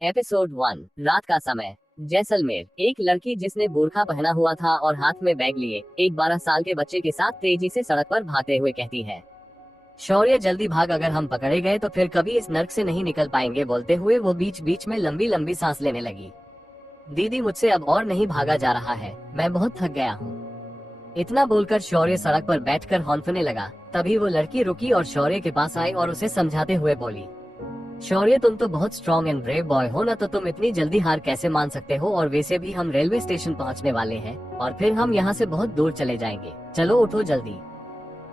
Episode 1। रात का समय। जैसलमेर। एक लड़की जिसने बुर्का पहना हुआ था और हाथ में बैग लिए एक 12 साल के बच्चे के साथ तेजी से सड़क पर भागते हुए कहती है, शौर्य जल्दी भाग, अगर हम पकड़े गए तो फिर कभी इस नर्क से नहीं निकल पाएंगे। बोलते हुए वो बीच बीच में लंबी लंबी सांस लेने लगी। दीदी, मुझसे अब और नहीं भागा जा रहा है, मैं बहुत थक गया हूँ। इतना बोलकर शौर्य सड़क पर बैठकर हौंफने लगा। तभी वो लड़की रुकी और शौर्य के पास आई और उसे समझाते हुए बोली, शौर्य, तुम तो बहुत स्ट्रॉन्ग एंड ब्रेव बॉय हो ना, तो तुम इतनी जल्दी हार कैसे मान सकते हो? और वैसे भी हम रेलवे स्टेशन पहुंचने वाले हैं और फिर हम यहाँ से बहुत दूर चले जाएंगे। चलो उठो जल्दी।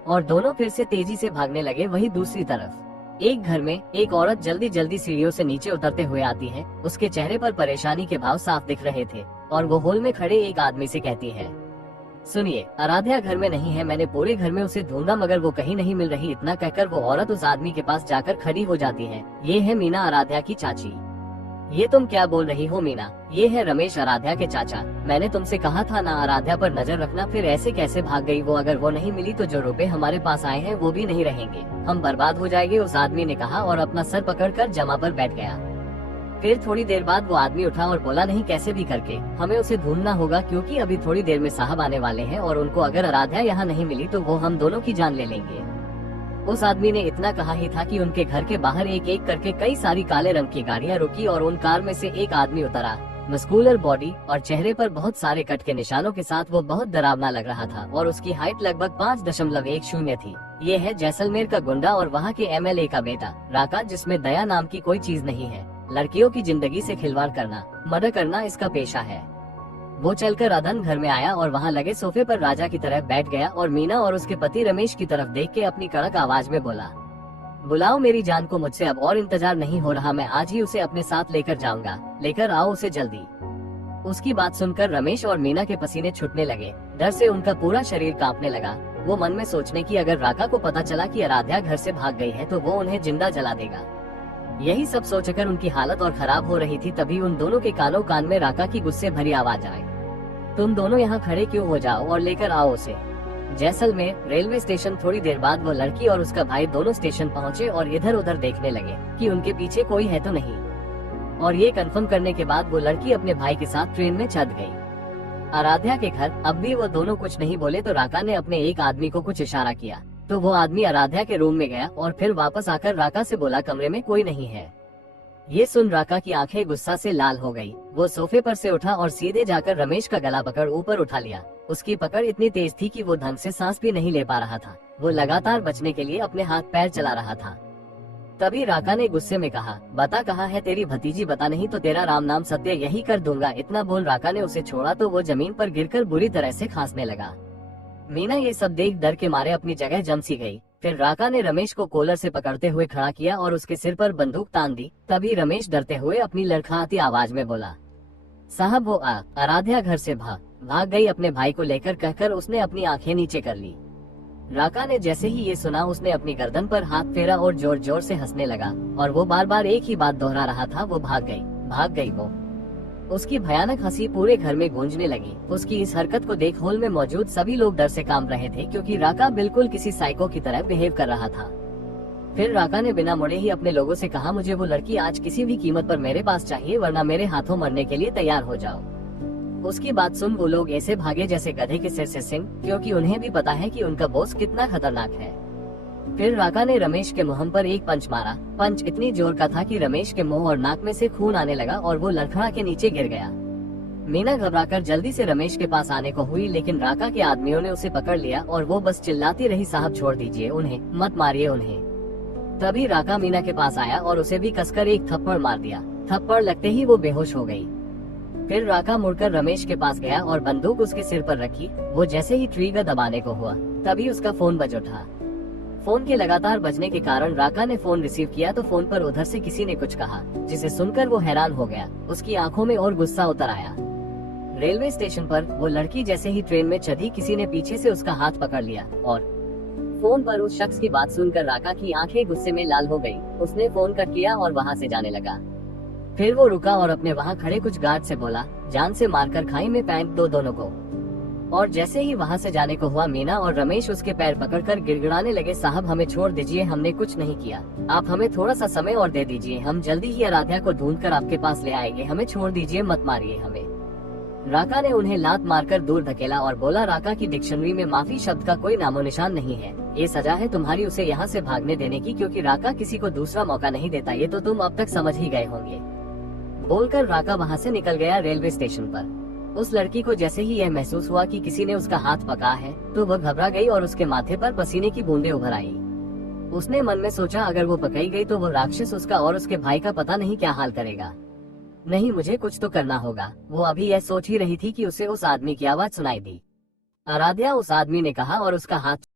और दोनों फिर से तेजी से भागने लगे। वही दूसरी तरफ एक घर में एक औरत जल्दी जल्दी सीढ़ियों से नीचे उतरते हुए आती है। उसके चेहरे पर परेशानी के भाव साफ दिख रहे थे और वो हॉल में खड़े एक आदमी से कहती है, सुनिए, आराध्या घर में नहीं है, मैंने पूरे घर में उसे ढूंढा मगर वो कहीं नहीं मिल रही। इतना कहकर वो औरत उस आदमी के पास जाकर खड़ी हो जाती है। ये है मीना, आराध्या की चाची। ये तुम क्या बोल रही हो मीना? ये है रमेश, आराध्या के चाचा। मैंने तुमसे कहा था ना आराध्या पर नजर रखना, फिर ऐसे कैसे भाग गई वो? अगर वो नहीं मिली तो जो रुपए हमारे पास आए हैं वो भी नहीं रहेंगे, हम बर्बाद हो जाएंगे, उस आदमी ने कहा और अपना सर पकड़कर जमा पर बैठ गया। फिर थोड़ी देर बाद वो आदमी उठा और बोला, नहीं, कैसे भी करके हमें उसे ढूंढना होगा, क्योंकि अभी थोड़ी देर में साहब आने वाले हैं और उनको अगर आराध्या यहाँ नहीं मिली तो वो हम दोनों की जान ले लेंगे। उस आदमी ने इतना कहा ही था कि उनके घर के बाहर एक एक करके कई सारी काले रंग की गाड़ियाँ रुकी और उन कार में से एक आदमी उतरा। मस्कुलर बॉडी और चेहरे पर बहुत सारे कट के निशानों के साथ वो बहुत डरावना लग रहा था और उसकी हाइट लगभग 5.10 थी। ये है जैसलमेर का गुंडा और वहाँ के MLA का बेटा राका, जिसमें दया नाम की कोई चीज नहीं है। लड़कियों की जिंदगी से खिलवाड़ करना, मर्डर करना इसका पेशा है। वो चलकर अदन घर में आया और वहाँ लगे सोफे पर राजा की तरह बैठ गया और मीना और उसके पति रमेश की तरफ देख के अपनी कड़क आवाज में बोला, बुलाओ मेरी जान को, मुझसे अब और इंतजार नहीं हो रहा, मैं आज ही उसे अपने साथ लेकर जाऊंगा, लेकर आओ उसे जल्दी। उसकी बात सुनकर रमेश और मीना के पसीने छूटने लगे। डर से उनका पूरा शरीर कांपने लगा। वो मन में सोचने की, अगर राका को पता चला कि आराध्या घर से भाग गई है तो वो उन्हें जिंदा जला देगा। यही सब सोचकर उनकी हालत और खराब हो रही थी। तभी उन दोनों के कानों कान में राका की गुस्से भरी आवाज आई, तुम दोनों यहाँ खड़े क्यों हो, जाओ और लेकर आओ उसे। Jaisalmer railway station. थोड़ी देर बाद वो लड़की और उसका भाई दोनों स्टेशन पहुँचे और इधर उधर देखने लगे कि उनके पीछे कोई है तो नहीं। और ये कंफर्म करने के बाद वो लड़की अपने भाई के साथ ट्रेन में चढ़ गई। आराध्या के घर। अब भी वो दोनों कुछ नहीं बोले तो राका ने अपने एक आदमी को कुछ इशारा किया तो वो आदमी आराध्या के रूम में गया और फिर वापस आकर राका से बोला, कमरे में कोई नहीं है। ये सुन राका की आंखें गुस्सा से लाल हो गई। वो सोफे पर से उठा और सीधे जाकर रमेश का गला पकड़ ऊपर उठा लिया। उसकी पकड़ इतनी तेज थी कि वो ढंग से सांस भी नहीं ले पा रहा था। वो लगातार बचने के लिए अपने हाथ पैर चला रहा था। तभी राका ने गुस्से में कहा, बता कहाँ है तेरी भतीजी, बता नहीं तो तेरा राम नाम सत्य यही कर दूंगा। इतना बोल राका ने उसे छोड़ा तो वो जमीन पर गिरकर बुरी तरह से खांसने लगा। मीना ये सब देख डर के मारे अपनी जगह जम सी गई। फिर राका ने रमेश को कॉलर से पकड़ते हुए खड़ा किया और उसके सिर पर बंदूक तान दी। तभी रमेश डरते हुए अपनी लड़खड़ाती आवाज में बोला, साहब वो आराध्या घर से भाग गई अपने भाई को लेकर, कहकर उसने अपनी आंखें नीचे कर ली। राका ने जैसे ही ये सुना उसने अपनी गर्दन पर हाथ फेरा और जोर जोर से हंसने लगा और वो बार बार एक ही बात दोहरा रहा था, वो भाग गई वो। उसकी भयानक हंसी पूरे घर में गूंजने लगी। उसकी इस हरकत को देख हॉल में मौजूद सभी लोग डर से कांप रहे थे, क्योंकि राका बिल्कुल किसी साइको की तरह बिहेव कर रहा था। फिर राका ने बिना मुड़े ही अपने लोगों से कहा, मुझे वो लड़की आज किसी भी कीमत पर मेरे पास चाहिए, वरना मेरे हाथों मरने के लिए तैयार हो जाओ। उसकी बात सुन वो लोग ऐसे भागे जैसे गधे के सिर से सिंह, क्योंकि उन्हें भी पता है कि उनका बॉस कितना खतरनाक है। फिर राका ने रमेश के मुंह पर एक पंच मारा। पंच इतनी जोर का था कि रमेश के मुंह और नाक में से खून आने लगा और वो लड़खड़ा के नीचे गिर गया। मीना घबराकर जल्दी से रमेश के पास आने को हुई, लेकिन राका के आदमियों ने उसे पकड़ लिया और वो बस चिल्लाती रही, साहब छोड़ दीजिए उन्हें, मत मारिए उन्हें। तभी राका मीना के पास आया और उसे भी कसकर एक थप्पड़ मार दिया। थप्पड़ लगते ही वो बेहोश हो गई। फिर राका मुड़कर रमेश के पास गया और बंदूक उसके सिर पर रखी। वो जैसे ही ट्रिगर दबाने को हुआ तभी उसका फोन बज उठा। फोन के लगातार बजने के कारण राका ने फोन रिसीव किया तो फोन पर उधर से किसी ने कुछ कहा, जिसे सुनकर वो हैरान हो गया। उसकी आंखों में और गुस्सा उतर आया। रेलवे स्टेशन पर वो लड़की जैसे ही ट्रेन में चढ़ी, किसी ने पीछे से उसका हाथ पकड़ लिया और फोन पर उस शख्स की बात सुनकर राका की आंखें गुस्से में लाल हो गई। उसने फोन कट किया और वहाँ से जाने लगा। फिर वो रुका और अपने वहाँ खड़े कुछ गार्ड से बोला, जान से मारकर खाई में फेंक दो दोनों को। और जैसे ही वहाँ से जाने को हुआ, मीना और रमेश उसके पैर पकड़कर गिड़गिड़ाने लगे, साहब हमें छोड़ दीजिए, हमने कुछ नहीं किया, आप हमें थोड़ा सा समय और दे दीजिए, हम जल्दी ही आराध्या को ढूंढकर आपके पास ले आएंगे, हमें छोड़ दीजिए, मत मारिए हमें। राका ने उन्हें लात मारकर दूर धकेला और बोला, राका की डिक्शनरी में माफी शब्द का कोई नामो निशान नहीं है, ये सजा है तुम्हारी उसे यहाँ से भागने देने की, क्योंकि राका किसी को दूसरा मौका नहीं देता, ये तो तुम अब तक समझ ही गए होंगे। बोलकर राका वहाँ से निकल गया। रेलवे स्टेशन पर उस लड़की को जैसे ही यह महसूस हुआ कि किसी ने उसका हाथ पकड़ा है तो वह घबरा गई और उसके माथे पर पसीने की बूंदें उभर आई। उसने मन में सोचा, अगर वो पकड़ी गई तो वो राक्षस उसका और उसके भाई का पता नहीं क्या हाल करेगा। नहीं, मुझे कुछ तो करना होगा। वो अभी यह सोच ही रही थी कि उसे उस आदमी की आवाज सुनाई दी। आराध्या, उस आदमी ने कहा और उसका हाथ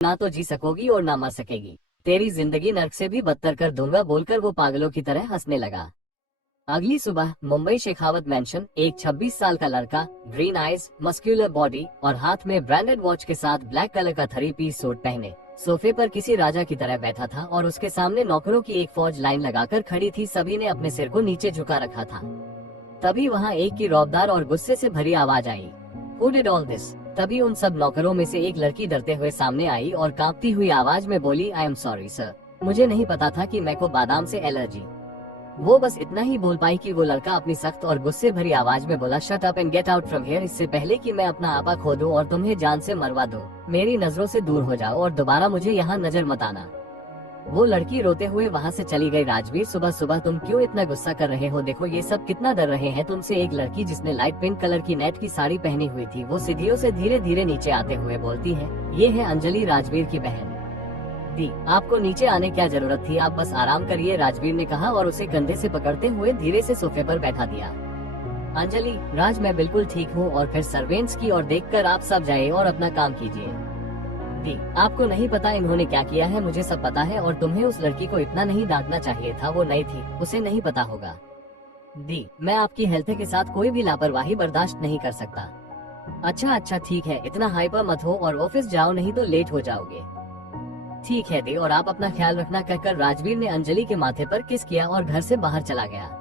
ना तो जी सकोगी और ना मर सकेगी, तेरी जिंदगी नर्क से भी बदतर कर दूंगा, बोलकर वो पागलों की तरह हंसने लगा। अगली सुबह मुंबई शेखावत मेंशन, एक 26 साल का लड़का, ग्रीन आइज, मस्क्यूलर बॉडी और हाथ में ब्रांडेड वॉच के साथ ब्लैक कलर का 3 पीस सूट पहने सोफे पर किसी राजा की तरह बैठा था और उसके सामने नौकरों की एक फौज लाइन लगाकर खड़ी थी। सभी ने अपने सिर को नीचे झुका रखा था। तभी वहाँ एक की रौबदार और गुस्से से भरी आवाज आई, Who did all this? तभी उन सब नौकरों में से एक लड़की डरते हुए सामने आई और कांपती हुई आवाज में बोली, आई एम सॉरी सर, मुझे नहीं पता था कि मैं को बादाम से एलर्जी। वो बस इतना ही बोल पाई कि वो लड़का अपनी सख्त और गुस्से भरी आवाज में बोला, shut up and gate out from here, इससे पहले कि मैं अपना आपा खो दूं और तुम्हें जान से मरवा दूं, मेरी नजरों से दूर हो जाओ और दोबारा मुझे यहाँ नजर मत आना। वो लड़की रोते हुए वहाँ से चली गई। राजवीर, सुबह सुबह तुम क्यों इतना गुस्सा कर रहे हो? देखो ये सब कितना डर रहे हैं तुमसे। एक लड़की जिसने लाइट पिंक कलर की नेट की साड़ी पहनी हुई थी, वो सीढ़ियों से धीरे धीरे नीचे आते हुए बोलती है, ये है अंजलि, राजवीर की बहन। दी, आपको नीचे आने क्या जरूरत थी, आप बस आराम करिए, राजवीर ने कहा और उसे कंधे से पकड़ते हुए धीरे से सोफे पर बैठा दिया। अंजलि, राज मैं बिल्कुल ठीक हूँ, और फिर सर्वेंट्स की ओर देखकर आप सब जाए और अपना काम कीजिए। दी, आपको नहीं पता इन्होंने क्या किया है, मुझे सब पता है, और तुम्हें उस लड़की को इतना नहीं डांटना चाहिए था, वो नई थी, उसे नहीं पता होगा। दी, मैं आपकी हेल्थ के साथ कोई भी लापरवाही बर्दाश्त नहीं कर सकता। अच्छा अच्छा ठीक है, इतना हाइपर मत हो और ऑफिस जाओ, नहीं तो लेट हो जाओगे। ठीक है दी, और आप अपना ख्याल रखना, कहकर राजवीर ने अंजलि के माथे पर किस किया और घर से बाहर चला गया।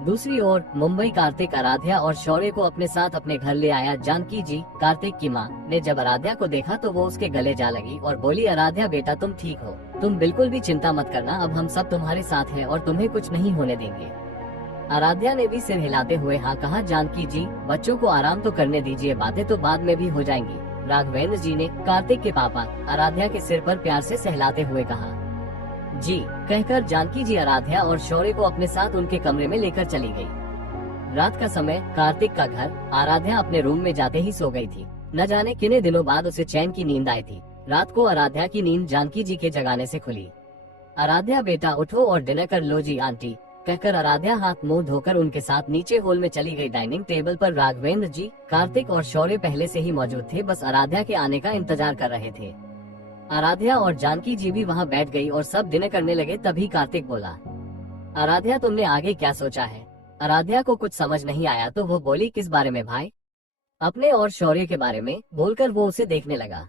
दूसरी ओर मुंबई, कार्तिक आराध्या और शौर्य को अपने साथ अपने घर ले आया। जानकी जी, कार्तिक की माँ, ने जब आराध्या को देखा तो वो उसके गले जा लगी और बोली, आराध्या बेटा तुम ठीक हो, तुम बिल्कुल भी चिंता मत करना, अब हम सब तुम्हारे साथ हैं और तुम्हें कुछ नहीं होने देंगे। आराध्या ने भी सिर हिलाते हुए हाँ कहा। जानकी जी, बच्चों को आराम तो करने दीजिए, बातें तो बाद में भी हो जाएंगी, राघवेंद्र जी ने कार्तिक के पापा आराध्या के सिर पर प्यार से सहलाते हुए कहा। जी कहकर जानकी जी आराध्या और शौर्य को अपने साथ उनके कमरे में लेकर चली गई। रात का समय, कार्तिक का घर। आराध्या अपने रूम में जाते ही सो गई थी। न जाने कितने दिनों बाद उसे चैन की नींद आई थी। रात को आराध्या की नींद जानकी जी के जगाने से खुली। आराध्या बेटा उठो और डिनर कर लो जी आंटी, कहकर आराध्या हाथ मुंह धोकर उनके साथ नीचे हॉल में चली गई। डाइनिंग टेबल पर राघवेंद्र जी, कार्तिक और शौर्य पहले से ही मौजूद थे, बस आराध्या के आने का इंतजार कर रहे थे। आराध्या और जानकी जी भी वहाँ बैठ गई और सब डिनर करने लगे। तभी कार्तिक बोला, आराध्या तुमने आगे क्या सोचा है? आराध्या को कुछ समझ नहीं आया तो वो बोली, किस बारे में भाई? अपने और शौर्य के बारे में, बोलकर वो उसे देखने लगा।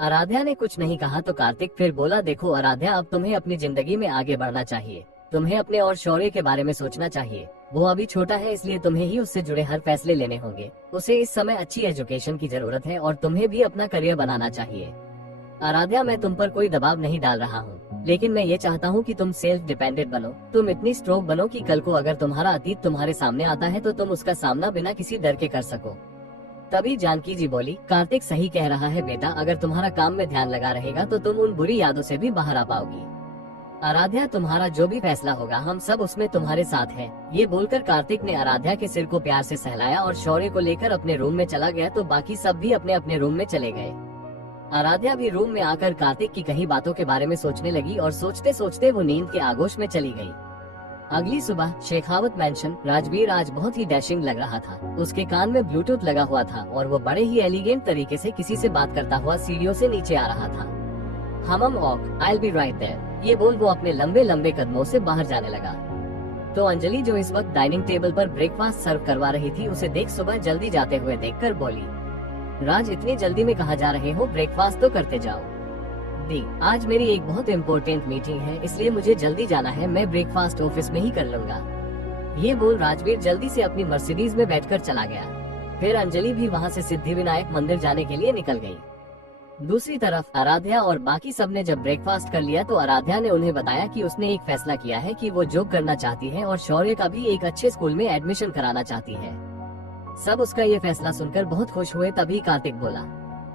आराध्या ने कुछ नहीं कहा तो कार्तिक फिर बोला, देखो आराध्या, अब तुम्हें अपनी जिंदगी में आगे बढ़ना चाहिए। तुम्हें अपने और शौर्य के बारे में सोचना चाहिए। वो अभी छोटा है, इसलिए तुम्हें ही उससे जुड़े हर फैसले लेने होंगे। उसे इस समय अच्छी एजुकेशन की जरूरत है और तुम्हें भी अपना करियर बनाना चाहिए। आराध्या, मैं तुम पर कोई दबाव नहीं डाल रहा हूँ, लेकिन मैं ये चाहता हूँ कि तुम सेल्फ डिपेंडेंट बनो। तुम इतनी स्ट्रॉन्ग बनो कि कल को अगर तुम्हारा अतीत तुम्हारे सामने आता है तो तुम उसका सामना बिना किसी डर के कर सको। तभी जानकी जी बोली, कार्तिक सही कह रहा है बेटा, अगर तुम्हारा काम में ध्यान लगा रहेगा तो तुम उन बुरी यादों से भी बाहर आ पाओगी। आराध्या, तुम्हारा जो भी फैसला होगा हम सब उसमें तुम्हारे साथ हैं। ये बोलकर कार्तिक ने आराध्या के सिर को प्यार से सहलाया और शौर्य को लेकर अपने रूम में चला गया तो बाकी सब भी अपने अपने रूम में चले गए। आराध्या भी रूम में आकर कार्तिक की कही बातों के बारे में सोचने लगी और सोचते सोचते वो नींद के आगोश में चली गई। अगली सुबह शेखावत मैंशन। राजवीर आज बहुत ही डैशिंग लग रहा था। उसके कान में ब्लूटूथ लगा हुआ था और वो बड़े ही एलिगेंट तरीके से किसी से बात करता हुआ सीढ़ियों से नीचे आ रहा था। Hmm walk, I will be right there, ये बोल वो अपने लंबे लंबे कदमों से बाहर जाने लगा। तो अंजलि, जो इस वक्त डाइनिंग टेबल पर ब्रेकफास्ट सर्व करवा रही थी, उसे देख सुबह जल्दी जाते हुए देखकर बोली, राज इतनी जल्दी में कहाँ जा रहे हो? ब्रेकफास्ट तो करते जाओ। दी, आज मेरी एक बहुत इम्पोर्टेंट मीटिंग है, इसलिए मुझे जल्दी जाना है। मैं ब्रेकफास्ट ऑफिस में ही कर लूंगा। ये बोल राजवीर जल्दी से अपनी मर्सिडीज में बैठकर चला गया। फिर अंजलि भी वहाँ से सिद्धिविनायक मंदिर जाने के लिए निकल गई। दूसरी तरफ आराध्या और बाकी सब ने जब ब्रेकफास्ट कर लिया तो आराध्या ने उन्हें बताया कि उसने एक फैसला किया है कि वो जॉब करना चाहती है और शौर्य का भी एक अच्छे स्कूल में एडमिशन कराना चाहती है। सब उसका ये फैसला सुनकर बहुत खुश हुए। तभी कार्तिक बोला,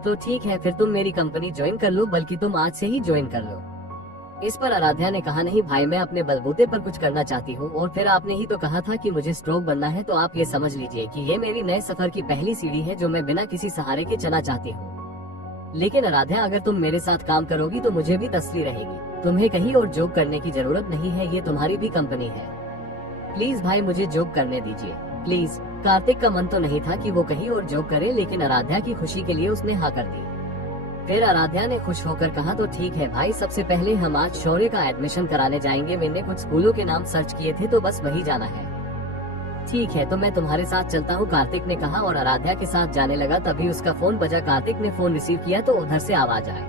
तो ठीक है, फिर तुम मेरी कंपनी ज्वाइन कर लो, बल्कि तुम आज से ही ज्वाइन कर लो। इस पर आराध्या ने कहा, नहीं भाई, मैं अपने बलबूते पर कुछ करना चाहती हूँ और फिर आपने ही तो कहा था कि मुझे स्ट्रोक बनना है, तो आप ये समझ लीजिए कि ये मेरी नए सफर की पहली सीढ़ी है जो मैं बिना किसी सहारे के चलना चाहती हूँ। लेकिन आराध्या, अगर तुम मेरे साथ काम करोगी तो मुझे भी तसल्ली रहेगी। तुम्हें कहीं और जॉब करने की जरूरत नहीं है, ये तुम्हारी भी कंपनी है। प्लीज भाई, मुझे जॉब करने दीजिए प्लीज। कार्तिक का मन तो नहीं था कि वो कहीं और जॉब करे, लेकिन आराध्या की खुशी के लिए उसने हाँ कर दी। फिर आराध्या ने खुश होकर कहा, तो ठीक है भाई, सबसे पहले हम आज शौर्य का एडमिशन कराने जाएंगे। मैंने कुछ स्कूलों के नाम सर्च किए थे तो बस वही जाना है। ठीक है, तो मैं तुम्हारे साथ चलता हूँ, कार्तिक ने कहा और आराध्या के साथ जाने लगा। तभी उसका फोन बजा। कार्तिक ने फोन रिसीव किया तो उधर से आवाज आए,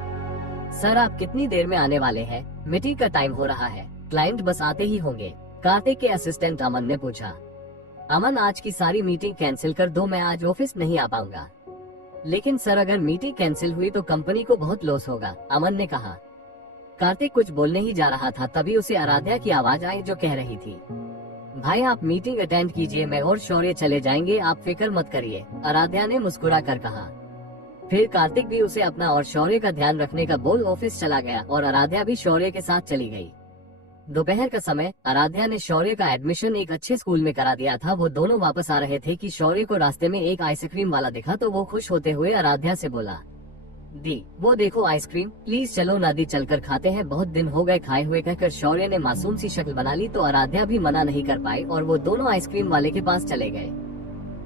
सर आप कितनी देर में आने वाले हैं? मीटिंग का टाइम हो रहा है, क्लाइंट बस आते ही होंगे। कार्तिक के असिस्टेंट अमन ने पूछा। अमन, आज की सारी मीटिंग कैंसिल कर दो, मैं आज ऑफिस नहीं आ पाऊंगा। लेकिन सर, अगर मीटिंग कैंसिल हुई तो कंपनी को बहुत लॉस होगा, अमन ने कहा। कार्तिक कुछ बोलने ही जा रहा था, तभी उसे आराध्या की आवाज आई जो कह रही थी, भाई आप मीटिंग अटेंड कीजिए, मैं और शौर्य चले जाएंगे, आप फिक्र मत करिए, आराध्या ने मुस्कुरा कर कहा। फिर कार्तिक भी उसे अपना और शौर्य का ध्यान रखने का बोल ऑफिस चला गया और आराध्या भी शौर्य के साथ चली गई। दोपहर का समय, आराध्या ने शौर्य का एडमिशन एक अच्छे स्कूल में करा दिया था। वो दोनों वापस आ रहे थे कि शौर्य को रास्ते में एक आइसक्रीम वाला दिखा तो वो खुश होते हुए आराध्या से बोला, दी वो देखो आइसक्रीम, प्लीज चलो नदी चलकर खाते हैं, बहुत दिन हो गए खाए हुए, कहकर शौर्य ने मासूम सी शक्ल बना ली तो आराध्या भी मना नहीं कर पाई और वो दोनों आइसक्रीम वाले के पास चले गए।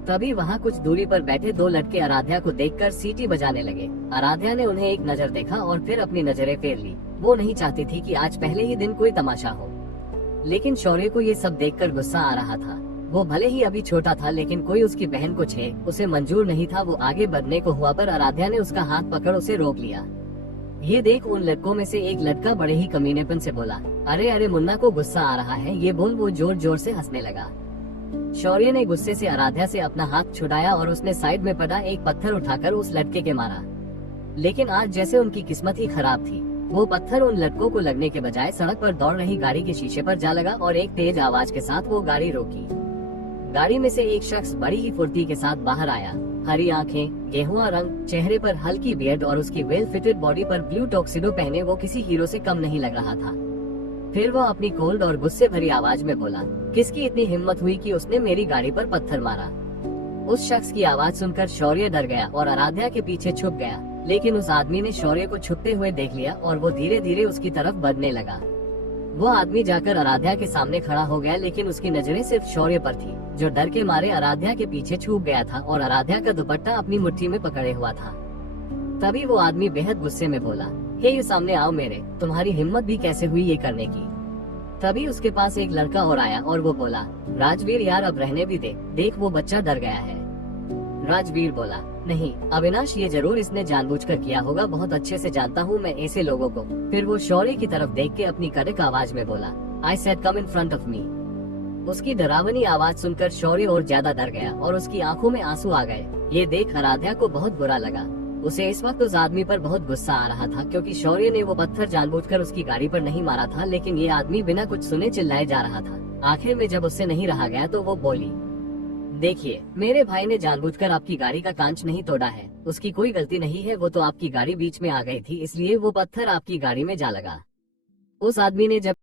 तभी वहाँ कुछ दूरी पर बैठे दो लड़के आराध्या को देखकर सीटी बजाने लगे। आराध्या ने उन्हें एक नजर देखा और फिर अपनी नजरें फेर ली। वो नहीं चाहती थी कि आज पहले ही दिन कोई तमाशा हो, लेकिन शौर्य को ये सब देखकर गुस्सा आ रहा था। वो भले ही अभी छोटा था, लेकिन कोई उसकी बहन को छे उसे मंजूर नहीं था। वो आगे बढ़ने को हुआ पर आराध्या ने उसका हाथ पकड़ उसे रोक लिया। ये देख उन लड़कों में से एक लड़का बड़े ही कमीनेपन से बोला, अरे अरे मुन्ना को गुस्सा आ रहा है, ये बोल वो जोर जोर से हंसने लगा। शौर्य ने गुस्से से आराध्या से अपना हाथ छुड़ाया और उसने साइड में पड़ा एक पत्थर उठाकर उस लड़के के मारा। लेकिन आज जैसे उनकी किस्मत ही खराब थी, वो पत्थर उन लड़कों को लगने के बजाय सड़क पर दौड़ रही गाड़ी के शीशे पर जा लगा और एक तेज आवाज के साथ वो गाड़ी रोकी। गाड़ी में से एक शख्स बड़ी ही फुर्ती के साथ बाहर आया। हरी आंखें, गेहुआ रंग, चेहरे पर हल्की बियर्ड और उसकी वेल फिटेड बॉडी पर ब्लू टॉक्सिडो पहने वो किसी हीरो से कम नहीं लग रहा था। फिर वो अपनी कोल्ड और गुस्से भरी आवाज में बोला, किसकी इतनी हिम्मत हुई कि उसने मेरी गाड़ी पर पत्थर मारा। उस शख्स की आवाज सुनकर शौर्य डर गया और आराध्या के पीछे छुप गया, लेकिन उस आदमी ने शौर्य को छुपते हुए देख लिया और वो धीरे धीरे उसकी तरफ बढ़ने लगा। वो आदमी जाकर आराध्या के सामने खड़ा हो गया, लेकिन उसकी नजरें सिर्फ शौर्य पर थी, जो डर के मारे आराध्या के पीछे छुप गया था और आराध्या का दुपट्टा अपनी मुट्ठी में पकड़े हुआ था। तभी वो आदमी बेहद गुस्से में बोला, हे ये सामने आओ मेरे, तुम्हारी हिम्मत भी कैसे हुई ये करने की। तभी उसके पास एक लड़का और आया और वो बोला, राजवीर यार अब रहने भी दे, देख वो बच्चा डर गया है। राजवीर बोला, नहीं अविनाश, ये जरूर इसने जानबूझकर किया होगा, बहुत अच्छे से जानता हूँ मैं ऐसे लोगों को। फिर वो शौर्य की तरफ देख के अपनी कड़क आवाज में बोला, I said come in front of me. उसकी डरावनी आवाज सुनकर शौर्य और ज्यादा डर गया और उसकी आंखों में आंसू आ गए। ये देख आराध्या को बहुत बुरा लगा। उसे इस वक्त उस आदमी पर बहुत गुस्सा आ रहा था, क्योंकि शौर्य ने वो पत्थर जानबूझकर उसकी गाड़ी पर नहीं मारा था, लेकिन ये आदमी बिना कुछ सुने चिल्लाए जा रहा था। आखिर में जब उससे नहीं रहा गया तो वो बोली, देखिए मेरे भाई ने जानबूझकर आपकी गाड़ी का कांच नहीं तोड़ा है, उसकी कोई गलती नहीं है, वो तो आपकी गाड़ी बीच में आ गई थी, इसलिए वो पत्थर आपकी गाड़ी में जा लगा। उस आदमी ने जब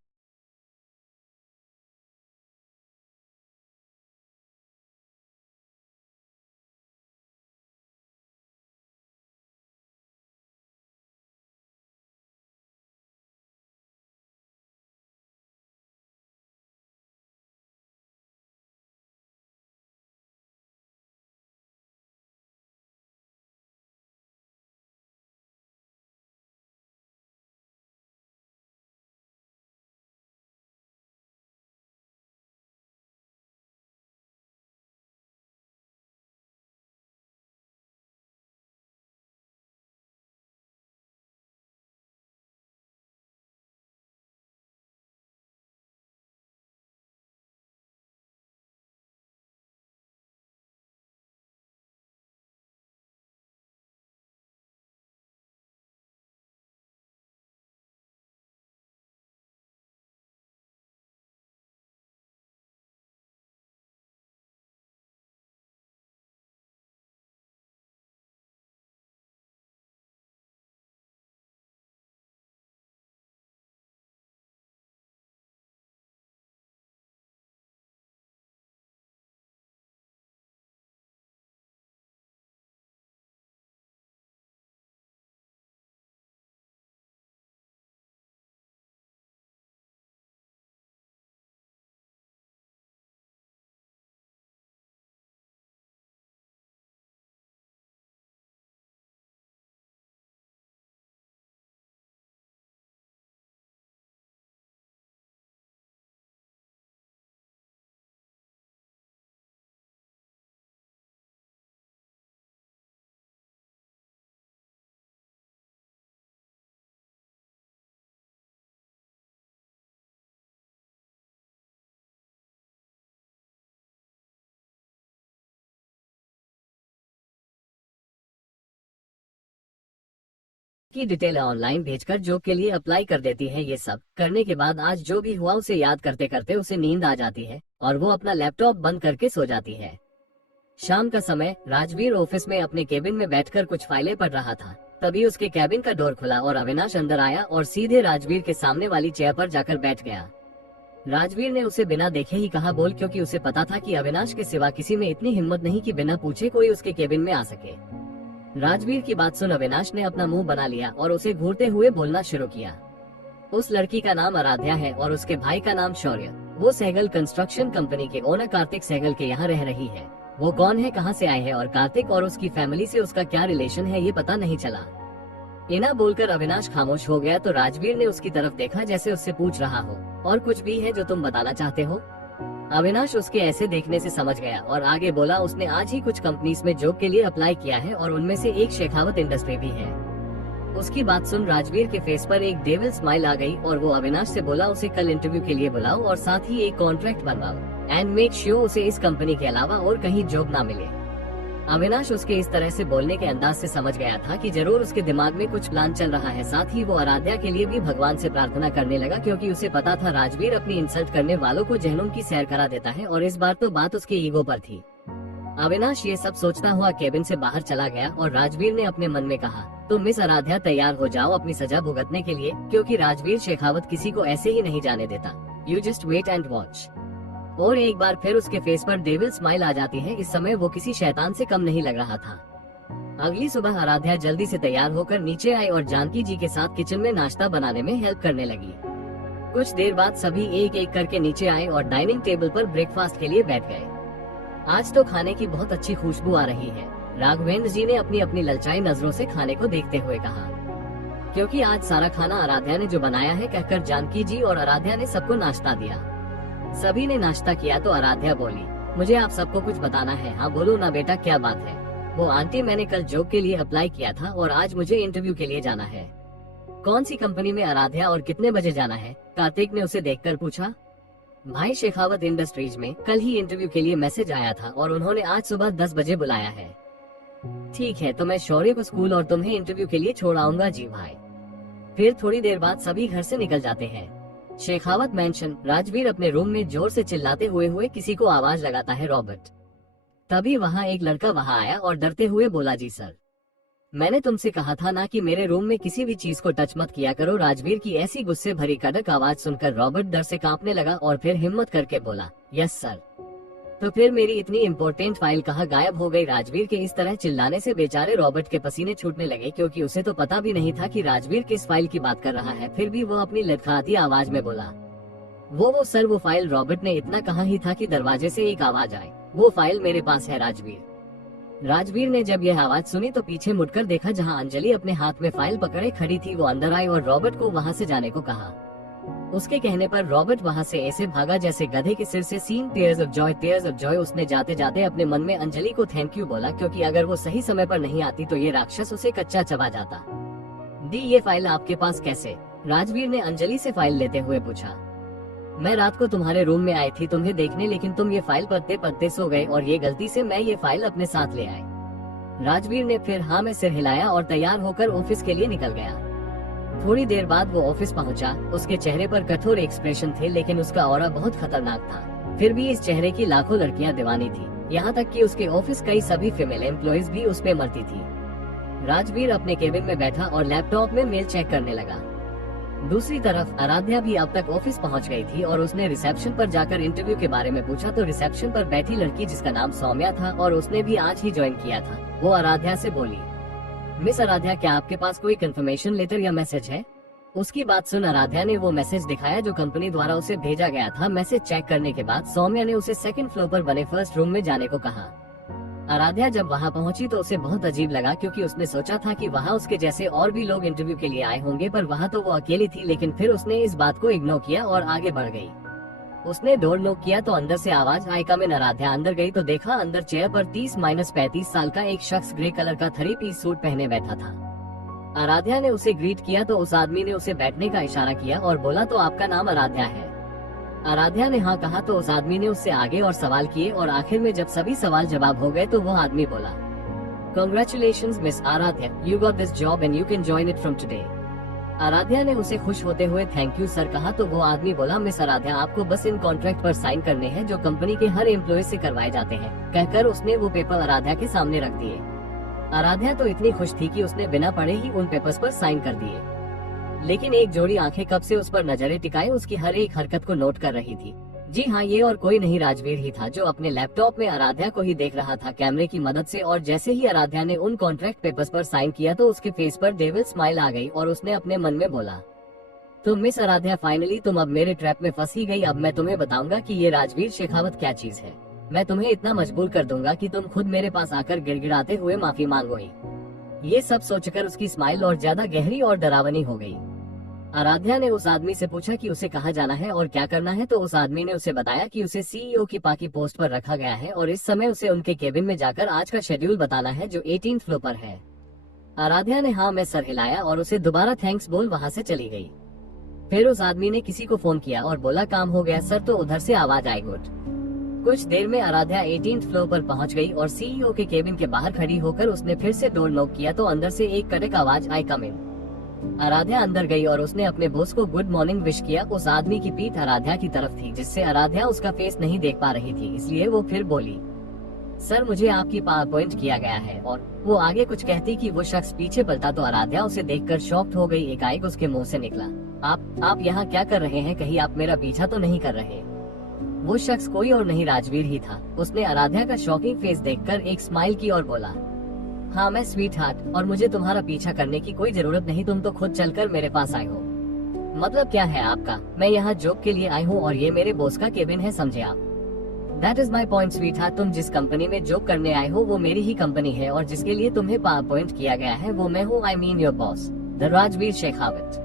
की डिटेल ऑनलाइन भेजकर जॉब के लिए अप्लाई कर देती है। ये सब करने के बाद आज जो भी हुआ उसे याद करते करते उसे नींद आ जाती है और वो अपना लैपटॉप बंद करके सो जाती है। शाम का समय, राजवीर ऑफिस में अपने केबिन में बैठकर कुछ फाइलें पढ़ रहा था। तभी उसके केबिन का डोर खुला और अविनाश अंदर आया और सीधे राजवीर के सामने वाली चेयर पर जाकर बैठ गया। राजवीर ने उसे बिना देखे ही कहा बोल, क्योंकि उसे पता था कि अविनाश के सिवा किसी में इतनी हिम्मत नहीं कि बिना पूछे कोई उसके केबिन में आ सके। राजवीर की बात सुन अविनाश ने अपना मुंह बना लिया और उसे घूरते हुए बोलना शुरू किया। उस लड़की का नाम आराध्या है और उसके भाई का नाम शौर्य। वो सहगल कंस्ट्रक्शन कंपनी के ओनर कार्तिक सहगल के यहाँ रह रही है। वो कौन है, कहाँ से आए हैं और कार्तिक और उसकी फैमिली से उसका क्या रिलेशन है ये पता नहीं चला। इना बोलकर अविनाश खामोश हो गया तो राजवीर ने उसकी तरफ देखा जैसे उससे पूछ रहा हो, और कुछ भी है जो तुम बताना चाहते हो। अविनाश उसके ऐसे देखने से समझ गया और आगे बोला, उसने आज ही कुछ कंपनीज में जॉब के लिए अप्लाई किया है और उनमें से एक शेखावत इंडस्ट्री भी है। उसकी बात सुन राजवीर के फेस पर एक डेविल स्माइल आ गई और वो अविनाश से बोला, उसे कल इंटरव्यू के लिए बुलाओ और साथ ही एक कॉन्ट्रैक्ट बनवाओ एंड मेक श्योर उसे इस कंपनी के अलावा और कहीं जॉब ना मिले। अविनाश उसके इस तरह से बोलने के अंदाज से समझ गया था कि जरूर उसके दिमाग में कुछ प्लान चल रहा है। साथ ही वो आराध्या के लिए भी भगवान से प्रार्थना करने लगा, क्योंकि उसे पता था राजवीर अपनी इंसल्ट करने वालों को जहनुम की सैर करा देता है और इस बार तो बात उसके ईगो पर थी। अविनाश ये सब सोचता हुआ केबिन से बाहर चला गया और राजवीर ने अपने मन में कहा, तो मिस आराध्या तैयार हो जाओ अपनी सजा भुगतने के लिए, क्योंकि राजवीर शेखावत किसी को ऐसे ही नहीं जाने देता। You just wait and watch. और एक बार फिर उसके फेस पर डेविल स्माइल आ जाती है। इस समय वो किसी शैतान से कम नहीं लग रहा था। अगली सुबह आराध्या जल्दी से तैयार होकर नीचे आई और जानकी जी के साथ किचन में नाश्ता बनाने में हेल्प करने लगी। कुछ देर बाद सभी एक एक करके नीचे आए और डाइनिंग टेबल पर ब्रेकफास्ट के लिए बैठ गए। आज तो खाने की बहुत अच्छी खुशबू आ रही है, राघवेंद्र जी ने अपनी अपनी ललचाई नजरों से खाने को देखते हुए कहा, क्योंकि आज सारा खाना आराध्या ने जो बनाया है, कहकर जानकी जी और आराध्या ने सबको नाश्ता दिया। सभी ने नाश्ता किया तो आराध्या बोली, मुझे आप सबको कुछ बताना है। हाँ बोलो ना बेटा, क्या बात है? वो आंटी, मैंने कल जॉब के लिए अप्लाई किया था और आज मुझे इंटरव्यू के लिए जाना है। कौन सी कंपनी में आराध्या, और कितने बजे जाना है? कार्तिक ने उसे देखकर पूछा। भाई शेखावत इंडस्ट्रीज में कल ही इंटरव्यू के लिए मैसेज आया था और उन्होंने आज सुबह 10 बजे बुलाया है। ठीक है, तो मैं शौर्य को स्कूल और तुम्हें इंटरव्यू के लिए छोड़ आऊंगा। जी भाई। फिर थोड़ी देर बाद सभी घर से निकल जाते हैं। शेखावत मैंशन। राजवीर अपने रूम में जोर से चिल्लाते हुए किसी को आवाज लगाता है, रॉबर्ट। तभी वहाँ एक लड़का वहाँ आया और डरते हुए बोला, जी सर, मैंने तुमसे कहा था ना कि मेरे रूम में किसी भी चीज को टच मत किया करो। राजवीर की ऐसी गुस्से भरी कड़क आवाज सुनकर रॉबर्ट डर से कांपने लगा और फिर हिम्मत करके बोला, यस सर। तो फिर मेरी इतनी इम्पोर्टेंट फाइल कहाँ गायब हो गई? राजवीर के इस तरह चिल्लाने से बेचारे रॉबर्ट के पसीने छूटने लगे, क्योंकि उसे तो पता भी नहीं था कि राजवीर किस फाइल की बात कर रहा है। फिर भी वो अपनी लड़खड़ाती आवाज में बोला, वो सर, वो फाइल। रॉबर्ट ने इतना कहा ही था कि दरवाजे से एक आवाज आई, वो फाइल मेरे पास है राजवीर। राजवीर ने जब यह आवाज सुनी तो पीछे मुड़कर देखा, जहां अंजलि अपने हाथ में फाइल पकड़े खड़ी थी। वो अंदर आई और रॉबर्ट को वहां से जाने को कहा। उसके कहने पर रॉबर्ट वहां से ऐसे भागा जैसे गधे के सिर से सीन। Tears of Joy. उसने जाते जाते अपने मन में अंजलि को थैंक यू बोला, क्योंकि अगर वो सही समय पर नहीं आती तो ये राक्षस उसे कच्चा चबा जाता। दी, ये फाइल आपके पास कैसे? राजवीर ने अंजलि से फाइल लेते हुए पूछा। मैं रात को तुम्हारे रूम में आई थी तुम्हें देखने, लेकिन तुम ये फाइल पढ़ते पढ़ते सो गए और ये गलती से मैं ये फाइल अपने साथ ले आई। राजवीर ने फिर हाँ में सिर हिलाया और तैयार होकर ऑफिस के लिए निकल गया। थोड़ी देर बाद वो ऑफिस पहुंचा। उसके चेहरे पर कठोर एक्सप्रेशन थे, लेकिन उसका ऑरा बहुत खतरनाक था। फिर भी इस चेहरे की लाखों लड़कियां दीवानी थी, यहाँ तक कि उसके ऑफिस कई सभी फीमेल एम्प्लॉइज भी उस पे मरती थी। राजवीर अपने केबिन में बैठा और लैपटॉप में मेल चेक करने लगा। दूसरी तरफ आराध्या भी अब तक ऑफिस पहुंच गई थी और उसने रिसेप्शन पर जाकर इंटरव्यू के बारे में पूछा तो रिसेप्शन पर बैठी लड़की, जिसका नाम सौम्या था और उसने भी आज ही ज्वाइन किया था, वो आराध्या से बोली, मिस आराध्या, क्या आपके पास कोई कंफर्मेशन लेटर या मैसेज है? उसकी बात सुन आराध्या ने वो मैसेज दिखाया जो कंपनी द्वारा उसे भेजा गया था। मैसेज चेक करने के बाद सौम्या ने उसे सेकंड फ्लोर पर बने फर्स्ट रूम में जाने को कहा। आराध्या जब वहां पहुंची तो उसे बहुत अजीब लगा, क्योंकि उसने सोचा था कि वहां उसके जैसे और भी लोग इंटरव्यू के लिए आए होंगे, पर वहां तो वो अकेली थी। लेकिन फिर उसने इस बात को इग्नोर किया और आगे बढ़ गई। उसने डोर नॉक किया तो अंदर से आवाज आई, कम इन। आराध्या अंदर गई तो देखा अंदर चेयर पर 30-35 साल का एक शख्स ग्रे कलर का 3-पीस सूट पहने बैठा था। आराध्या ने उसे ग्रीट किया तो उस आदमी ने उसे बैठने का इशारा किया और बोला, तो आपका नाम आराध्या है? आराध्या ने हाँ कहा तो उस आदमी ने उससे आगे और सवाल किए और आखिर में जब सभी सवाल जवाब हो गए तो वो आदमी बोला, congratulations miss Aaradhya, you got this job and you can join it from today. Aaradhya ने उसे खुश होते हुए थैंक यू सर कहा तो वो आदमी बोला, मिस आराध्या, आपको बस इन कॉन्ट्रैक्ट पर साइन करने हैं जो कंपनी के हर एम्प्लॉय से करवाए जाते हैं। कहकर उसने वो पेपर आराध्या के सामने रख दिए। आराध्या तो इतनी खुश थी कि उसने बिना पढ़े ही उन पेपर्स पर साइन कर दिए, लेकिन एक जोड़ी आंखें कब से उस पर नजरें टिकाए उसकी हर एक हरकत को नोट कर रही थी। जी हाँ, ये और कोई नहीं राजवीर ही था जो अपने लैपटॉप में आराध्या को ही देख रहा था कैमरे की मदद से। और जैसे ही आराध्या ने उन कॉन्ट्रैक्ट पेपर्स पर साइन किया तो उसके फेस पर डेविल स्माइल आ गई और उसने अपने मन में बोला, तो मिस आराध्या, फाइनली तुम अब मेरे ट्रैप में फंस ही गई। अब मैं तुम्हें बताऊंगा कि ये राजवीर शेखावत क्या चीज है। मैं तुम्हें इतना मजबूर कर दूंगा कि तुम खुद मेरे पास आकर गिड़गिड़ाते हुए माफी मांगोगी। ये सब सोचकर उसकी स्माइल और ज्यादा गहरी और डरावनी हो गई। आराध्या ने उस आदमी से पूछा कि उसे कहाँ जाना है और क्या करना है, तो उस आदमी ने उसे बताया कि उसे सीईओ की पाकी पोस्ट पर रखा गया है और इस समय उसे उनके केबिन में जाकर आज का शेड्यूल बताना है जो 18th फ्लोर पर है। आराध्या ने हाँ में सर हिलाया और उसे दोबारा थैंक्स बोल वहाँ से चली गई। फिर उस आदमी ने किसी को फोन किया और बोला, काम हो गया सर, तो उधर से आवाज आई, गुड। कुछ देर में आराध्या 18th फ्लोर पर पहुंच गई और सीईओ के केबिन के बाहर खड़ी होकर उसने फिर से डोर नॉक किया तो अंदर से एक कड़क आवाज आई, कम इन। आराध्या अंदर गई और उसने अपने बॉस को गुड मॉर्निंग विश किया। उस आदमी की पीठ आराध्या की तरफ थी, जिससे आराध्या उसका फेस नहीं देख पा रही थी, इसलिए वो फिर बोली, सर मुझे आपकी पावरपॉइंट किया गया है। और वो आगे कुछ कहती कि वो शख्स पीछे पलटा तो आराध्या उसे देखकर शॉक्ड हो गई। एकाएक उसके मुंह से निकला, आप यहाँ क्या कर रहे हैं? कहीं आप मेरा पीछा तो नहीं कर रहे? वो शख्स कोई और नहीं राजवीर ही था। उसने आराध्या का शॉकिंग फेस देखकर एक स्माइल की और बोला, हाँ मैं स्वीट हार्ट, और मुझे तुम्हारा पीछा करने की कोई जरूरत नहीं, तुम तो खुद चलकर मेरे पास आए हो। मतलब क्या है आपका? मैं यहाँ जॉब के लिए आई हूँ और ये मेरे बॉस का केबिन है, समझे आप? That is my point sweet heart, तुम जिस कंपनी में जॉब करने आए हो वो मेरी ही कंपनी है और जिसके लिए तुम्हें अपॉइंट किया गया है वो मैं हूँ, I mean your boss, the Rajveer Shekhawat.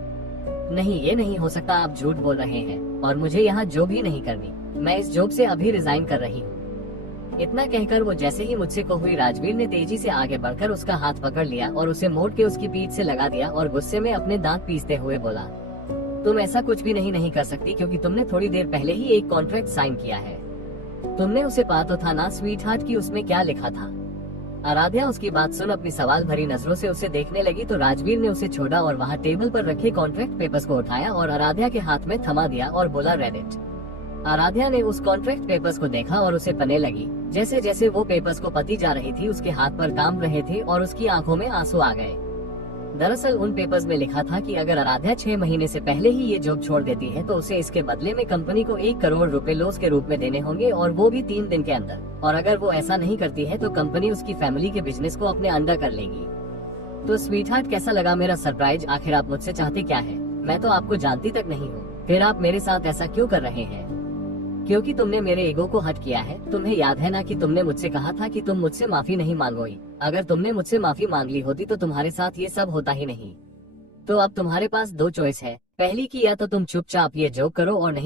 नहीं, ये नहीं हो सकता, आप झूठ बोल रहे हैं और मुझे यहाँ जॉब ही नहीं करनी। मैं इस जॉब से अभी रिजाइन कर रही हूँ। इतना कहकर वो जैसे ही मुझसे को हुई, राजवीर ने तेजी से आगे बढ़कर उसका हाथ पकड़ लिया और उसे मोड़ के उसकी पीठ से लगा दिया और गुस्से में अपने दांत पीसते हुए बोला, तुम ऐसा कुछ भी नहीं कर सकती क्योंकि तुमने थोड़ी देर पहले ही एक कॉन्ट्रैक्ट साइन किया है। तुमने उसे पढ़ा तो था ना स्वीट हार्ट की उसमें क्या लिखा था? आराध्या उसकी बात सुन अपनी सवाल भरी नजरों से उसे देखने लगी तो राजवीर ने उसे छोड़ा और वहाँ टेबल पर रखे कॉन्ट्रैक्ट पेपर्स को उठाया और आराध्या के हाथ में थमा दिया और बोला, रेड इट। आराध्या ने उस कॉन्ट्रैक्ट पेपर्स को देखा और उसे पढ़ने लगी। जैसे जैसे वो पेपर्स को पढ़ती जा रही थी उसके हाथ पर काम रहे थे और उसकी आंखों में आंसू आ गए। दरअसल उन पेपर्स में लिखा था कि अगर आराध्या 6 महीने से पहले ही ये जॉब छोड़ देती है तो उसे इसके बदले में कंपनी को 1 करोड़ रुपए लॉस के रूप में देने होंगे और वो भी 3 दिन के अंदर। और अगर वो ऐसा नहीं करती है तो कंपनी उसकी फैमिली के बिजनेस को अपने अंडर कर लेगी। तो स्वीट हार्ट, कैसा लगा मेरा सरप्राइज? आखिर आप मुझसे चाहते क्या है? मैं तो आपको जानती तक नहीं हूँ, फिर आप मेरे साथ ऐसा क्यों कर रहे हैं? क्योंकि तुमने मेरे ईगो को हर्ट किया है। तुम्हें याद है ना कि तुमने मुझसे कहा था कि तुम मुझसे माफी नहीं मांगोगी। अगर तुमने मुझसे माफी मांग ली होती तो तुम्हारे साथ ये सब होता ही नहीं। तो अब तुम्हारे पास 2 चॉइस है, पहली की या तो तुम चुपचाप ये जॉब करो और नहीं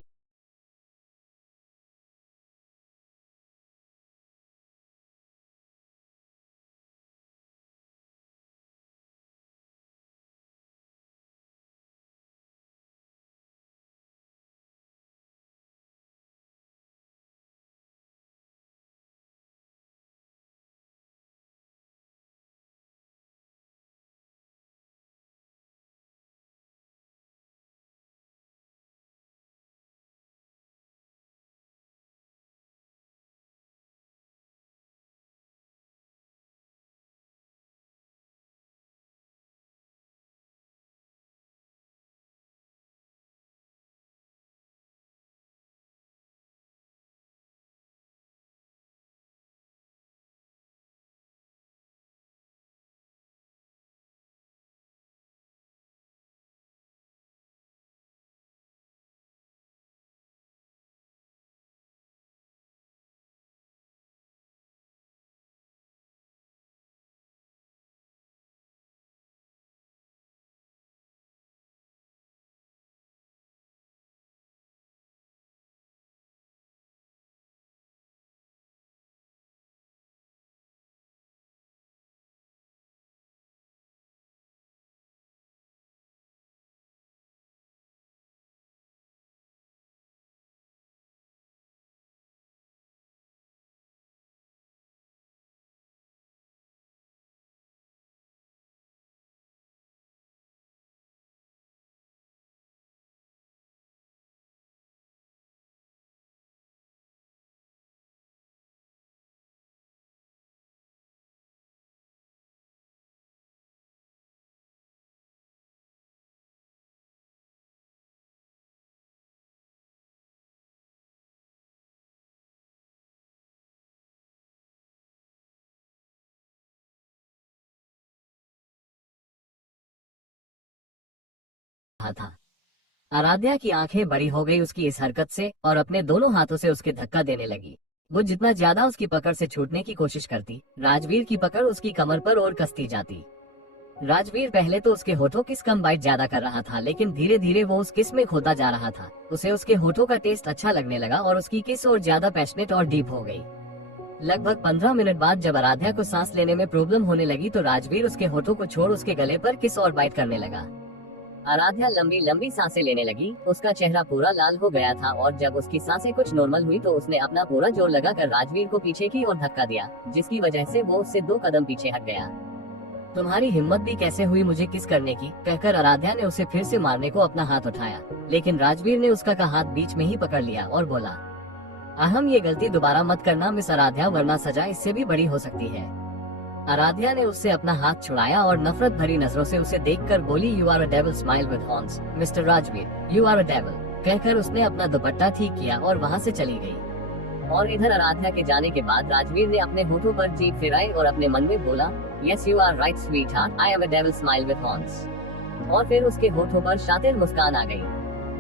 कहा था। आराध्या की आंखें बड़ी हो गई उसकी इस हरकत से और अपने दोनों हाथों से उसके धक्का देने लगी। वो जितना ज्यादा उसकी पकड़ से छूटने की कोशिश करती, राजवीर की पकड़ उसकी कमर पर और कसती जाती। राजवीर पहले तो उसके होठों किस कम बाइट ज्यादा कर रहा था, लेकिन धीरे धीरे वो उस किस में खोता जा रहा था। उसे उसके होठों का टेस्ट अच्छा लगने लगा और उसकी किस और ज्यादा पैशनेट और डीप हो गई। लगभग 15 मिनट बाद जब आराध्या को सांस लेने में प्रॉब्लम होने लगी तो राजवीर उसके होठों को छोड़ उसके गले पर किस और बाइट करने लगा। आराध्या लंबी लंबी सांसें लेने लगी। उसका चेहरा पूरा लाल हो गया था और जब उसकी सांसें कुछ नॉर्मल हुई तो उसने अपना पूरा जोर लगाकर राजवीर को पीछे की ओर धक्का दिया, जिसकी वजह से वो उससे 2 कदम पीछे हट गया। तुम्हारी हिम्मत भी कैसे हुई मुझे किस करने की, कहकर आराध्या ने उसे फिर से मारने को अपना हाथ उठाया, लेकिन राजवीर ने उसका हाथ बीच में ही पकड़ लिया और बोला, अहम ये गलती दोबारा मत करना मिस आराध्या, वरना सजा इससे भी बड़ी हो सकती है। आराध्या ने उससे अपना हाथ छुड़ाया और नफरत भरी नजरों से उसे देखकर बोली, you are a devil smile with horns mister Rajveer, you are a devil. कहकर उसने अपना दुपट्टा ठीक किया और वहाँ से चली गई। और इधर आराध्या के जाने के बाद राजवीर ने अपने होठों पर जीभ फिराई और अपने मन में बोला, yes you are right sweetheart, I am a devil smile with horns. और फिर उसके होठों पर शातिर मुस्कान आ गई।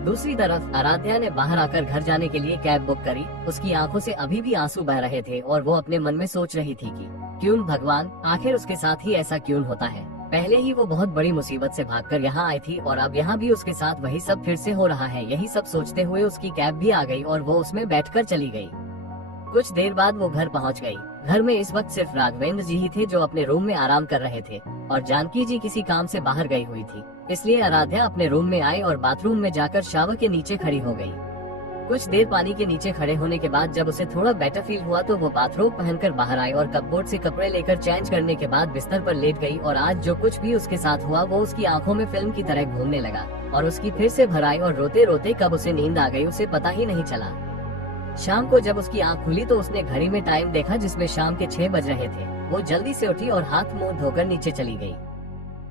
दूसरी तरफ आराध्या ने बाहर आकर घर जाने के लिए कैब बुक करी। उसकी आंखों से अभी भी आंसू बह रहे थे और वो अपने मन में सोच रही थी कि क्यों भगवान, आखिर उसके साथ ही ऐसा क्यों होता है। पहले ही वो बहुत बड़ी मुसीबत से भागकर यहाँ आई थी और अब यहाँ भी उसके साथ वही सब फिर से हो रहा है। यही सब सोचते हुए उसकी कैब भी आ गई और वो उसमें बैठकर चली गई। कुछ देर बाद वो घर पहुँच गई। घर में इस वक्त सिर्फ राघवेंद्र जी ही थे जो अपने रूम में आराम कर रहे थे और जानकी जी किसी काम से बाहर गई हुई थी। इसलिए आराध्या अपने रूम में आई और बाथरूम में जाकर शावर के नीचे खड़ी हो गई। कुछ देर पानी के नीचे खड़े होने के बाद जब उसे थोड़ा बेटर फील हुआ तो वो बाथरोब पहनकर बाहर आई और कपबोर्ड से कपड़े लेकर चेंज करने के बाद बिस्तर पर लेट गई। और आज जो कुछ भी उसके साथ हुआ वो उसकी आंखों में फिल्म की तरह घूमने लगा और उसकी फिर से भर आई और रोते रोते कब उसे नींद आ गई उसे पता ही नहीं चला। शाम को जब उसकी आंख खुली तो उसने घड़ी में टाइम देखा जिसमें शाम के 6 बज रहे थे। वो जल्दी से उठी और हाथ मुंह धोकर नीचे चली गई।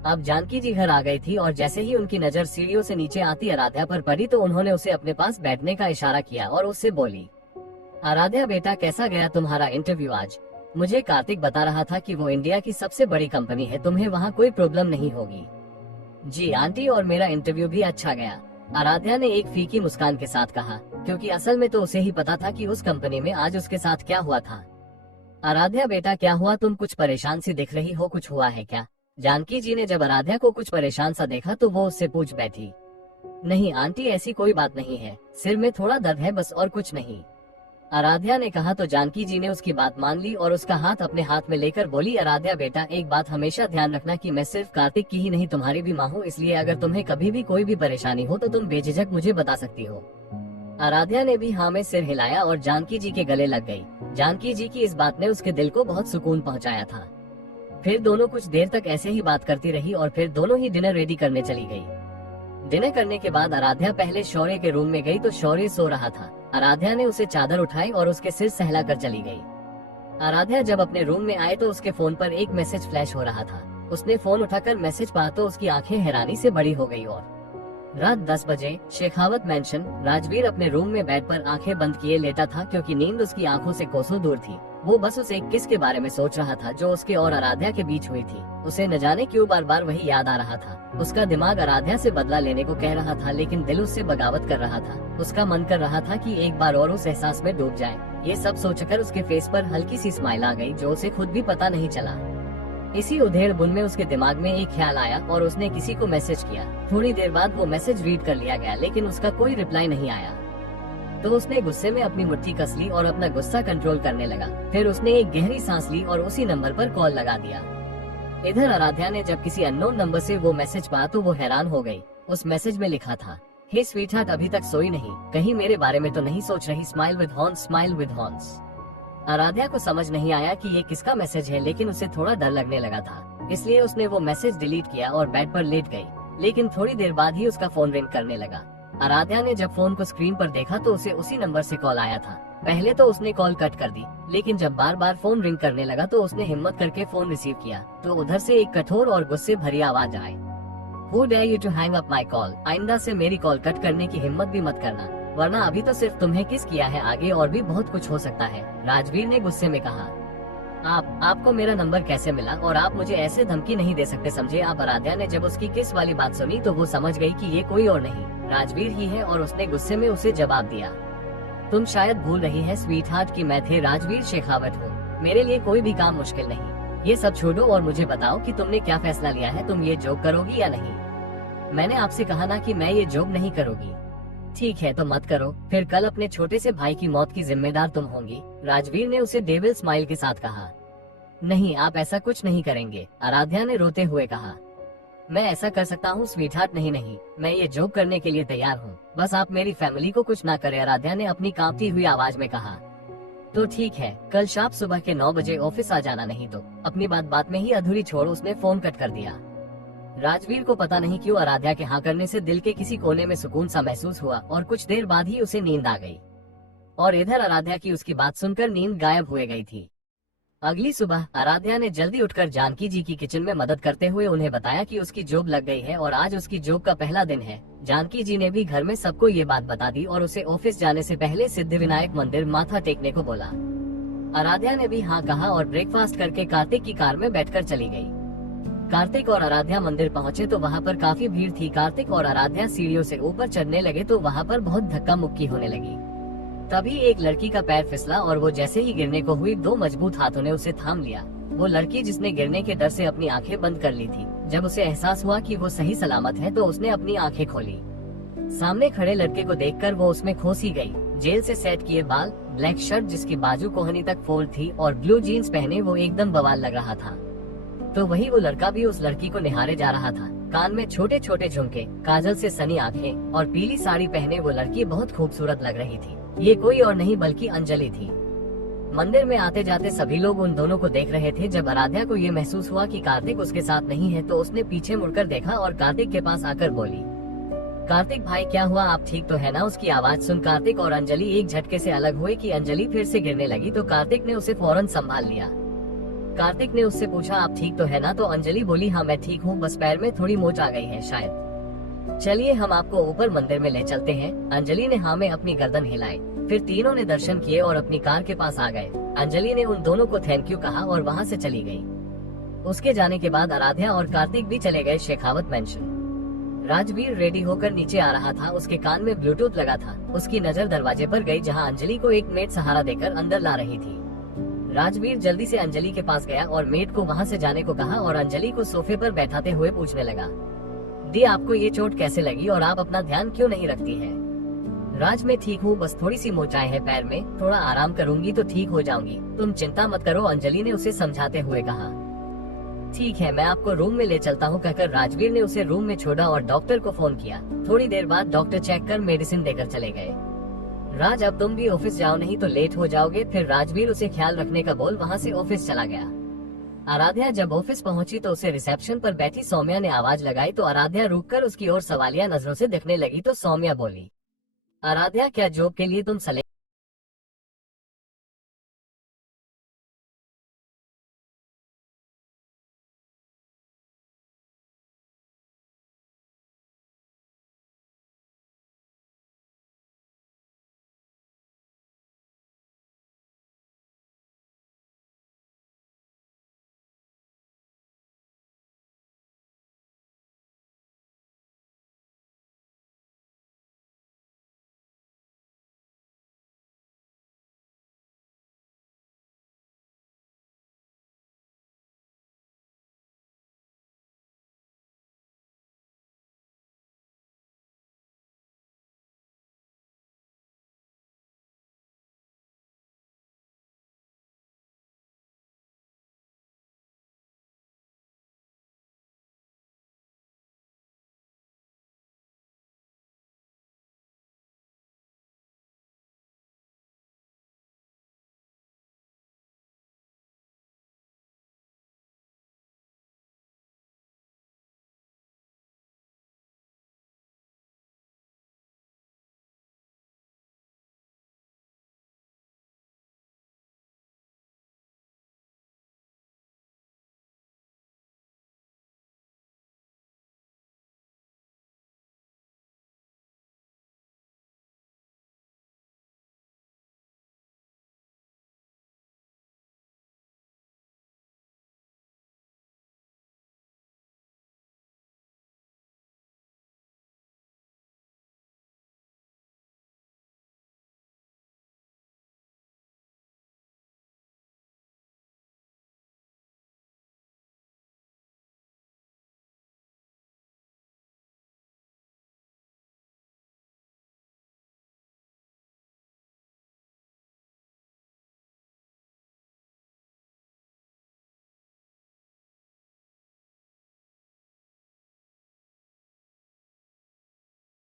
अब जानकी जी घर आ गई थी और जैसे ही उनकी नजर सीढ़ियों से नीचे आती आराध्या पर पड़ी तो उन्होंने उसे अपने पास बैठने का इशारा किया और उससे बोली, आराध्या बेटा कैसा गया तुम्हारा इंटरव्यू आज? मुझे कार्तिक बता रहा था कि वो इंडिया की सबसे बड़ी कंपनी है, तुम्हें वहाँ कोई प्रॉब्लम नहीं होगी। जी आंटी, और मेरा इंटरव्यू भी अच्छा गया, आराध्या ने एक फीकी मुस्कान के साथ कहा, क्योंकि असल में तो उसे ही पता था कि उस कंपनी में आज उसके साथ क्या हुआ था। आराध्या बेटा क्या हुआ, तुम कुछ परेशान सी दिख रही हो, कुछ हुआ है क्या? जानकी जी ने जब आराध्या को कुछ परेशान सा देखा तो वो उससे पूछ बैठी। नहीं आंटी, ऐसी कोई बात नहीं है, सिर में थोड़ा दर्द है बस, और कुछ नहीं, आराध्या ने कहा। तो जानकी जी ने उसकी बात मान ली और उसका हाथ अपने हाथ में लेकर बोली, आराध्या बेटा एक बात हमेशा ध्यान रखना कि मैं सिर्फ कार्तिक की ही नहीं तुम्हारी भी माँ हूँ, इसलिए अगर तुम्हें कभी भी कोई भी परेशानी हो तो तुम बेझिझक मुझे बता सकती हो। आराध्या ने भी हाँ में सिर हिलाया और जानकी जी के गले लग गई। जानकी जी की इस बात ने उसके दिल को बहुत सुकून पहुँचाया था। फिर दोनों कुछ देर तक ऐसे ही बात करती रही और फिर दोनों ही डिनर रेडी करने चली गई। डिनर करने के बाद आराध्या पहले शौर्य के रूम में गई तो शौर्य सो रहा था। आराध्या ने उसे चादर उठाई और उसके सिर सहला कर चली गई। आराध्या जब अपने रूम में आए तो उसके फोन पर एक मैसेज फ्लैश हो रहा था। उसने फोन उठाकर मैसेज पढ़ा तो उसकी आंखें हैरानी से बड़ी हो गई। और रात 10 बजे शेखावत मेंशन। राजवीर अपने रूम में बेड पर आंखें बंद किए लेटा था क्योंकि नींद उसकी आंखों से कोसों दूर थी। वो बस उस एक किस के बारे में सोच रहा था जो उसके और आराध्या के बीच हुई थी। उसे न जाने क्यों बार बार वही याद आ रहा था। उसका दिमाग आराध्या से बदला लेने को कह रहा था लेकिन दिल उससे बगावत कर रहा था। उसका मन कर रहा था कि एक बार और उस एहसास में डूब जाए। ये सब सोचकर उसके फेस पर हल्की सी स्माइल आ गई जो उसे खुद भी पता नहीं चला। इसी उधेड़ बुन में उसके दिमाग में एक ख्याल आया और उसने किसी को मैसेज किया। थोड़ी देर बाद वो मैसेज रीड कर लिया गया लेकिन उसका कोई रिप्लाई नहीं आया। तो उसने गुस्से में अपनी मुट्ठी कस ली और अपना गुस्सा कंट्रोल करने लगा। फिर उसने एक गहरी सांस ली और उसी नंबर पर कॉल लगा दिया। इधर आराध्या ने जब किसी अननोन नंबर से वो मैसेज पाया तो वो हैरान हो गई। उस मैसेज में लिखा था, हे स्वीटहार्ट, अभी तक सोई नहीं, कहीं मेरे बारे में तो नहीं सोच रही, smile with horns, smile with horns. Aaradhya को समझ नहीं आया कि ये किसका मैसेज है लेकिन उसे थोड़ा डर लगने लगा था, इसलिए उसने वो मैसेज डिलीट किया और बेड पर लेट गई। लेकिन थोड़ी देर बाद ही उसका फोन रिंग करने लगा। आराध्या ने जब फोन को स्क्रीन पर देखा तो उसे उसी नंबर से कॉल आया था। पहले तो उसने कॉल कट कर दी लेकिन जब बार बार फोन रिंग करने लगा तो उसने हिम्मत करके फोन रिसीव किया तो उधर से एक कठोर और गुस्से भरी आवाज आई, Who dare you to hang up my call? आइंदा से मेरी कॉल कट करने की हिम्मत भी मत करना, वरना अभी तो सिर्फ तुम्हें किस किया है, आगे और भी बहुत कुछ हो सकता है। राजवीर ने गुस्से में कहा, आपको मेरा नंबर कैसे मिला और आप मुझे ऐसे धमकी नहीं दे सकते, समझे आप। आराध्या ने जब उसकी किस वाली बात सुनी तो वो समझ गई कि ये कोई और नहीं राजवीर ही है और उसने गुस्से में उसे जवाब दिया, तुम शायद भूल रही है स्वीटहार्ट कि मैं थे राजवीर शेखावत हूँ, मेरे लिए कोई भी काम मुश्किल नहीं। ये सब छोड़ो और मुझे बताओ कि तुमने क्या फैसला लिया है, तुम ये जॉब करोगी या नहीं? मैंने आपसे कहा ना कि मैं ये जॉब नहीं करूँगी। ठीक है तो मत करो, फिर कल अपने छोटे से भाई की मौत की जिम्मेदार तुम होंगी, राजवीर ने उसे डेविल स्माइल के साथ कहा। नहीं, आप ऐसा कुछ नहीं करेंगे, आराध्या ने रोते हुए कहा। मैं ऐसा कर सकता हूँ स्वीटहार्ट। नहीं नहीं, मैं ये जॉब करने के लिए तैयार हूँ, बस आप मेरी फैमिली को कुछ ना करें, आराध्या ने अपनी कांपती हुई आवाज में कहा। तो ठीक है, कल शाम सुबह के 9 बजे ऑफिस आ जाना, नहीं तो। अपनी बात में ही अधूरी छोड़ उसने फोन कट कर दिया। राजवीर को पता नहीं क्यों आराध्या के हाँ करने से दिल के किसी कोने में सुकून सा महसूस हुआ और कुछ देर बाद ही उसे नींद आ गई। और इधर आराध्या की उसकी बात सुनकर नींद गायब हुए गई थी। अगली सुबह आराध्या ने जल्दी उठकर जानकी जी की किचन में मदद करते हुए उन्हें बताया कि उसकी जॉब लग गई है और आज उसकी जॉब का पहला दिन है। जानकी जी ने भी घर में सबको ये बात बता दी और उसे ऑफिस जाने से पहले सिद्धिविनायक मंदिर माथा टेकने को बोला। आराध्या ने भी हाँ कहा और ब्रेकफास्ट करके कार्तिक की कार में बैठकर चली गई। कार्तिक और आराध्या मंदिर पहुंचे तो वहाँ पर काफी भीड़ थी। कार्तिक और आराध्या सीढ़ियों से ऊपर चढ़ने लगे तो वहाँ पर बहुत धक्का मुक्की होने लगी। तभी एक लड़की का पैर फिसला और वो जैसे ही गिरने को हुई, दो मजबूत हाथों ने उसे थाम लिया। वो लड़की जिसने गिरने के डर से अपनी आंखें बंद कर ली थी, जब उसे एहसास हुआ कि वो सही सलामत है तो उसने अपनी आंखें खोली। सामने खड़े लड़के को देखकर वो उसमें खो सी गई। जेल से सेट किए बाल, ब्लैक शर्ट जिसकी बाजू कोहनी तक फोल्ड थी और ब्लू जीन्स पहने वो एकदम बवाल लग रहा था। तो वही वो लड़का भी उस लड़की को निहारे जा रहा था। कान में छोटे छोटे झुमके, काजल से सनी आंखें और पीली साड़ी पहने वो लड़की बहुत खूबसूरत लग रही थी। ये कोई और नहीं बल्कि अंजलि थी। मंदिर में आते जाते सभी लोग उन दोनों को देख रहे थे। जब आराध्या को ये महसूस हुआ कि कार्तिक उसके साथ नहीं है तो उसने पीछे मुड़कर देखा और कार्तिक के पास आकर बोली, कार्तिक भाई क्या हुआ, आप ठीक तो है ना? उसकी आवाज सुन कार्तिक और अंजलि एक झटके से अलग हुए कि अंजलि फिर से गिरने लगी तो कार्तिक ने उसे फौरन संभाल लिया। कार्तिक ने उससे पूछा, आप ठीक तो है ना? तो अंजलि बोली, हाँ मैं ठीक हूँ, बस पैर में थोड़ी मोच आ गई है शायद। चलिए हम आपको ऊपर मंदिर में ले चलते हैं। अंजलि ने हाँ में अपनी गर्दन हिलाई। फिर तीनों ने दर्शन किए और अपनी कार के पास आ गए। अंजलि ने उन दोनों को थैंक यू कहा और वहाँ से चली गई। उसके जाने के बाद आराध्या और कार्तिक भी चले गए शेखावत मेंशन। राजवीर रेडी होकर नीचे आ रहा था। उसके कान में ब्लूटूथ लगा था। उसकी नजर दरवाजे पर गई जहाँ अंजलि को एक मेड सहारा देकर अंदर ला रही थी। राजवीर जल्दी से अंजलि के पास गया और मेड को वहाँ से जाने को कहा और अंजलि को सोफे पर बैठाते हुए पूछने लगा, दी आपको ये चोट कैसे लगी और आप अपना ध्यान क्यों नहीं रखती है? राज मैं ठीक हूँ, बस थोड़ी सी मोचाई है पैर में, थोड़ा आराम करूंगी तो ठीक हो जाऊंगी, तुम चिंता मत करो, अंजलि ने उसे समझाते हुए कहा। ठीक है मैं आपको रूम में ले चलता हूँ, कहकर राजवीर ने उसे रूम में छोड़ा और डॉक्टर को फोन किया। थोड़ी देर बाद डॉक्टर चेक कर मेडिसिन देकर चले गए। राज अब तुम भी ऑफिस जाओ नहीं तो लेट हो जाओगे। फिर राजवीर उसे ख्याल रखने का बोल वहाँ से ऑफिस चला गया। आराध्या जब ऑफिस पहुंची तो उसे रिसेप्शन पर बैठी सौम्या ने आवाज लगाई तो आराध्या रुककर उसकी ओर सवालिया नजरों से देखने लगी तो सौम्या बोली, आराध्या क्या जॉब के लिए तुम सेलेक्ट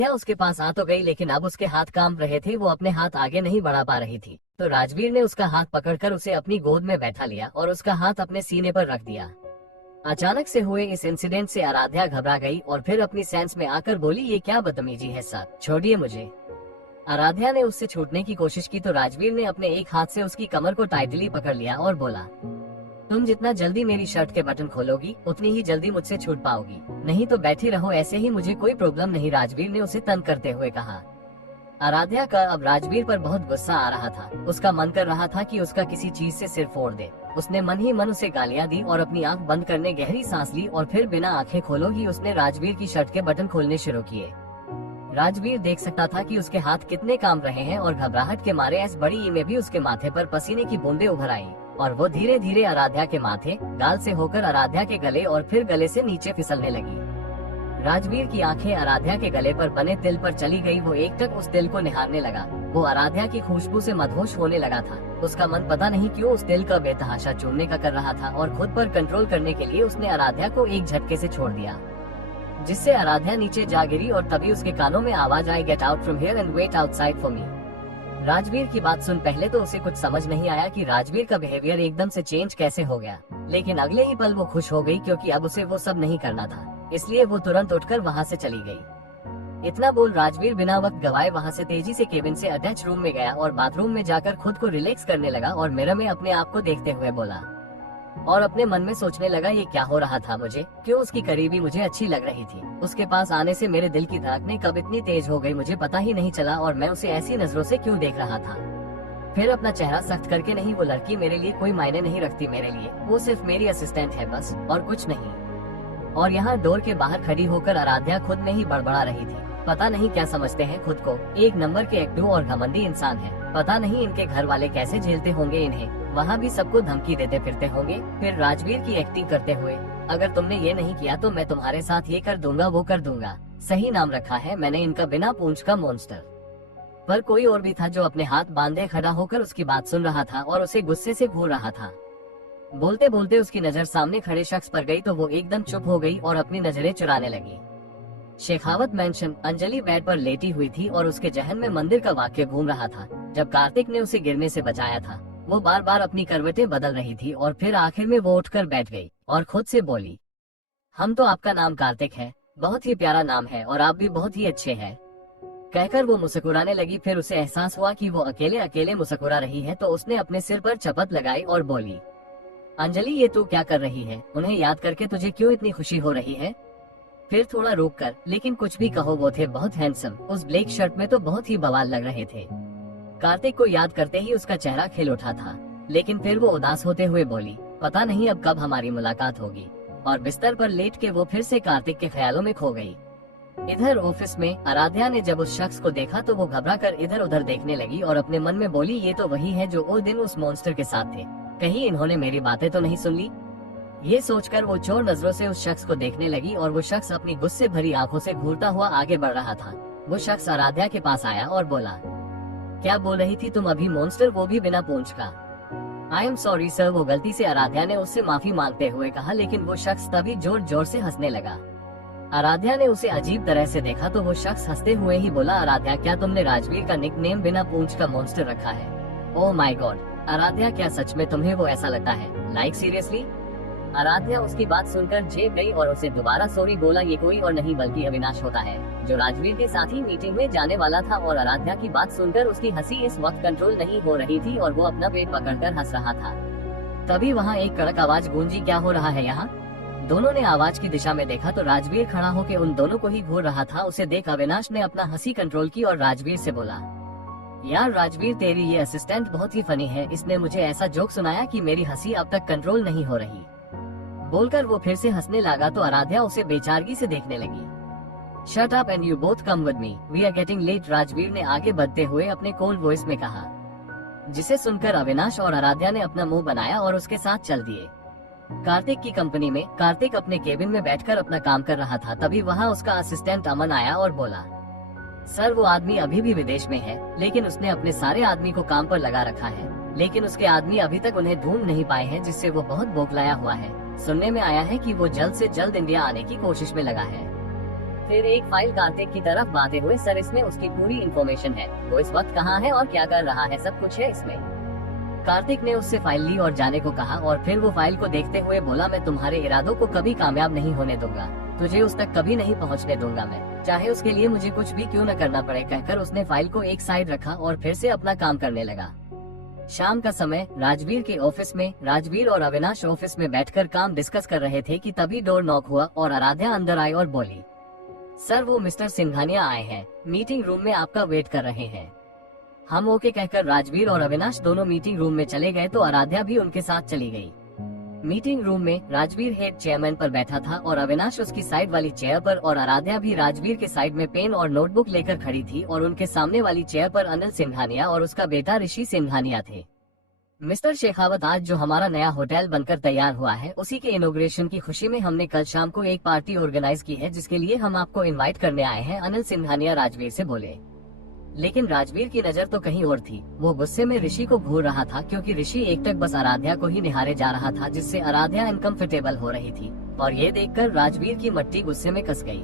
क्या उसके पास आ तो गई, लेकिन अब उसके हाथ कांप रहे थे, वो अपने हाथ आगे नहीं बढ़ा पा रही थी। तो राजवीर ने उसका हाथ पकड़कर उसे अपनी गोद में बैठा लिया और उसका हाथ अपने सीने पर रख दिया। अचानक से हुए इस इंसिडेंट से आराध्या घबरा गई और फिर अपनी सेंस में आकर बोली, ये क्या बदतमीजी है सर, छोड़िए मुझे। आराध्या ने उससे छूटने की कोशिश की तो राजवीर ने अपने एक हाथ से उसकी कमर को टाइटली पकड़ लिया और बोला, तुम जितना जल्दी मेरी शर्ट के बटन खोलोगी उतनी ही जल्दी मुझसे छूट पाओगी, नहीं तो बैठी रहो ऐसे ही, मुझे कोई प्रॉब्लम नहीं, राजवीर ने उसे तंग करते हुए कहा। आराध्या का अब राजवीर पर बहुत गुस्सा आ रहा था। उसका मन कर रहा था कि उसका किसी चीज से सिर फोड़ दे। उसने मन ही मन उसे गालियां दी और अपनी आंख बंद करने गहरी सांस ली और फिर बिना आंखें खोलो ही उसने राजवीर की शर्ट के बटन खोलने शुरू किए। राजवीर देख सकता था कि उसके हाथ कितने काम रहे हैं और घबराहट के मारे इस बड़ी में भी उसके माथे पर पसीने की बूंदें उभर आई और वो धीरे धीरे आराध्या के माथे, गाल से होकर आराध्या के गले और फिर गले से नीचे फिसलने लगी। राजवीर की आंखें आराध्या के गले पर बने तिल पर चली गई। वो एकटक उस तिल को निहारने लगा। वो आराध्या की खुशबू से मदहोश होने लगा था। उसका मन पता नहीं क्यों उस तिल का बेतहाशा चूमने का कर रहा था और खुद पर कंट्रोल करने के लिए उसने आराध्या को एक झटके से छोड़ दिया, जिससे आराध्या नीचे जा गिरी और तभी उसके कानों में आवाज आई, get out from here and wait outside for me. Rajveer की बात सुन पहले तो उसे कुछ समझ नहीं आया कि राजवीर का बिहेवियर एकदम से चेंज कैसे हो गया, लेकिन अगले ही पल वो खुश हो गई क्योंकि अब उसे वो सब नहीं करना था, इसलिए वो तुरंत उठकर वहाँ से चली गई। इतना बोल राजवीर बिना वक्त गवाए वहाँ से तेजी से केबिन से अटैच रूम में गया और बाथरूम में जाकर खुद को रिलैक्स करने लगा और मिरर में अपने आप को देखते हुए बोला और अपने मन में सोचने लगा, ये क्या हो रहा था मुझे, क्यों उसकी करीबी मुझे अच्छी लग रही थी। उसके पास आने से मेरे दिल की धड़कनें कब इतनी तेज हो गई मुझे पता ही नहीं चला और मैं उसे ऐसी नजरों से क्यों देख रहा था। फिर अपना चेहरा सख्त करके, नहीं वो लड़की मेरे लिए कोई मायने नहीं रखती, मेरे लिए वो सिर्फ मेरी असिस्टेंट है बस और कुछ नहीं। और यहाँ डोर के बाहर खड़ी होकर आराध्या खुद में ही बड़बड़ा रही थी। पता नहीं क्या समझते हैं खुद को, एक नंबर के एक्टू और घमंडी इंसान है। पता नहीं इनके घर वाले कैसे झेलते होंगे इन्हें, वहाँ भी सबको धमकी देते फिरते होंगे। फिर राजवीर की एक्टिंग करते हुए, अगर तुमने ये नहीं किया तो मैं तुम्हारे साथ ये कर दूंगा वो कर दूंगा। सही नाम रखा है मैंने इनका बिना पूंछ का मॉन्स्टर। पर कोई और भी था जो अपने हाथ बांधे खड़ा होकर उसकी बात सुन रहा था और उसे गुस्से से घूर रहा था। बोलते बोलते उसकी नजर सामने खड़े शख्स पर गई तो वो एकदम चुप हो गई और अपनी नजरें चुराने लगी। शेखावत मेंशन। अंजलि बेड पर लेटी हुई थी और उसके जहन में मंदिर का वाक्य घूम रहा था जब कार्तिक ने उसे गिरने से बचाया था। वो बार बार अपनी करवटें बदल रही थी और फिर आखिर में वो उठकर बैठ गई और खुद से बोली, हम तो आपका नाम कार्तिक है, बहुत ही प्यारा नाम है और आप भी बहुत ही अच्छे हैं। कहकर वो मुस्कुराने लगी। फिर उसे एहसास हुआ कि वो अकेले अकेले मुस्कुरा रही है तो उसने अपने सिर पर चपत लगाई और बोली, अंजलि ये तू क्या कर रही है, उन्हें याद करके तुझे क्यों इतनी खुशी हो रही है। फिर थोड़ा रोक कर, लेकिन कुछ भी कहो वो थे बहुत हैंडसम, उस ब्लैक शर्ट में तो बहुत ही बवाल लग रहे थे। कार्तिक को याद करते ही उसका चेहरा खिल उठा था, लेकिन फिर वो उदास होते हुए बोली, पता नहीं अब कब हमारी मुलाकात होगी। और बिस्तर पर लेट के वो फिर से कार्तिक के ख्यालों में खो गई। इधर ऑफिस में आराध्या ने जब उस शख्स को देखा तो वो घबरा कर इधर उधर देखने लगी और अपने मन में बोली, ये तो वही है जो उस दिन उस मॉन्स्टर के साथ थे, कहीं इन्होंने मेरी बातें तो नहीं सुन ली। ये सोचकर वो चोर नजरों से उस शख्स को देखने लगी और वो शख्स अपनी गुस्से भरी आंखों से घूरता हुआ आगे बढ़ रहा था। वो शख्स आराध्या के पास आया और बोला, क्या बोल रही थी तुम अभी, मॉन्स्टर वो भी बिना पूंछ का। आई एम सॉरी सर, वो गलती से, आराध्या ने उससे माफी मांगते हुए कहा, लेकिन वो शख्स तभी जोर जोर से हंसने लगा। आराध्या ने उसे अजीब तरह से देखा तो वो शख्स हंसते हुए ही बोला, आराध्या क्या तुमने राजवीर का निकनेम बिना पूंछ का मॉन्स्टर रखा है। ओह माय गॉड आराध्या, क्या सच में तुम्हें वो ऐसा लगता है, लाइक सीरियसली। आराध्या उसकी बात सुनकर झेप गई और उसे दोबारा सॉरी बोला। ये कोई और नहीं बल्कि अविनाश होता है जो राजवीर के साथ ही मीटिंग में जाने वाला था। और आराध्या की बात सुनकर उसकी हंसी इस वक्त कंट्रोल नहीं हो रही थी और वो अपना पेट पकड़कर हंस रहा था। तभी वहाँ एक कड़क आवाज गूंजी, क्या हो रहा है यहाँ। दोनों ने आवाज की दिशा में देखा तो राजवीर खड़ा होकर उन दोनों को ही घूर रहा था। उसे देख अविनाश ने अपना हंसी कंट्रोल की और राजवीर से बोला, यार राजवीर तेरी ये असिस्टेंट बहुत ही फनी है, इसने मुझे ऐसा जोक सुनाया कि मेरी हंसी अब तक कंट्रोल नहीं हो रही। बोलकर वो फिर से हंसने लगा तो आराध्या उसे बेचारगी से देखने लगी। Shut up and you both come with me, we are getting late, Rajveer ने आगे बढ़ते हुए अपने कोल्ड वॉइस में कहा, जिसे सुनकर अविनाश और आराध्या ने अपना मुंह बनाया और उसके साथ चल दिए। कार्तिक की कंपनी में कार्तिक अपने केबिन में बैठकर अपना काम कर रहा था। तभी वहाँ उसका असिस्टेंट अमन आया और बोला, सर वो आदमी अभी भी विदेश में है, लेकिन उसने अपने सारे आदमी को काम पर लगा रखा है, लेकिन उसके आदमी अभी तक उन्हें ढूंढ नहीं पाए हैं, जिससे वो बहुत बौखलाया हुआ है। सुनने में आया है कि वो जल्द से जल्द इंडिया आने की कोशिश में लगा है। फिर एक फाइल कार्तिक की तरफ बढ़ाते हुए, सर इसमें उसकी पूरी इन्फॉर्मेशन है, वो इस वक्त कहाँ है और क्या कर रहा है, सब कुछ है इसमें। कार्तिक ने उससे फाइल ली और जाने को कहा और फिर वो फाइल को देखते हुए बोला, मैं तुम्हारे इरादों को कभी कामयाब नहीं होने दूंगा, तुझे उस तक कभी नहीं पहुंचने दूंगा मैं, चाहे उसके लिए मुझे कुछ भी क्यों न करना पड़े, कहकर उसने फाइल को एक साइड रखा और फिर से अपना काम करने लगा। शाम का समय राजवीर के ऑफिस में, राजवीर और अविनाश ऑफिस में बैठकर काम डिस्कस कर रहे थे कि तभी डोर नॉक हुआ और आराध्या अंदर आई और बोली, सर वो मिस्टर सिंघानिया आए हैं, मीटिंग रूम में आपका वेट कर रहे हैं। हम ओके कहकर राजवीर और अविनाश दोनों मीटिंग रूम में चले गए तो आराध्या भी उनके साथ चली गई। मीटिंग रूम में राजवीर हेड चेयरमैन पर बैठा था और अविनाश उसकी साइड वाली चेयर पर, और आराध्या भी राजवीर के साइड में पेन और नोटबुक लेकर खड़ी थी, और उनके सामने वाली चेयर पर अनिल सिंघानिया और उसका बेटा ऋषि सिंघानिया थे। मिस्टर शेखावत, आज जो हमारा नया होटल बनकर तैयार हुआ है, उसी के इनॉग्रेशन की खुशी में हमने कल शाम को एक पार्टी ऑर्गेनाइज की है, जिसके लिए हम आपको इनवाइट करने आए हैं, अनिल सिंघानिया राजवीर से बोले। लेकिन राजवीर की नजर तो कहीं और थी, वो गुस्से में ऋषि को घूर रहा था, क्योंकि ऋषि एकटक बस आराध्या को ही निहारे जा रहा था, जिससे आराध्या अनकंफर्टेबल हो रही थी, और ये देखकर राजवीर की मट्टी गुस्से में कस गई।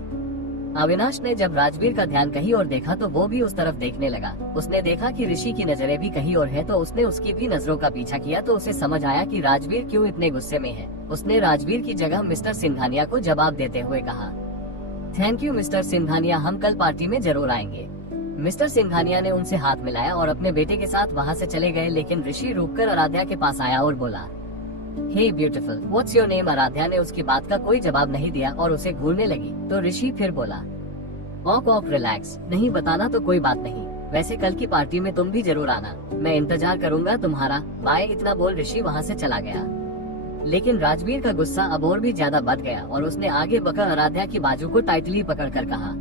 अविनाश ने जब राजवीर का ध्यान कहीं और देखा तो वो भी उस तरफ देखने लगा। उसने देखा कि ऋषि की नजरें भी कहीं और है, तो उसने उसकी भी नजरों का पीछा किया, तो उसे समझ आया कि राजवीर क्यों इतने गुस्से में है। उसने राजवीर की जगह मिस्टर सिंघानिया को जवाब देते हुए कहा, थैंक यू मिस्टर सिंघानिया, हम कल पार्टी में जरूर आएंगे। मिस्टर सिंघानिया ने उनसे हाथ मिलाया और अपने बेटे के साथ वहाँ से चले गए, लेकिन ऋषि रुककर आराध्या के पास आया और बोला, hey beautiful, what's your name. Aaradhya ने उसकी बात का कोई जवाब नहीं दिया और उसे घूरने लगी, तो ऋषि फिर बोला, ऑक ऑक रिलैक्स, नहीं बताना तो कोई बात नहीं, वैसे कल की पार्टी में तुम भी जरूर आना, मैं इंतजार करूंगा तुम्हारा, बाय। इतना बोल ऋषि वहाँ से चला गया। लेकिन राजवीर का गुस्सा अब और भी ज्यादा बढ़ गया और उसने आगे बढ़कर आराध्या की बाजू को टाइटली पकड़कर कहा,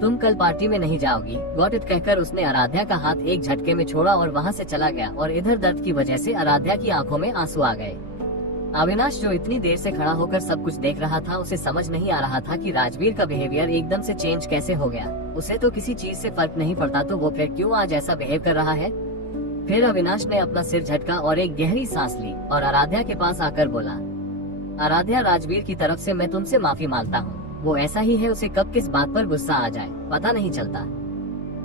तुम कल पार्टी में नहीं जाओगी, गॉट इट, कहकर उसने आराध्या का हाथ एक झटके में छोड़ा और वहाँ से चला गया, और इधर दर्द की वजह से आराध्या की आंखों में आंसू आ गए। अविनाश जो इतनी देर से खड़ा होकर सब कुछ देख रहा था, उसे समझ नहीं आ रहा था कि राजवीर का बिहेवियर एकदम से चेंज कैसे हो गया। उसे तो किसी चीज से फर्क नहीं पड़ता, तो वो फिर क्यों आज ऐसा बिहेव कर रहा है। फिर अविनाश ने अपना सिर झटका और एक गहरी सांस ली और आराध्या के पास आकर बोला, आराध्या, राजवीर की तरफ से मैं तुमसे माफी मांगता हूँ, वो ऐसा ही है, उसे कब किस बात पर गुस्सा आ जाए पता नहीं चलता।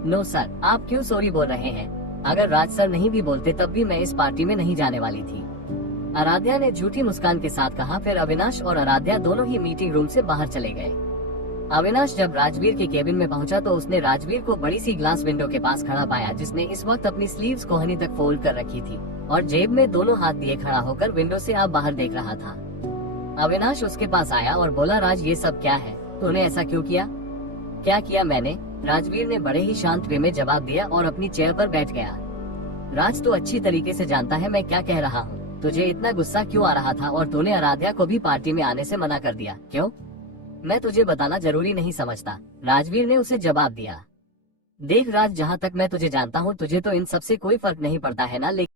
नो सर, आप क्यों सॉरी बोल रहे हैं, अगर राज सर नहीं भी बोलते तब भी मैं इस पार्टी में नहीं जाने वाली थी, आराध्या ने झूठी मुस्कान के साथ कहा। फिर अविनाश और आराध्या दोनों ही मीटिंग रूम से बाहर चले गए। अविनाश जब राजवीर के केबिन में पहुंचा तो उसने राजवीर को बड़ी सी ग्लास विंडो के पास खड़ा पाया, जिसने इस वक्त अपनी स्लीव्स कोहनी तक फोल्ड कर रखी थी और जेब में दोनों हाथ दिए खड़ा होकर विंडो से आप बाहर देख रहा था। अविनाश उसके पास आया और बोला, राज ये सब क्या है, तूने ऐसा क्यों किया। क्या किया मैंने, राजवीर ने बड़े ही शांत वे में जवाब दिया और अपनी चेयर पर बैठ गया। राज तो अच्छी तरीके से जानता है मैं क्या कह रहा हूँ, तुझे इतना गुस्सा क्यों आ रहा था और तूने आराध्या को भी पार्टी में आने से मना कर दिया, क्यों। मैं तुझे बताना जरूरी नहीं समझता, राजवीर ने उसे जवाब दिया। देख राज, जहाँ तक मैं तुझे जानता हूँ, तुझे तो इन सब से कोई फर्क नहीं पड़ता है ना, लेकिन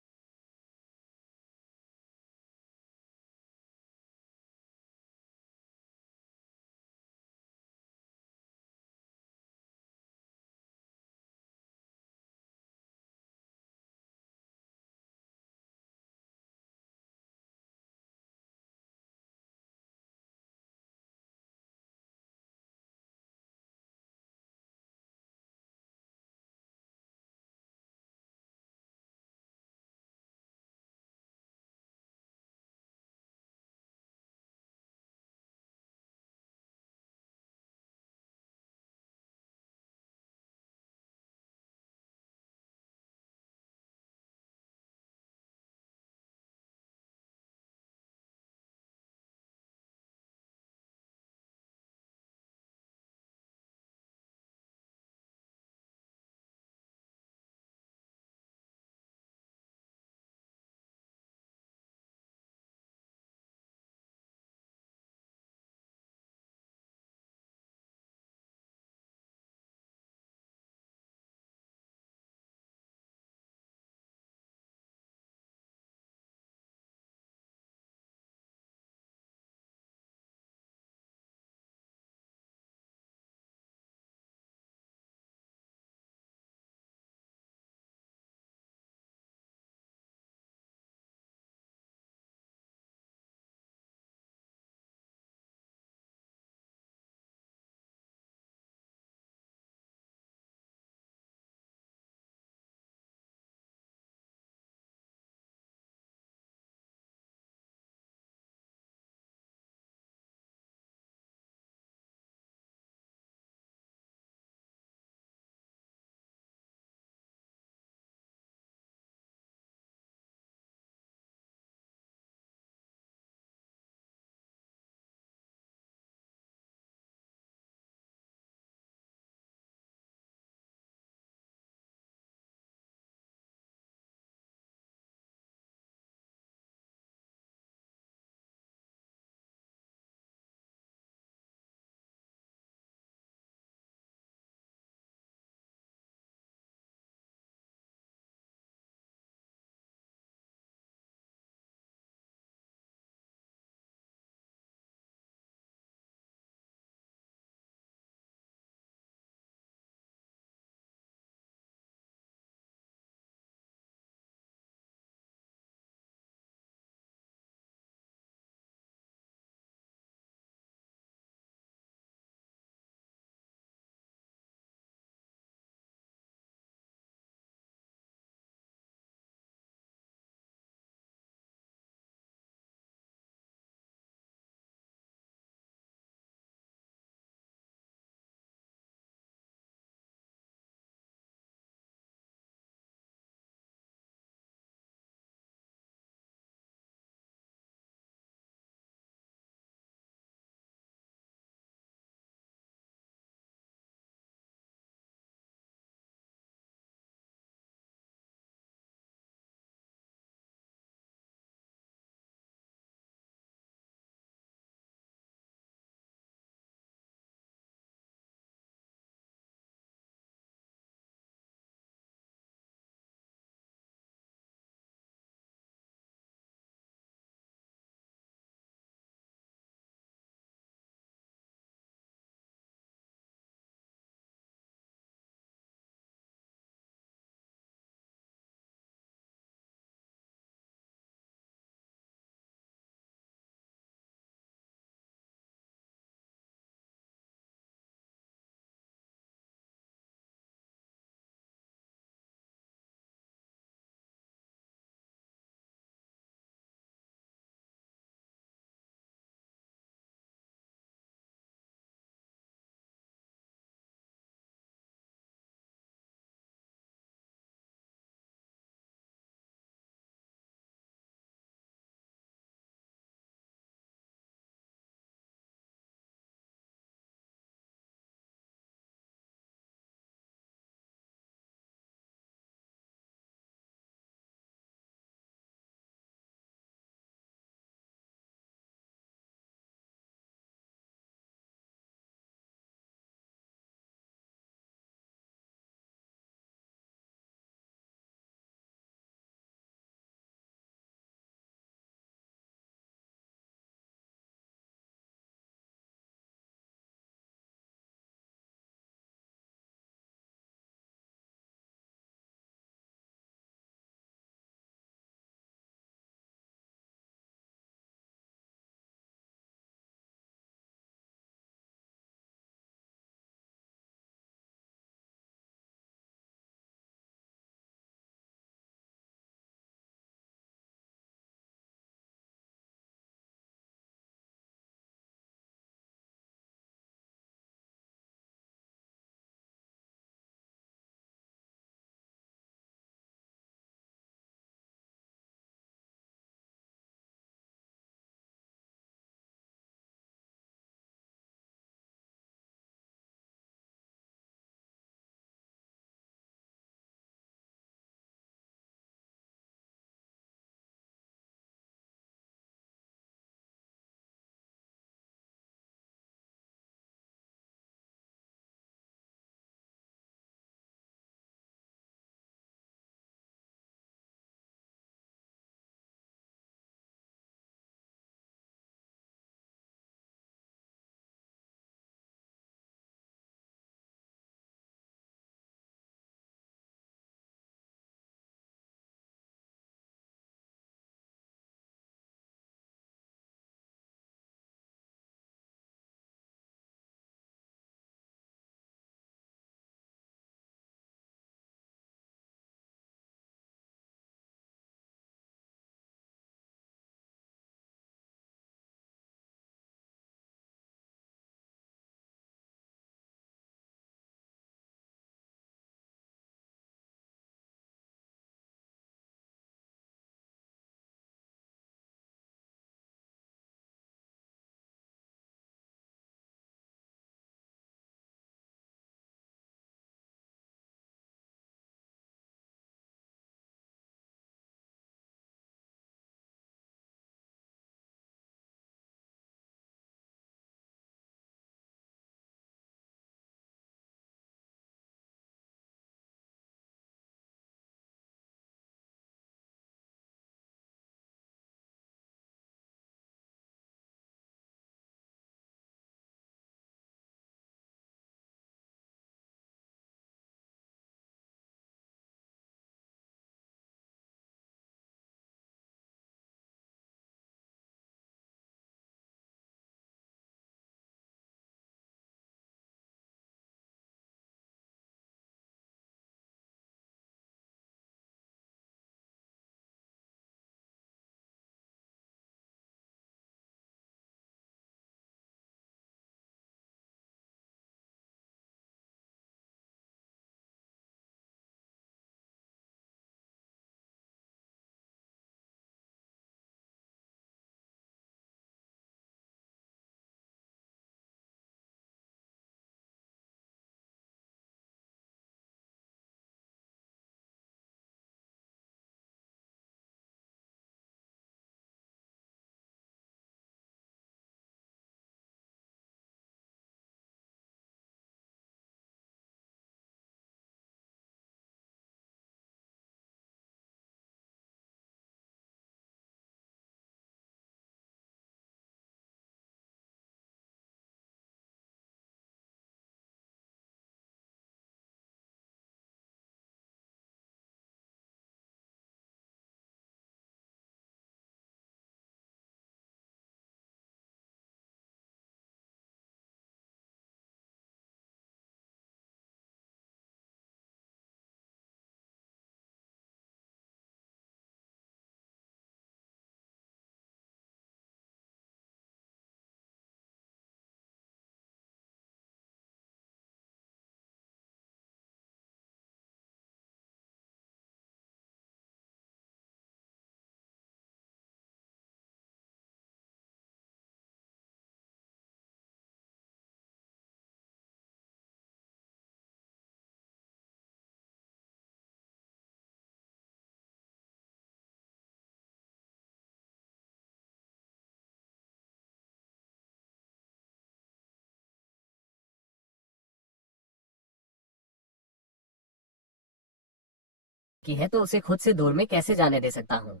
की है तो उसे खुद से दूर में कैसे जाने दे सकता हूँ,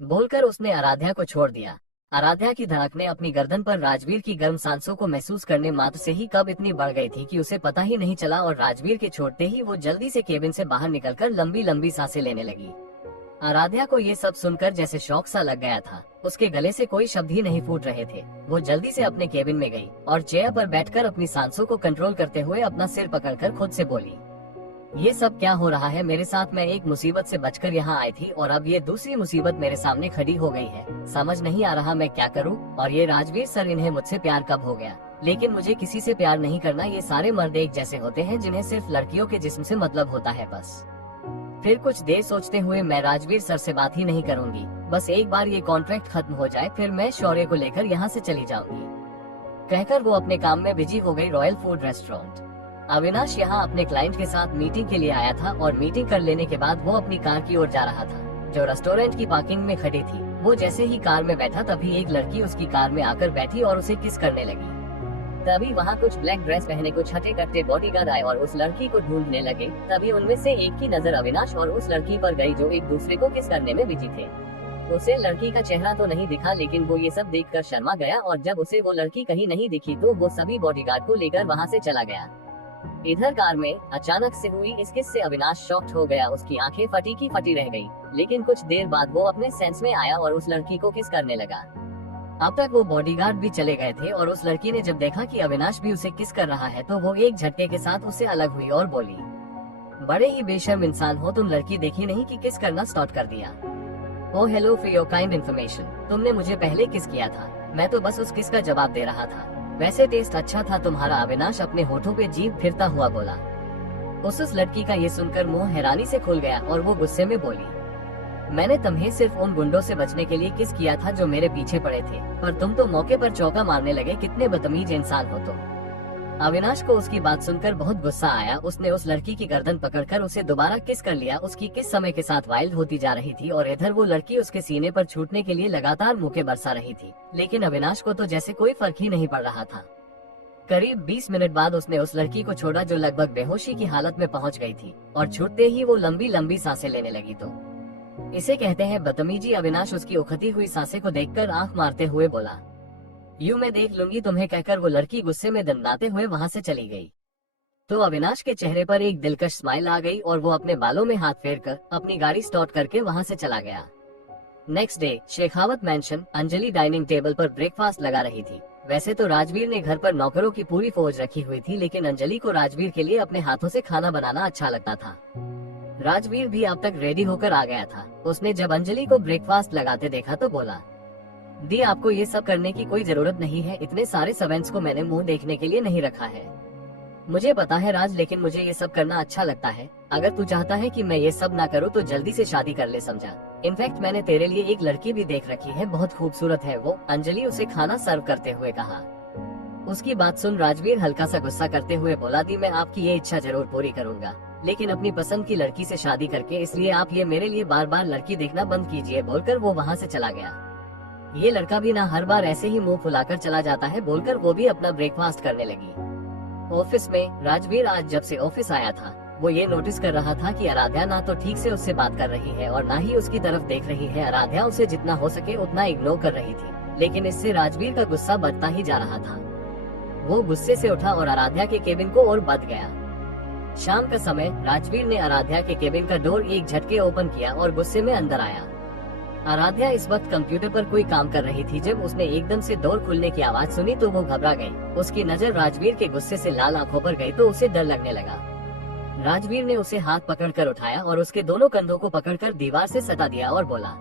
बोलकर उसने आराध्या को छोड़ दिया। आराध्या की धड़कनें अपनी गर्दन पर राजवीर की गर्म सांसों को महसूस करने मात्र से ही कब इतनी बढ़ गई थी कि उसे पता ही नहीं चला, और राजवीर के छोड़ते ही वो जल्दी से केबिन से बाहर निकलकर लंबी लंबी सांसें लेने लगी। आराध्या को ये सब सुनकर जैसे शौक सा लग गया था। उसके गले से कोई शब्द ही नहीं फूट रहे थे। वो जल्दी से अपने केबिन में गई और चेयर पर बैठकर अपनी सांसों को कंट्रोल करते हुए अपना सिर पकड़कर खुद से बोली, ये सब क्या हो रहा है मेरे साथ? मैं एक मुसीबत से बचकर यहाँ आई थी और अब ये दूसरी मुसीबत मेरे सामने खड़ी हो गई है। समझ नहीं आ रहा मैं क्या करूँ। और ये राजवीर सर, इन्हें मुझसे प्यार कब हो गया? लेकिन मुझे किसी से प्यार नहीं करना। ये सारे मर्द एक जैसे होते हैं जिन्हें सिर्फ लड़कियों के जिस्म से मतलब होता है बस। फिर कुछ देर सोचते हुए मैं राजवीर सर से बात ही नहीं करूंगी। बस एक बार ये कॉन्ट्रैक्ट खत्म हो जाए फिर मैं शौर्य को लेकर यहाँ से चली जाऊंगी, कहकर वो अपने काम में बिजी हो गई। Royal food restaurant. अविनाश यहाँ अपने क्लाइंट के साथ मीटिंग के लिए आया था और मीटिंग कर लेने के बाद वो अपनी कार की ओर जा रहा था जो रेस्टोरेंट की पार्किंग में खड़ी थी। वो जैसे ही कार में बैठा तभी एक लड़की उसकी कार में आकर बैठी और उसे किस करने लगी। तभी वहाँ कुछ ब्लैक ड्रेस पहने कुछ हटे कट्टे बॉडीगार्ड आए और उस लड़की को ढूंढने लगे। तभी उनमें से एक की नजर अविनाश और उस लड़की पर गई जो एक दूसरे को किस करने में बिजी थे। उसे लड़की का चेहरा तो नहीं दिखा, लेकिन वो ये सब देखकर शर्मा गया और जब उसे वो लड़की कहीं नहीं दिखी तो वो सभी बॉडीगार्ड को लेकर वहाँ से चला गया। इधर कार में अचानक से हुई इस किस से अविनाश शॉक्ड हो गया। उसकी आंखें फटी की फटी रह गई, लेकिन कुछ देर बाद वो अपने सेंस में आया और उस लड़की को किस करने लगा। अब तक वो बॉडीगार्ड भी चले गए थे और उस लड़की ने जब देखा कि अविनाश भी उसे किस कर रहा है तो वो एक झटके के साथ उससे अलग हुई और बोली, बड़े ही बेशर्म इंसान हो तुम। लड़की देखी नहीं कि किस करना स्टार्ट कर दिया। Oh hello for your kind information, तुमने मुझे पहले किस किया था? मैं तो बस उस किस का जवाब दे रहा था। वैसे टेस्ट अच्छा था तुम्हारा। अविनाश अपने होठों पे जीभ फिरता हुआ बोला। उस लड़की का ये सुनकर मुंह हैरानी से खुल गया और वो गुस्से में बोली, मैंने तुम्हें सिर्फ उन गुंडों से बचने के लिए किस किया था जो मेरे पीछे पड़े थे, पर तुम तो मौके पर चौका मारने लगे। कितने बदतमीज इंसान हो तुम। अविनाश को उसकी बात सुनकर बहुत गुस्सा आया। उसने उस लड़की की गर्दन पकड़कर उसे दोबारा किस कर लिया। उसकी किस समय के साथ वाइल्ड होती जा रही थी और इधर वो लड़की उसके सीने पर छूटने के लिए लगातार मुक्के बरसा रही थी, लेकिन अविनाश को तो जैसे कोई फर्क ही नहीं पड़ रहा था। करीब 20 मिनट बाद उसने उस लड़की को छोड़ा जो लगभग बेहोशी की हालत में पहुंच गई थी और छूटते ही वो लंबी लंबी सांसें लेने लगी। तो इसे कहते हैं बदतमीजी। अविनाश उसकी उखती हुई सांसें को देखकर आंख मारते हुए बोला, यूं मैं देख लूंगी तुम्हें, कहकर वो लड़की गुस्से में दंडाते हुए वहां से चली गई। तो अविनाश के चेहरे पर एक दिलकश स्माइल आ गई और वो अपने बालों में हाथ फेरकर अपनी गाड़ी स्टार्ट करके वहां से चला गया। Next day Shekhawat mention. Anjali dining table पर ब्रेकफास्ट लगा रही थी। वैसे तो राजवीर ने घर पर नौकरों की पूरी फौज रखी हुई थी, लेकिन अंजलि को राजवीर के लिए अपने हाथों से खाना बनाना अच्छा लगता था। राजवीर भी अब तक रेडी होकर आ गया था। उसने जब अंजलि को ब्रेकफास्ट लगाते देखा तो बोला, दी आपको ये सब करने की कोई जरूरत नहीं है। इतने सारे सर्वेंट्स को मैंने मुंह देखने के लिए नहीं रखा है। मुझे पता है राज, लेकिन मुझे ये सब करना अच्छा लगता है। अगर तू चाहता है कि मैं ये सब ना करूँ तो जल्दी से शादी कर ले, समझा। इनफैक्ट मैंने तेरे लिए एक लड़की भी देख रखी है, बहुत खूबसूरत है वो। अंजलि उसे खाना सर्व करते हुए कहा। उसकी बात सुन राजवीर हल्का सा गुस्सा करते हुए बोला, दी मैं आपकी ये इच्छा जरूर पूरी करूंगा, लेकिन अपनी पसंद की लड़की से शादी करके, इसलिए आप ये मेरे लिए बार बार लड़की देखना बंद कीजिए, बोलकर वो वहाँ से चला गया। ये लड़का भी ना हर बार ऐसे ही मुंह फुलाकर चला जाता है, बोलकर वो भी अपना ब्रेकफास्ट करने लगी। ऑफिस में राजवीर आज जब से ऑफिस आया था वो ये नोटिस कर रहा था कि आराध्या ना तो ठीक से उससे बात कर रही है और ना ही उसकी तरफ देख रही है। आराध्या उसे जितना हो सके उतना इग्नोर कर रही थी, लेकिन इससे राजवीर का गुस्सा बढ़ता ही जा रहा था। वो गुस्से से उठा और आराध्या के केबिन को और बंद गया। शाम का समय राजवीर ने आराध्या के केबिन का डोर एक झटके ओपन किया और गुस्से में अंदर आया। आराध्या इस वक्त कंप्यूटर पर कोई काम कर रही थी। जब उसने एकदम से डोर खुलने की आवाज सुनी तो वो घबरा गई। उसकी नजर राजवीर के गुस्से से लाल आंखों पर गई तो उसे डर लगने लगा। राजवीर ने उसे हाथ पकड़कर उठाया और उसके दोनों कंधों को पकड़कर दीवार से सटा दिया और बोला,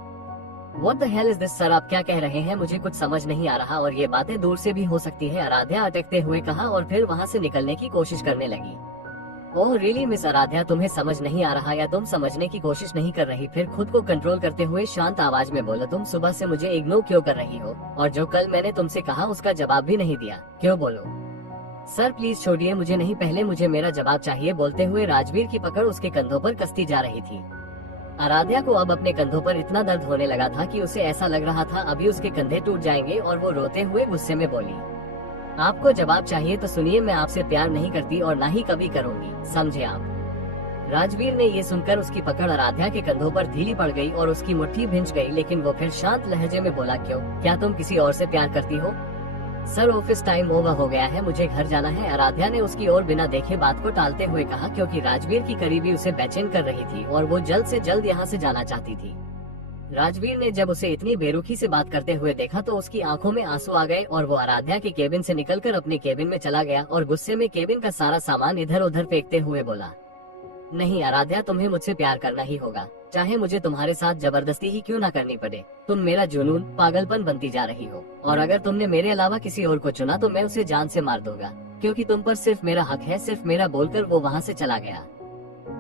What the hell is this sir, आप क्या कह रहे हैं? मुझे कुछ समझ नहीं आ रहा और ये बातें दूर से भी हो सकती है, आराध्या अटकते हुए कहा और फिर वहाँ से निकलने की कोशिश करने लगी। ओह रियली मिस आराध्या, तुम्हें समझ नहीं आ रहा या तुम समझने की कोशिश नहीं कर रही? फिर खुद को कंट्रोल करते हुए शांत आवाज में बोला, तुम सुबह से मुझे इग्नोर क्यों कर रही हो? और जो कल मैंने तुमसे कहा उसका जवाब भी नहीं दिया, क्यों? बोलो। सर प्लीज छोड़िए मुझे, नहीं पहले मुझे मेरा जवाब चाहिए। बोलते हुए राजवीर की पकड़ उसके कंधों पर कसती जा रही थी। आराध्या को अब अपने कंधों पर इतना दर्द होने लगा था कि उसे ऐसा लग रहा था अभी उसके कंधे टूट जाएंगे और वो रोते हुए गुस्से में बोली, आपको जवाब चाहिए तो सुनिए, मैं आपसे प्यार नहीं करती और ना ही कभी करूंगी, समझे आप? राजवीर ने ये सुनकर उसकी पकड़ आराध्या के कंधों पर ढीली पड़ गई और उसकी मुट्ठी भिंच गई, लेकिन वो फिर शांत लहजे में बोला, क्यों, क्या तुम किसी और से प्यार करती हो? सर, ऑफिस टाइम ओवर हो गया है, मुझे घर जाना है। आराध्या ने उसकी ओर बिना देखे बात को टालते हुए कहा, क्योंकि राजवीर की करीबी उसे बेचैन कर रही थी और वो जल्द से जल्द यहाँ से जाना चाहती थी। राजवीर ने जब उसे इतनी बेरुखी से बात करते हुए देखा तो उसकी आंखों में आंसू आ गए और वो आराध्या के केबिन से निकलकर अपने केबिन में चला गया और गुस्से में केबिन का सारा सामान इधर उधर फेंकते हुए बोला, नहीं आराध्या, तुम्हें मुझसे प्यार करना ही होगा, चाहे मुझे तुम्हारे साथ जबरदस्ती ही क्यों ना करनी पड़े। तुम मेरा जुनून, पागलपन बनती जा रही हो, और अगर तुमने मेरे अलावा किसी और को चुना तो मैं उसे जान से मार दूंगा, क्योंकि तुम पर सिर्फ मेरा हक है, सिर्फ मेरा। बोलकर वो वहाँ से चला गया।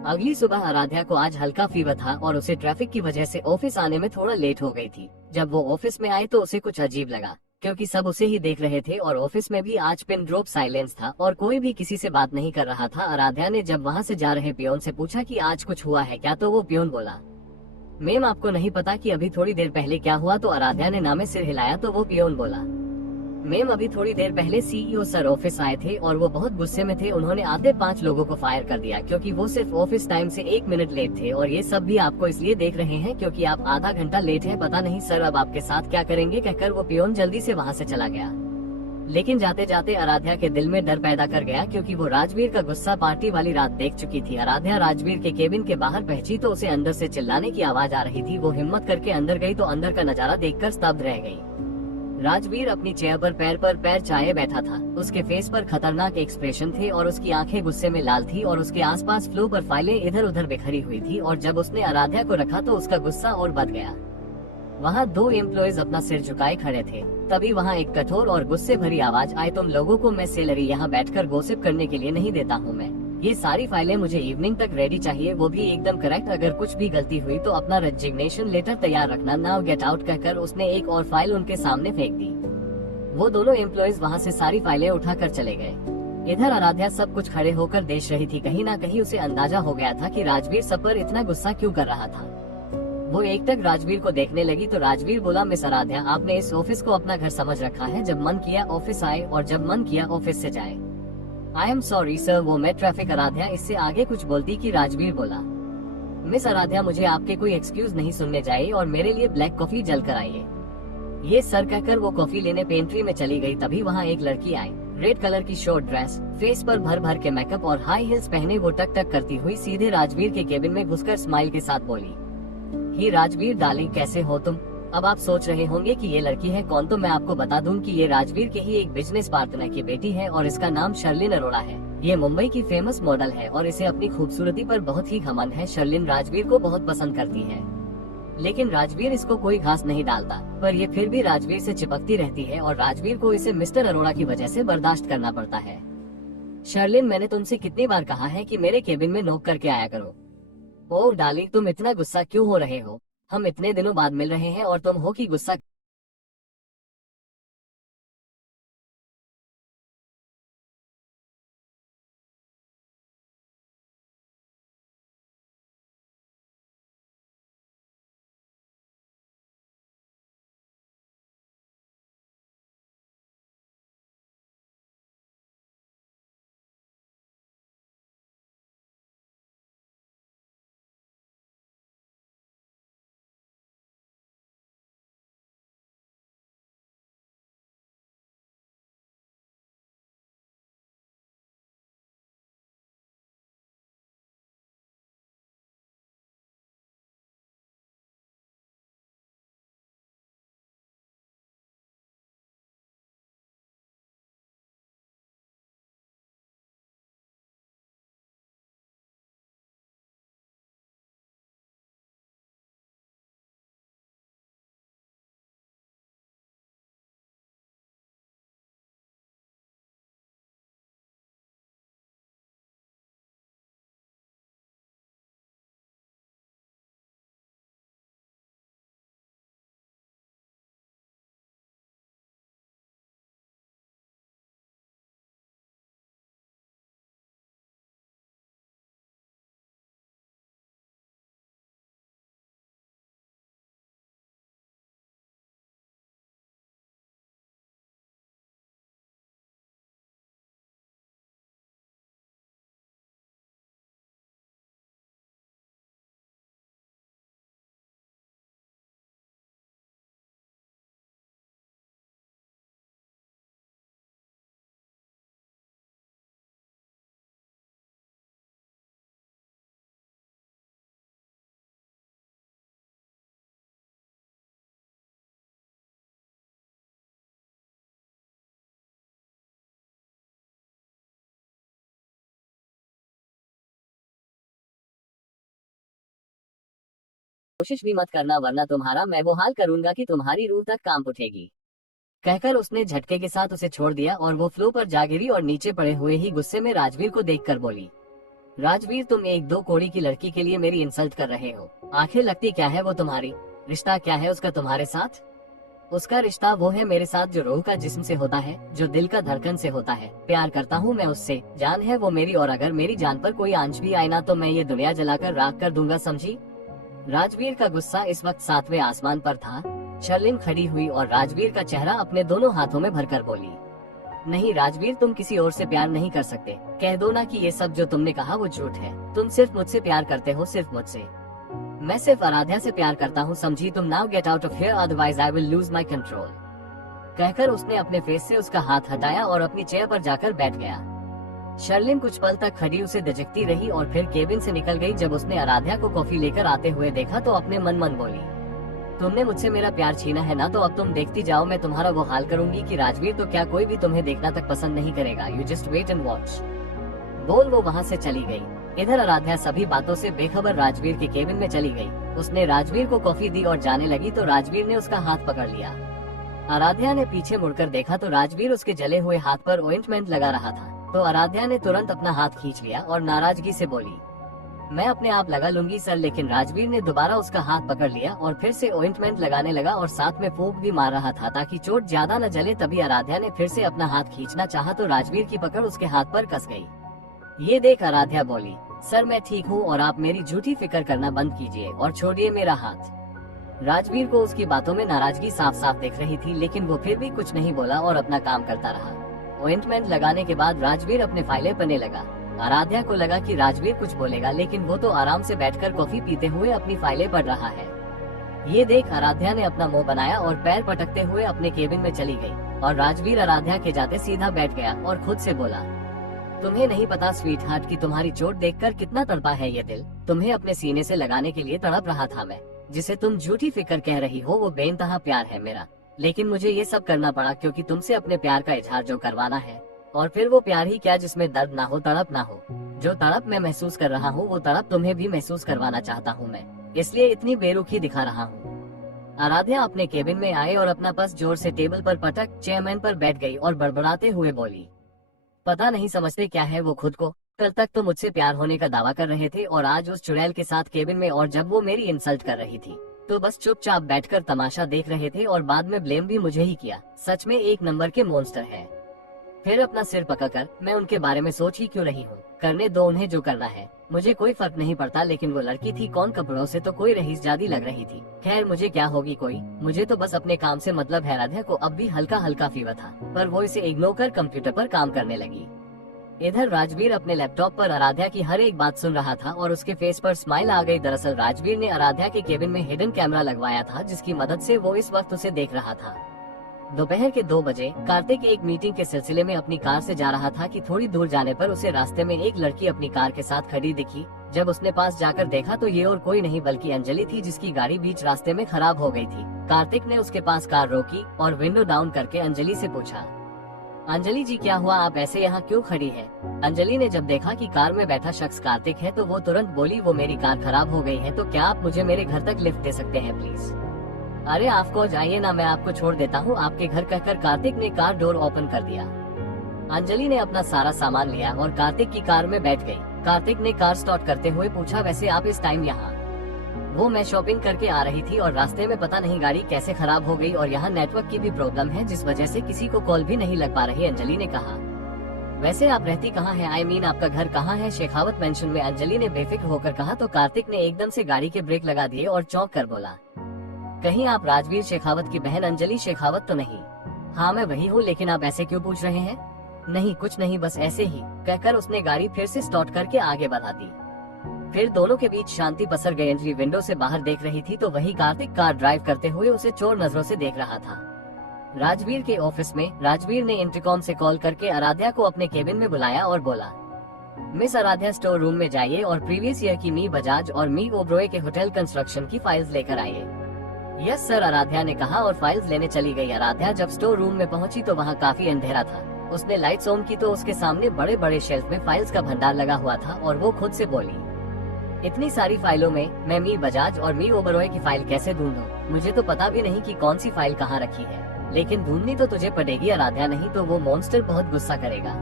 अगली सुबह आराध्या को आज हल्का फीवर था और उसे ट्रैफिक की वजह से ऑफिस आने में थोड़ा लेट हो गई थी। जब वो ऑफिस में आई तो उसे कुछ अजीब लगा, क्योंकि सब उसे ही देख रहे थे और ऑफिस में भी आज पिन ड्रॉप साइलेंस था और कोई भी किसी से बात नहीं कर रहा था। आराध्या ने जब वहाँ से जा रहे पियोन से पूछा कि आज कुछ हुआ है क्या, तो वो पियोन बोला, मैम आपको नहीं पता कि अभी थोड़ी देर पहले क्या हुआ? तो आराध्या ने नामे सिर हिलाया तो वो पियोन बोला, मैम अभी थोड़ी देर पहले सीईओ सर ऑफिस आए थे और वो बहुत गुस्से में थे। उन्होंने आधे 5 लोगों को फायर कर दिया क्योंकि वो सिर्फ ऑफिस टाइम से 1 मिनट लेट थे, और ये सब भी आपको इसलिए देख रहे हैं क्योंकि आप आधा घंटा लेट हैं। पता नहीं सर अब आपके साथ क्या करेंगे, कहकर वो पियोन जल्दी से वहाँ से चला गया। लेकिन जाते जाते आराध्या के दिल में डर पैदा कर गया, क्योंकि वो राजवीर का गुस्सा पार्टी वाली रात देख चुकी थी। आराध्या राजवीर के केबिन के बाहर पहुंची तो उसे अंदर से चिल्लाने की आवाज आ रही थी। वो हिम्मत करके अंदर गई तो अंदर का नजारा देखकर स्तब्ध रह गई। राजवीर अपनी चेयर पर पैर चाये बैठा था। उसके फेस पर खतरनाक एक्सप्रेशन थे और उसकी आंखें गुस्से में लाल थी और उसके आसपास फ्लो पर फाइलें इधर उधर बिखरी हुई थी, और जब उसने आराध्या को रखा तो उसका गुस्सा और बढ़ गया। वहाँ 2 एम्प्लॉयज अपना सिर झुकाए खड़े थे। तभी वहाँ एक कठोर और गुस्से भरी आवाज आई, तुम लोगों को मैं सैलरी यहाँ बैठकर गॉसिप करने के लिए नहीं देता हूँ। मैं ये सारी फाइलें मुझे इवनिंग तक रेडी चाहिए, वो भी एकदम करेक्ट। अगर कुछ भी गलती हुई तो अपना रेजिग्नेशन लेटर तैयार रखना। नाउ गेट आउट, कहकर उसने एक और फाइल उनके सामने फेंक दी। वो दोनों एम्प्लॉयज वहाँ से सारी फाइलें उठाकर चले गए। इधर आराध्या सब कुछ खड़े होकर देख रही थी। कहीं ना कहीं उसे अंदाजा हो गया था कि राजवीर सब पर इतना गुस्सा क्यों कर रहा था। वो एकटक राजवीर को देखने लगी तो राजवीर बोला, मिस आराध्या, आपने इस ऑफिस को अपना घर समझ रखा है। जब मन किया ऑफिस आए और जब मन किया ऑफिस से जाए। आई एम सॉरी सर, वो मैं ट्रैफिक। आराध्या इससे आगे कुछ बोलती कि राजवीर बोला, मिस आराध्या, मुझे आपके कोई एक्सक्यूज नहीं सुनने चाहिए और मेरे लिए ब्लैक कॉफी जल कर आइए। ये सर कहकर वो कॉफी लेने पेंट्री में चली गई। तभी वहाँ एक लड़की आई। रेड कलर की शॉर्ट ड्रेस, फेस पर भर भर के मेकअप और हाई हील्स पहने वो टक टक करती हुई सीधे राजवीर के केबिन में घुसकर स्माइल के साथ बोली, ही राजवीर डार्लिंग, कैसे हो तुम? अब आप सोच रहे होंगे कि ये लड़की है कौन, तो मैं आपको बता दूं कि ये राजवीर के ही एक बिजनेस पार्टनर की बेटी है और इसका नाम शर्लिन अरोड़ा है। ये मुंबई की फेमस मॉडल है और इसे अपनी खूबसूरती पर बहुत ही घमंड है। शर्लिन राजवीर को बहुत पसंद करती है, लेकिन राजवीर इसको कोई घास नहीं डालता, पर ये फिर भी राजवीर से चिपकती रहती है और राजवीर को इसे मिस्टर अरोड़ा की वजह से बर्दाश्त करना पड़ता है। शर्लिन, मैंने तुमसे कितनी बार कहा है कि मेरे केबिन में नोक करके आया करो। ओह डार्लिंग, तुम इतना गुस्सा क्यों हो रहे हो? हम इतने दिनों बाद मिल रहे हैं और तुम हो कि गुस्सा कोशिश भी मत करना, वरना तुम्हारा मैं वो हाल करूंगा कि तुम्हारी रूह तक कांप उठेगी। कहकर उसने झटके के साथ उसे छोड़ दिया और वो फ्लो पर जा गिरी और नीचे पड़े हुए ही गुस्से में राजवीर को देखकर बोली, राजवीर तुम एक दो कौड़ी की लड़की के लिए मेरी इंसल्ट कर रहे हो। आखिर लगती क्या है वो तुम्हारी? रिश्ता क्या है उसका तुम्हारे साथ? उसका रिश्ता वो है मेरे साथ जो रूह का जिस्म से होता है, जो दिल का धड़कन से होता है। प्यार करता हूँ मैं उससे, जान है वो मेरी, और अगर मेरी जान पर कोई आंच भी आए ना तो मैं ये दुनिया जलाकर राख कर दूंगा, समझी? राजवीर का गुस्सा इस वक्त सातवें आसमान पर था। शर्लिन खड़ी हुई और राजवीर का चेहरा अपने दोनों हाथों में भरकर बोली, नहीं राजवीर, तुम किसी और से प्यार नहीं कर सकते। कह दो ना कि ये सब जो तुमने कहा वो झूठ है। तुम सिर्फ मुझसे प्यार करते हो, सिर्फ मुझसे। मैं सिर्फ आराध्या से प्यार करता हूँ, समझी तुम? Now get out of here, otherwise I will lose my control. कहकर उसने अपने फेस से उसका हाथ हटाया और अपनी चेयर पर जाकर बैठ गया। शर्लिन कुछ पल तक खड़ी उसे दजकती रही और फिर केबिन से निकल गई। जब उसने आराध्या को कॉफी लेकर आते हुए देखा तो अपने मन मन बोली, तुमने मुझसे मेरा प्यार छीना है ना, तो अब तुम देखती जाओ मैं तुम्हारा वो हाल करूंगी कि राजवीर तो क्या कोई भी तुम्हें देखना तक पसंद नहीं करेगा। You just wait and watch. बोल वो वहाँ से चली गई। इधर आराध्या सभी बातों से बेखबर राजवीर के केबिन में चली गई। उसने राजवीर को कॉफी दी और जाने लगी तो राजवीर ने उसका हाथ पकड़ लिया। आराध्या ने पीछे मुड़कर देखा तो राजवीर उसके जले हुए हाथ पर ऑइंटमेंट लगा रहा था। तो आराध्या ने तुरंत अपना हाथ खींच लिया और नाराजगी से बोली, मैं अपने आप लगा लूंगी सर। लेकिन राजवीर ने दोबारा उसका हाथ पकड़ लिया और फिर से ऑइंटमेंट लगाने लगा और साथ में फूंक भी मार रहा था ताकि चोट ज्यादा न जले। तभी आराध्या ने फिर से अपना हाथ खींचना चाहा तो राजवीर की पकड़ उसके हाथ पर कस गई। ये देख आराध्या बोली, सर मैं ठीक हूँ और आप मेरी झूठी फिक्र करना बंद कीजिए और छोड़िए मेरा हाथ। राजवीर को उसकी बातों में नाराजगी साफ साफ दिख रही थी, लेकिन वो फिर भी कुछ नहीं बोला और अपना काम करता रहा। ऑइंटमेंट लगाने के बाद राजवीर अपने फाइलें पढ़ने लगा। आराध्या को लगा कि राजवीर कुछ बोलेगा, लेकिन वो तो आराम से बैठकर कॉफी पीते हुए अपनी फाइलें पढ़ रहा है। ये देख आराध्या ने अपना मुंह बनाया और पैर पटकते हुए अपने केबिन में चली गई और राजवीर आराध्या के जाते सीधा बैठ गया और खुद से बोला, तुम्हें नहीं पता स्वीट हार्ट की तुम्हारी चोट देखकर कितना तड़पा है ये दिल। तुम्हें अपने सीने से लगाने के लिए तड़प रहा था मैं। जिसे तुम झूठी फिक्र कह रही हो वो बेइंतहा प्यार है मेरा, लेकिन मुझे ये सब करना पड़ा क्योंकि तुमसे अपने प्यार का इजहार जो करवाना है। और फिर वो प्यार ही क्या जिसमें दर्द ना हो, तड़प ना हो। जो तड़प मैं महसूस कर रहा हूँ वो तड़प तुम्हें भी महसूस करवाना चाहता हूँ मैं, इसलिए इतनी बेरुखी दिखा रहा हूँ। आराध्या अपने केबिन में आए और अपना पर्स जोर से टेबल पर पटक चेयरमैन पर बैठ गई और बड़बड़ाते हुए बोली, पता नहीं समझते क्या है वो खुद को। कल तक तो मुझसे प्यार होने का दावा कर रहे थे और आज उस चुड़ैल के साथ केबिन में, और जब वो मेरी इंसल्ट कर रही थी तो बस चुपचाप बैठकर तमाशा देख रहे थे और बाद में ब्लेम भी मुझे ही किया। सच में एक नंबर के मॉन्स्टर है। फिर अपना सिर पकड़कर मैं उनके बारे में सोच ही क्यों रही हूँ। करने दो उन्हें जो करना है, मुझे कोई फर्क नहीं पड़ता। लेकिन वो लड़की थी कौन, कपड़ों से तो कोई रईसजादी लग रही थी। खैर मुझे क्या होगी कोई, मुझे तो बस अपने काम से मतलब है। राधा को अब भी हल्का हल्का फीवर था, पर वो इसे इग्नोर कर कंप्यूटर पर काम करने लगी। इधर राजवीर अपने लैपटॉप पर आराध्या की हर एक बात सुन रहा था और उसके फेस पर स्माइल आ गई। दरअसल राजवीर ने आराध्या के केबिन में हिडन कैमरा लगवाया था, जिसकी मदद से वो इस वक्त उसे देख रहा था। दोपहर के 2 बजे कार्तिक एक मीटिंग के सिलसिले में अपनी कार से जा रहा था कि थोड़ी दूर जाने पर उसे रास्ते में एक लड़की अपनी कार के साथ खड़ी दिखी। जब उसने पास जाकर देखा तो ये और कोई नहीं बल्कि अंजलि थी, जिसकी गाड़ी बीच रास्ते में खराब हो गई थी। कार्तिक ने उसके पास कार रोकी और विंडो डाउन करके अंजलि से पूछा, अंजलि जी क्या हुआ, आप ऐसे यहाँ क्यों खड़ी है? अंजलि ने जब देखा कि कार में बैठा शख्स कार्तिक है तो वो तुरंत बोली, वो मेरी कार खराब हो गई है तो क्या आप मुझे मेरे घर तक लिफ्ट दे सकते हैं प्लीज? अरे आपको जाइए ना, मैं आपको छोड़ देता हूँ आपके घर, कहकर कार्तिक ने कार डोर ओपन कर दिया। अंजलि ने अपना सारा सामान लिया और कार्तिक की कार में बैठ गई। कार्तिक ने कार स्टार्ट करते हुए पूछा, वैसे आप इस टाइम यहाँ? वो मैं शॉपिंग करके आ रही थी और रास्ते में पता नहीं गाड़ी कैसे खराब हो गई और यहाँ नेटवर्क की भी प्रॉब्लम है, जिस वजह से किसी को कॉल भी नहीं लग पा रही, अंजलि ने कहा। वैसे आप रहती कहाँ है, आई मीन आपका घर कहाँ है? शेखावत मेंशन में, अंजलि ने बेफिक्र होकर कहा। तो कार्तिक ने एकदम से गाड़ी के ब्रेक लगा दिए और चौंक कर बोला, कहीं आप राजवीर शेखावत की बहन अंजलि शेखावत तो नहीं? हाँ मैं वही हूँ, लेकिन आप ऐसे क्यों पूछ रहे हैं? नहीं कुछ नहीं, बस ऐसे ही, कहकर उसने गाड़ी फिर से स्टार्ट करके आगे बढ़ा दी। फिर दोनों के बीच शांति पसर गई। अंजलि विंडो से बाहर देख रही थी तो वही कार्तिक कार ड्राइव करते हुए उसे चोर नजरों से देख रहा था। राजवीर के ऑफिस में राजवीर ने इंटरकॉम से कॉल करके आराध्या को अपने केबिन में बुलाया और बोला, मिस आराध्या स्टोर रूम में जाइए और प्रीवियस ईयर की मी बजाज और मी ओब्रोए के होटल कंस्ट्रक्शन की फाइल्स लेकर आइए। यस सर, आराध्या ने कहा और फाइल्स लेने चली गई। आराध्या जब स्टोर रूम में पहुंची तो वहाँ काफी अंधेरा था। उसने लाइट्स ऑन की तो उसके सामने बड़े बड़े शेल्फ में फाइल्स का भंडार लगा हुआ था और वो खुद से बोली, इतनी सारी फाइलों में मैं मी बजाज और मी ओबरॉय की फाइल कैसे ढूंढूं? मुझे तो पता भी नहीं कि कौन सी फाइल कहाँ रखी है, लेकिन ढूंढनी तो तुझे पड़ेगी आराध्या, नहीं तो वो मॉन्स्टर बहुत गुस्सा करेगा।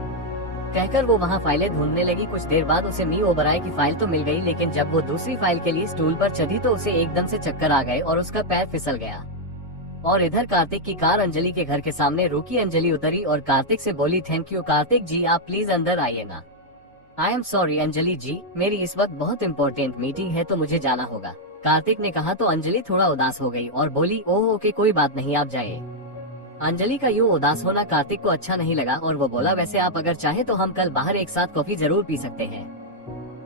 कहकर वो वहाँ फाइलें ढूंढने लगी। कुछ देर बाद उसे मी ओबराय की फाइल तो मिल गई, लेकिन जब वो दूसरी फाइल के लिए स्टूल पर चढ़ी तो उसे एकदम से चक्कर आ गए और उसका पैर फिसल गया। और इधर कार्तिक की कार अंजलि के घर के सामने रुकी। अंजलि उतरी और कार्तिक से बोली, थैंक यू कार्तिक जी, आप प्लीज अंदर आइए ना। आई एम सॉरी अंजलि जी, मेरी इस वक्त बहुत इम्पोर्टेंट मीटिंग है तो मुझे जाना होगा, कार्तिक ने कहा। तो अंजलि थोड़ा उदास हो गई और बोली, ओह ओके कोई बात नहीं, आप जाइए। अंजलि का यूँ उदास होना कार्तिक को अच्छा नहीं लगा और वो बोला, वैसे आप अगर चाहे तो हम कल बाहर एक साथ कॉफी जरूर पी सकते हैं।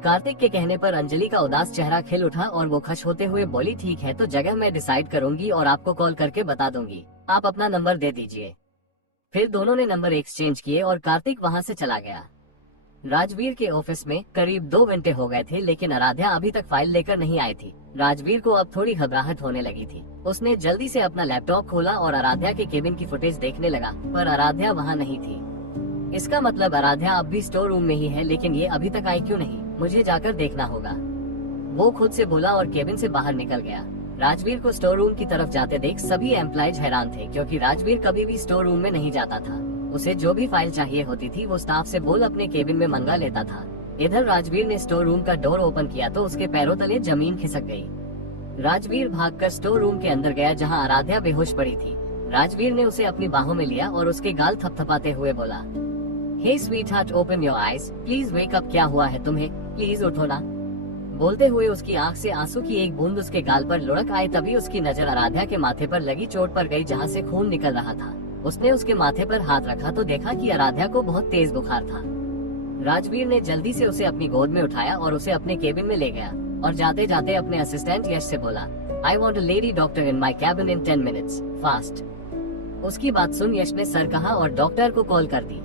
कार्तिक के कहने पर अंजलि का उदास चेहरा खिल उठा और वो खुश होते हुए बोली, ठीक है तो जगह मैं डिसाइड करूंगी और आपको कॉल करके बता दूंगी, आप अपना नंबर दे दीजिए। फिर दोनों ने नंबर एक्सचेंज किए और कार्तिक वहाँ से चला गया। राजवीर के ऑफिस में करीब 2 घंटे हो गए थे, लेकिन आराध्या अभी तक फाइल लेकर नहीं आई थी। राजवीर को अब थोड़ी घबराहट होने लगी थी। उसने जल्दी से अपना लैपटॉप खोला और आराध्या के केबिन की फुटेज देखने लगा, पर आराध्या वहाँ नहीं थी। इसका मतलब आराध्या अब भी स्टोर रूम में ही है, लेकिन ये अभी तक आई क्यों नहीं? मुझे जाकर देखना होगा, वो खुद से बोला और केबिन से बाहर निकल गया। राजवीर को स्टोर रूम की तरफ जाते देख सभी एम्प्लॉयज हैरान थे, क्योंकि राजवीर कभी भी स्टोर रूम में नहीं जाता था। उसे जो भी फाइल चाहिए होती थी वो स्टाफ से बोल अपने केबिन में मंगा लेता था। इधर राजवीर ने स्टोर रूम का डोर ओपन किया तो उसके पैरों तले जमीन खिसक गई। राजवीर भागकर स्टोर रूम के अंदर गया जहां आराध्या बेहोश पड़ी थी। राजवीर ने उसे अपनी बाहों में लिया और उसके गाल थपथपाते हुए बोला, hey sweetheart, open your eyes, please wake up, क्या हुआ है तुम्हें, प्लीज उठो ना। बोलते हुए उसकी आंख से आंसू की एक बूंद उसके गाल पर लुढ़क आई। तभी उसकी नजर आराध्या के माथे पर लगी चोट पर गई, जहां से खून निकल रहा था। उसने उसके माथे पर हाथ रखा तो देखा कि आराध्या को बहुत तेज बुखार था। राजवीर ने जल्दी से उसे अपनी गोद में उठाया और उसे अपने केबिन में ले गया और जाते जाते अपने असिस्टेंट यश से बोला, I want a lady doctor in my cabin in 10 minutes, fast. उसकी बात सुन यश ने सर कहा और डॉक्टर को कॉल कर दी।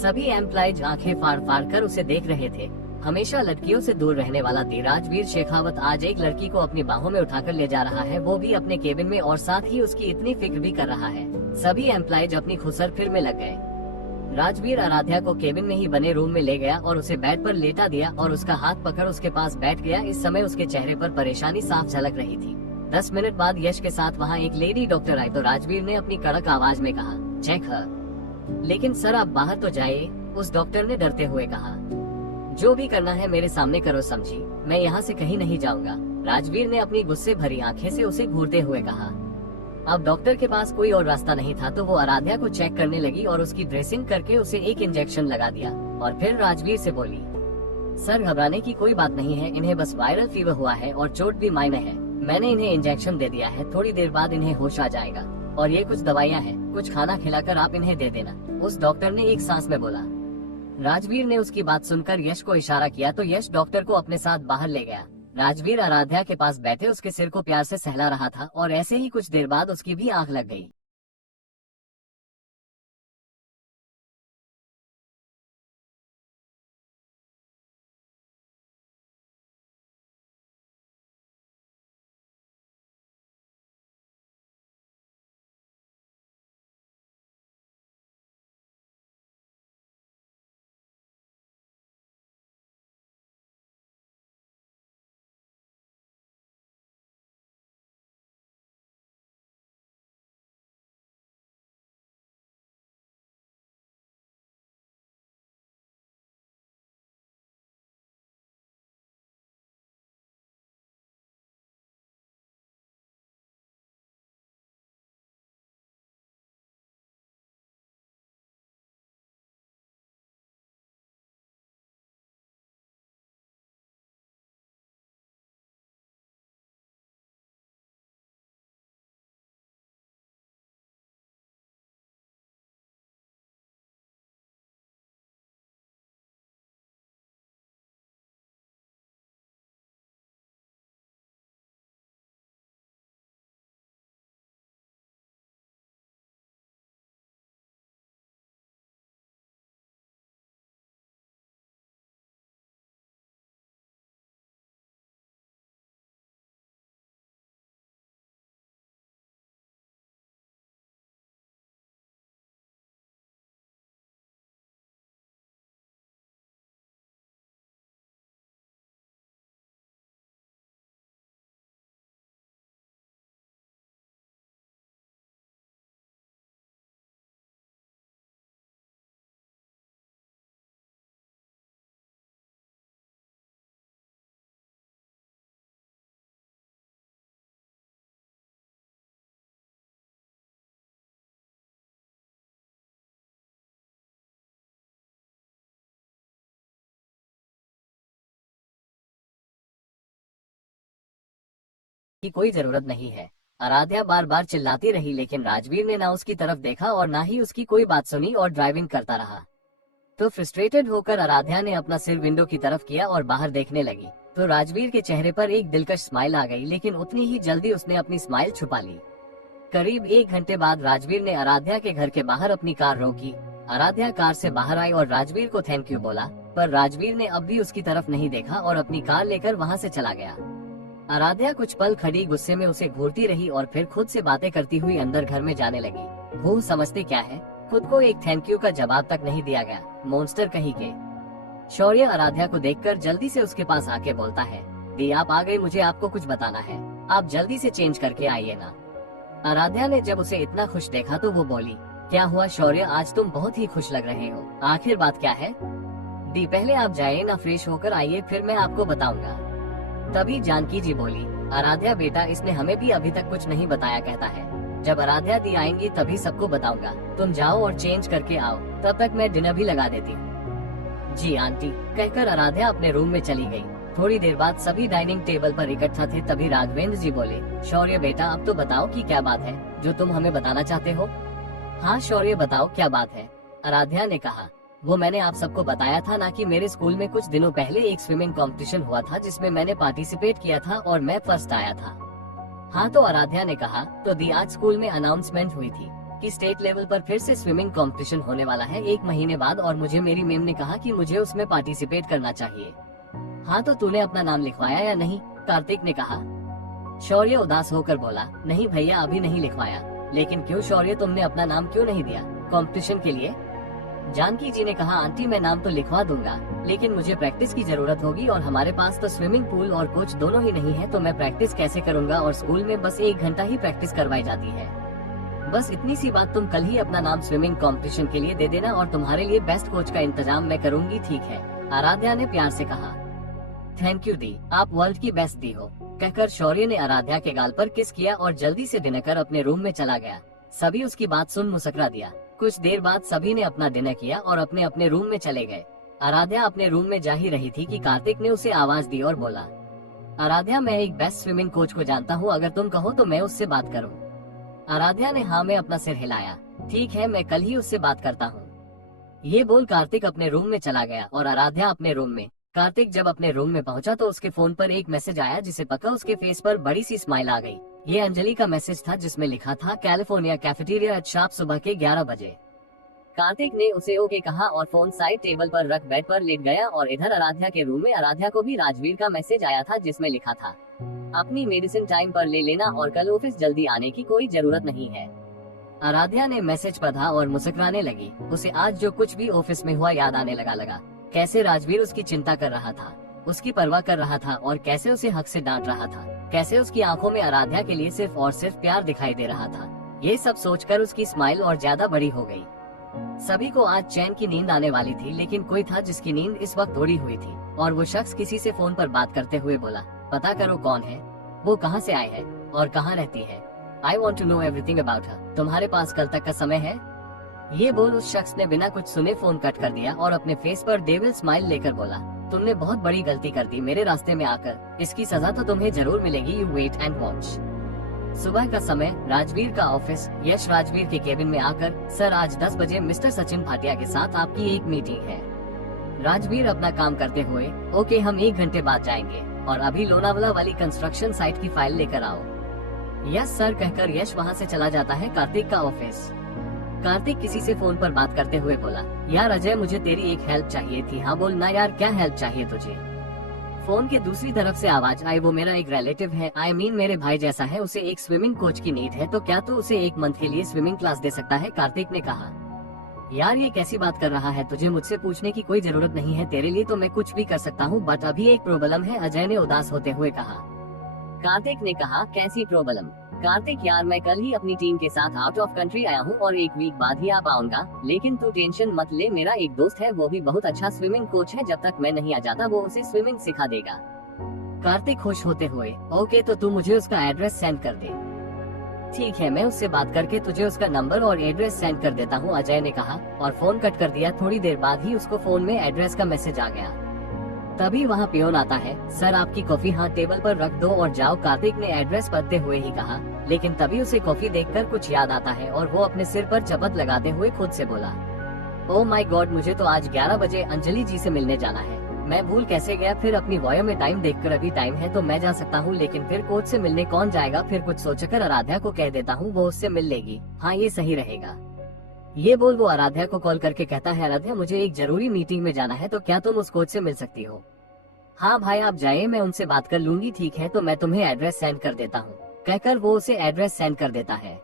सभी एम्प्लॉयज आंखें फाड़ फाड़ कर उसे देख रहे थे। हमेशा लड़कियों से दूर रहने वाला राजवीर शेखावत आज एक लड़की को अपनी बाहों में उठाकर ले जा रहा है, वो भी अपने केबिन में, और साथ ही उसकी इतनी फिक्र भी कर रहा है। सभी एम्प्लॉयज अपनी खुसर फिर में लग गए। राजवीर आराध्या को केबिन में ही बने रूम में ले गया और उसे बेड पर लेटा दिया और उसका हाथ पकड़ उसके पास बैठ गया। इस समय उसके चेहरे पर परेशानी साफ झलक रही थी। 10 मिनट बाद यश के साथ वहाँ एक लेडी डॉक्टर आई तो राजवीर ने अपनी कड़क आवाज में कहा, चेक हर। लेकिन सर आप बाहर तो जाइए, उस डॉक्टर ने डरते हुए कहा। जो भी करना है मेरे सामने करो, समझी, मैं यहाँ से कहीं नहीं जाऊंगा, राजवीर ने अपनी गुस्से भरी आंखें से उसे घूरते हुए कहा। अब डॉक्टर के पास कोई और रास्ता नहीं था तो वो आराध्या को चेक करने लगी और उसकी ड्रेसिंग करके उसे एक इंजेक्शन लगा दिया और फिर राजवीर से बोली, सर घबराने की कोई बात नहीं है, इन्हें बस वायरल फीवर हुआ है और चोट भी मायने है। मैंने इन्हें इंजेक्शन दे दिया है, थोड़ी देर बाद इन्हें होश आ जाएगा और ये कुछ दवाइयाँ हैं, कुछ खाना खिलाकर आप इन्हें दे देना, उस डॉक्टर ने एक सांस में बोला। राजवीर ने उसकी बात सुनकर यश को इशारा किया तो यश डॉक्टर को अपने साथ बाहर ले गया। राजवीर आराध्या के पास बैठे उसके सिर को प्यार से सहला रहा था और ऐसे ही कुछ देर बाद उसकी भी आंख लग गई। की कोई जरूरत नहीं है। आराध्या बार बार चिल्लाती रही, लेकिन राजवीर ने ना उसकी तरफ देखा और ना ही उसकी कोई बात सुनी और ड्राइविंग करता रहा। तो फ्रस्ट्रेटेड होकर आराध्या ने अपना सिर विंडो की तरफ किया और बाहर देखने लगी। तो राजवीर के चेहरे पर एक दिलकश स्माइल आ गई, लेकिन उतनी ही जल्दी उसने अपनी स्माइल छुपा ली। करीब 1 घंटे बाद राजवीर ने आराध्या के घर के बाहर अपनी कार रोकी। आराध्या कार से बाहर आई और राजवीर को थैंक यू बोला, पर राजवीर ने अब भी उसकी तरफ नहीं देखा और अपनी कार लेकर वहां से चला गया। आराध्या कुछ पल खड़ी गुस्से में उसे घूरती रही और फिर खुद से बातें करती हुई अंदर घर में जाने लगी। वो समझते क्या है, खुद को एक थैंक यू का जवाब तक नहीं दिया गया, मॉन्स्टर कहीं के। शौर्य आराध्या को देखकर जल्दी से उसके पास आके बोलता है, दी आप आ गए, मुझे आपको कुछ बताना है, आप जल्दी से चेंज करके आइए ना। आराध्या ने जब उसे इतना खुश देखा तो वो बोली, क्या हुआ शौर्य, आज तुम बहुत ही खुश लग रहे हो, आखिर बात क्या है? दी पहले आप जाइए ना, फ्रेश होकर आइए, फिर मैं आपको बताऊंगा। तभी जानकी जी बोली, आराध्या बेटा, इसने हमें भी अभी तक कुछ नहीं बताया, कहता है जब आराध्या दी आएंगी तभी सबको बताऊंगा, तुम जाओ और चेंज करके आओ, तब तक मैं डिनर भी लगा देती हूँ। जी आंटी, कहकर आराध्या अपने रूम में चली गई। थोड़ी देर बाद सभी डाइनिंग टेबल पर इकट्ठा थे, तभी राघवेंद्र जी बोले, शौर्य बेटा अब तो बताओ कि क्या बात है जो तुम हमें बताना चाहते हो। हाँ शौर्य बताओ क्या बात है, आराध्या ने कहा। वो मैंने आप सबको बताया था ना कि मेरे स्कूल में कुछ दिनों पहले एक स्विमिंग कंपटीशन हुआ था जिसमें मैंने पार्टिसिपेट किया था और मैं फर्स्ट आया था। हाँ तो आराध्या ने कहा, तो दी आज स्कूल में अनाउंसमेंट हुई थी कि स्टेट लेवल पर फिर से स्विमिंग कंपटीशन होने वाला है 1 महीने बाद, और मुझे मेरी मैम ने कहा कि मुझे उसमें पार्टिसिपेट करना चाहिए। हाँ तो तूने अपना नाम लिखवाया या नहीं, कार्तिक ने कहा। शौर्य उदास होकर बोला, नहीं भैया अभी नहीं लिखवाया। लेकिन क्यों शौर्य, तुमने अपना नाम क्यों नहीं दिया कंपटीशन के लिए? जानकी जी ने कहा, आंटी मैं नाम तो लिखवा दूंगा, लेकिन मुझे प्रैक्टिस की जरूरत होगी और हमारे पास तो स्विमिंग पूल और कोच दोनों ही नहीं है, तो मैं प्रैक्टिस कैसे करूंगा, और स्कूल में बस 1 घंटा ही प्रैक्टिस करवाई जाती है। बस इतनी सी बात, तुम कल ही अपना नाम स्विमिंग कंपटीशन के लिए दे देना और तुम्हारे लिए बेस्ट कोच का इंतजाम मैं करूंगी, ठीक है? आराध्या ने प्यार से कहा। थैंक यू दी, आप वर्ल्ड की बेस्ट दी हो, कहकर शौर्य ने आराध्या के गाल पर किस किया और जल्दी से डिनर कर अपने रूम में चला गया। सभी उसकी बात सुन मुस्कुरा दिया। कुछ देर बाद सभी ने अपना डिनर किया और अपने अपने रूम में चले गए। आराध्या अपने रूम में जा ही रही थी कि कार्तिक ने उसे आवाज दी और बोला, आराध्या मैं एक बेस्ट स्विमिंग कोच को जानता हूँ, अगर तुम कहो तो मैं उससे बात करूँ। आराध्या ने हाँ में अपना सिर हिलाया। ठीक है, मैं कल ही उससे बात करता हूँ। ये बोल कार्तिक अपने रूम में चला गया और आराध्या अपने रूम में। कार्तिक जब अपने रूम में पहुंचा तो उसके फोन पर एक मैसेज आया जिसे पका उसके फेस पर बड़ी सी स्माइल आ गई। ये अंजलि का मैसेज था जिसमें लिखा था, कैलिफोर्निया कैफेटेरिया आज शाम सुबह के 11 बजे। कार्तिक ने उसे ओके कहा और फोन साइड टेबल पर रख बेड पर लेट गया, और इधर आराध्या के रूम में आराध्या को भी राजवीर का मैसेज आया था जिसमें लिखा था, अपनी मेडिसिन टाइम पर ले लेना और कल ऑफिस जल्दी आने की कोई जरूरत नहीं है। आराध्या ने मैसेज पढ़ा और मुस्कुराने लगी। उसे आज जो कुछ भी ऑफिस में हुआ याद आने लगा। कैसे राजवीर उसकी चिंता कर रहा था, उसकी परवाह कर रहा था और कैसे उसे हक से डांट रहा था। कैसे उसकी आंखों में आराध्या के लिए सिर्फ और सिर्फ प्यार दिखाई दे रहा था। ये सब सोचकर उसकी स्माइल और ज्यादा बड़ी हो गई। सभी को आज चैन की नींद आने वाली थी, लेकिन कोई था जिसकी नींद इस वक्त उड़ी हुई थी, और वो शख्स किसी से फोन पर बात करते हुए बोला, पता करो कौन है वो, कहाँ से आए है और कहाँ रहती है। I want to know everything about her. तुम्हारे पास कल तक का समय है? ये बोल उस शख्स ने बिना कुछ सुने फोन कट कर दिया और अपने फेस पर डेविल स्माइल लेकर बोला, तुमने बहुत बड़ी गलती कर दी मेरे रास्ते में आकर। इसकी सजा तो तुम्हें जरूर मिलेगी, यू वेट एंड वॉच। सुबह का समय, राजवीर का ऑफिस। यश राजवीर के केबिन में आकर, सर आज 10 बजे मिस्टर सचिन भाटिया के साथ आपकी एक मीटिंग है। राजवीर अपना काम करते हुए, ओके हम 1 घंटे बाद जाएंगे, और अभी लोनावला वाली कंस्ट्रक्शन साइट की फाइल लेकर आओ। यस सर, कहकर यश वहाँ से चला जाता है कार्तिक का ऑफिस। कार्तिक किसी से फोन पर बात करते हुए बोला, यार अजय मुझे तेरी एक हेल्प चाहिए थी। हाँ बोल ना यार, क्या हेल्प चाहिए तुझे? फोन के दूसरी तरफ से आवाज आई, वो मेरा एक रिलेटिव है, आई मीन मेरे भाई जैसा है, उसे एक स्विमिंग कोच की नीड है, तो क्या तू उसे 1 मंथ के लिए स्विमिंग क्लास दे सकता है? कार्तिक ने कहा, यार ये कैसी बात कर रहा है, तुझे मुझसे पूछने की कोई जरूरत नहीं है, तेरे लिए तो मैं कुछ भी कर सकता हूँ, बट अभी एक प्रॉब्लम है, अजय ने उदास होते हुए कहा। कार्तिक ने कहा, कैसी प्रॉब्लम? कार्तिक यार मैं कल ही अपनी टीम के साथ आउट ऑफ कंट्री आया हूँ और 1 वीक बाद ही आ पाऊंगा, लेकिन तू टेंशन मत ले, मेरा एक दोस्त है, वो भी बहुत अच्छा स्विमिंग कोच है, जब तक मैं नहीं आ जाता वो उसे स्विमिंग सिखा देगा। कार्तिक खुश होते हुए, ओके तो तू मुझे उसका एड्रेस सेंड कर दे। ठीक है, मैं उससे बात करके तुझे उसका नंबर और एड्रेस सेंड कर देता हूँ, अजय ने कहा और फोन कट कर दिया। थोड़ी देर बाद ही उसको फोन में एड्रेस का मैसेज आ गया। तभी वहाँ पियोन आता है। सर आपकी कॉफी हाँ टेबल पर रख दो और जाओ, कार्तिक ने एड्रेस पढ़ते हुए ही कहा। लेकिन तभी उसे कॉफी देखकर कुछ याद आता है और वो अपने सिर पर चपत लगाते हुए खुद से बोला, ओह माय गॉड, मुझे तो आज 11 बजे अंजलि जी से मिलने जाना है। मैं भूल कैसे गया। फिर अपनी वॉयो में टाइम देखकर अभी टाइम है तो मैं जा सकता हूँ, लेकिन फिर कोच से मिलने कौन जाएगा। फिर कुछ सोचकर आराध्या को कह देता हूँ, वो उससे मिल लेगी। हाँ ये सही रहेगा। ये बोल वो आराध्या को कॉल करके कहता है, आराध्या मुझे एक जरूरी मीटिंग में जाना है, तो क्या तुम उस कोच से मिल सकती हो। हाँ भाई आप जाइए, मैं उनसे बात कर लूंगी। ठीक है तो मैं तुम्हें एड्रेस सेंड कर देता हूँ, कहकर वो उसे एड्रेस सेंड कर देता है।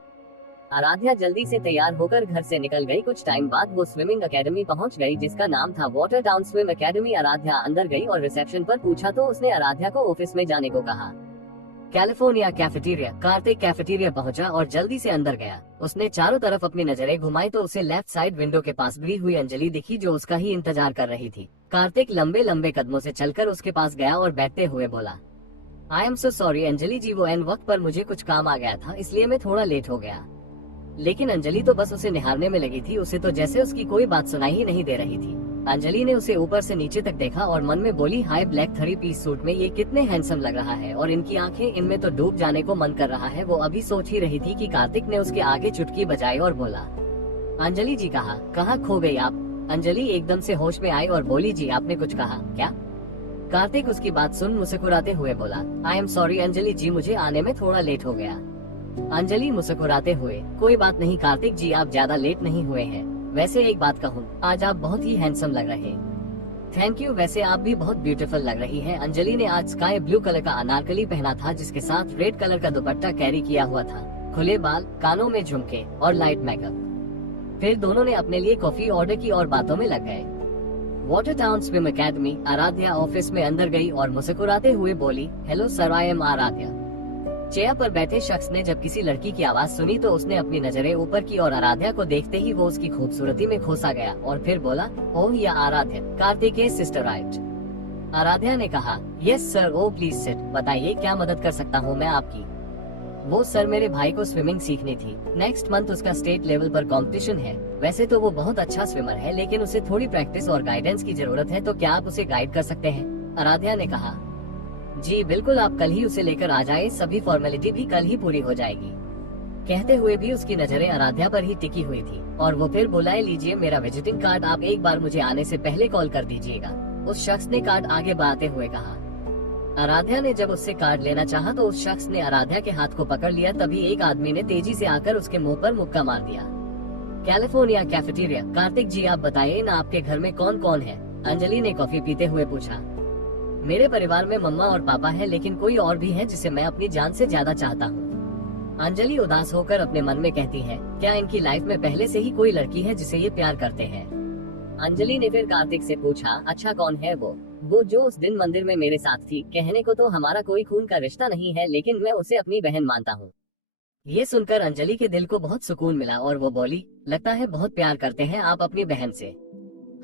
आराध्या जल्दी से तैयार होकर घर से निकल गई। कुछ टाइम बाद वो स्विमिंग एकेडमी पहुंच गई, जिसका नाम था water town swim academy. Aaradhya अंदर गई और रिसेप्शन पर पूछा तो उसने आराध्या को ऑफिस में जाने को कहा। California cafeteria. कार्तिक कैफेटेरिया पहुंचा और जल्दी से अंदर गया। उसने चारों तरफ अपनी नजरें घुमाई तो उसे लेफ्ट साइड विंडो के पास खड़ी हुई अंजलि दिखी, जो उसका ही इंतजार कर रही थी। कार्तिक लंबे लंबे कदमों से चलकर उसके पास गया और बैठते हुए बोला, I am so sorry Anjali ji, वो एन वक्त पर मुझे कुछ काम आ गया था, इसलिए मैं थोड़ा लेट हो गया। लेकिन अंजलि तो बस उसे निहारने में लगी थी, उसे तो जैसे उसकी कोई बात सुनाई ही नहीं दे रही थी। अंजलि ने उसे ऊपर से नीचे तक देखा और मन में बोली, हाय ब्लैक 3 पीस सूट में ये कितने हैंडसम लग रहा है, और इनकी आंखें, इनमें तो डूब जाने को मन कर रहा है। वो अभी सोच ही रही थी कि कार्तिक ने उसके आगे चुटकी बजाई और बोला, अंजलि जी कहाँ खो गई आप। अंजलि एकदम से होश में आई और बोली, जी आपने कुछ कहा क्या। कार्तिक उसकी बात सुन मुस्कुराते हुए बोला, आई एम सॉरी अंजलि जी, मुझे आने में थोड़ा लेट हो गया। अंजलि मुस्कुराते हुए, कोई बात नहीं कार्तिक जी, आप ज्यादा लेट नहीं हुए हैं। वैसे एक बात कहूँ, आज आप बहुत ही हैंडसम लग रहे। थैंक यू, वैसे आप भी बहुत ब्यूटीफुल लग रही हैं। अंजलि ने आज स्काई ब्लू कलर का अनारकली पहना था, जिसके साथ रेड कलर का दुपट्टा कैरी किया हुआ था। खुले बाल, कानों में झुमके और लाइट मेकअप। फिर दोनों ने अपने लिए कॉफी ऑर्डर की और बातों में लग गए। Water town swim academy. Aaradhya office में अंदर गई और मुस्कुराते हुए बोली, hello sir, I am Aaradhya. Chair पर बैठे शख्स ने जब किसी लड़की की आवाज सुनी तो उसने अपनी नजरें ऊपर की और आराध्या को देखते ही वो उसकी खूबसूरती में खोसा गया और फिर बोला, oh yeah Aaradhya, Kartikeya sister right. Aaradhya ने कहा, yes sir, oh please sit, बताइए क्या मदद कर सकता हूँ मैं आपकी। वो सर, मेरे भाई को स्विमिंग सीखनी थी। नेक्स्ट मंथ उसका स्टेट लेवल पर कंपटीशन है। वैसे तो वो बहुत अच्छा स्विमर है, लेकिन उसे थोड़ी प्रैक्टिस और गाइडेंस की जरूरत है, तो क्या आप उसे गाइड कर सकते हैं। आराध्या ने कहा, जी बिल्कुल, आप कल ही उसे लेकर आ जाए, सभी फॉर्मेलिटी भी कल ही पूरी हो जाएगी। कहते हुए भी उसकी नजरें आराध्या पर ही टिकी हुई थी और वो फिर बुलाए, लीजिए मेरा विजिटिंग कार्ड, आप एक बार मुझे आने से पहले कॉल कर दीजिएगा। उस शख्स ने कार्ड आगे बढ़ाते हुए कहा। आराध्या ने जब उससे कार्ड लेना चाहा तो उस शख्स ने आराध्या के हाथ को पकड़ लिया। तभी एक आदमी ने तेजी से आकर उसके मुंह पर मुक्का मार दिया। California cafeteria. कार्तिक जी आप बताइए ना, आपके घर में कौन कौन है। अंजलि ने कॉफी पीते हुए पूछा। मेरे परिवार में मम्मा और पापा है, लेकिन कोई और भी है जिसे मैं अपनी जान से ज्यादा चाहता हूँ। अंजलि उदास होकर अपने मन में कहती है, क्या इनकी लाइफ में पहले से ही कोई लड़की है जिसे ये प्यार करते हैं। अंजलि ने फिर कार्तिक से पूछा, अच्छा कौन है वो जो उस दिन मंदिर में मेरे साथ थी। कहने को तो हमारा कोई खून का रिश्ता नहीं है, लेकिन मैं उसे अपनी बहन मानता हूँ। ये सुनकर अंजलि के दिल को बहुत सुकून मिला और वो बोली, लगता है बहुत प्यार करते हैं आप अपनी बहन से।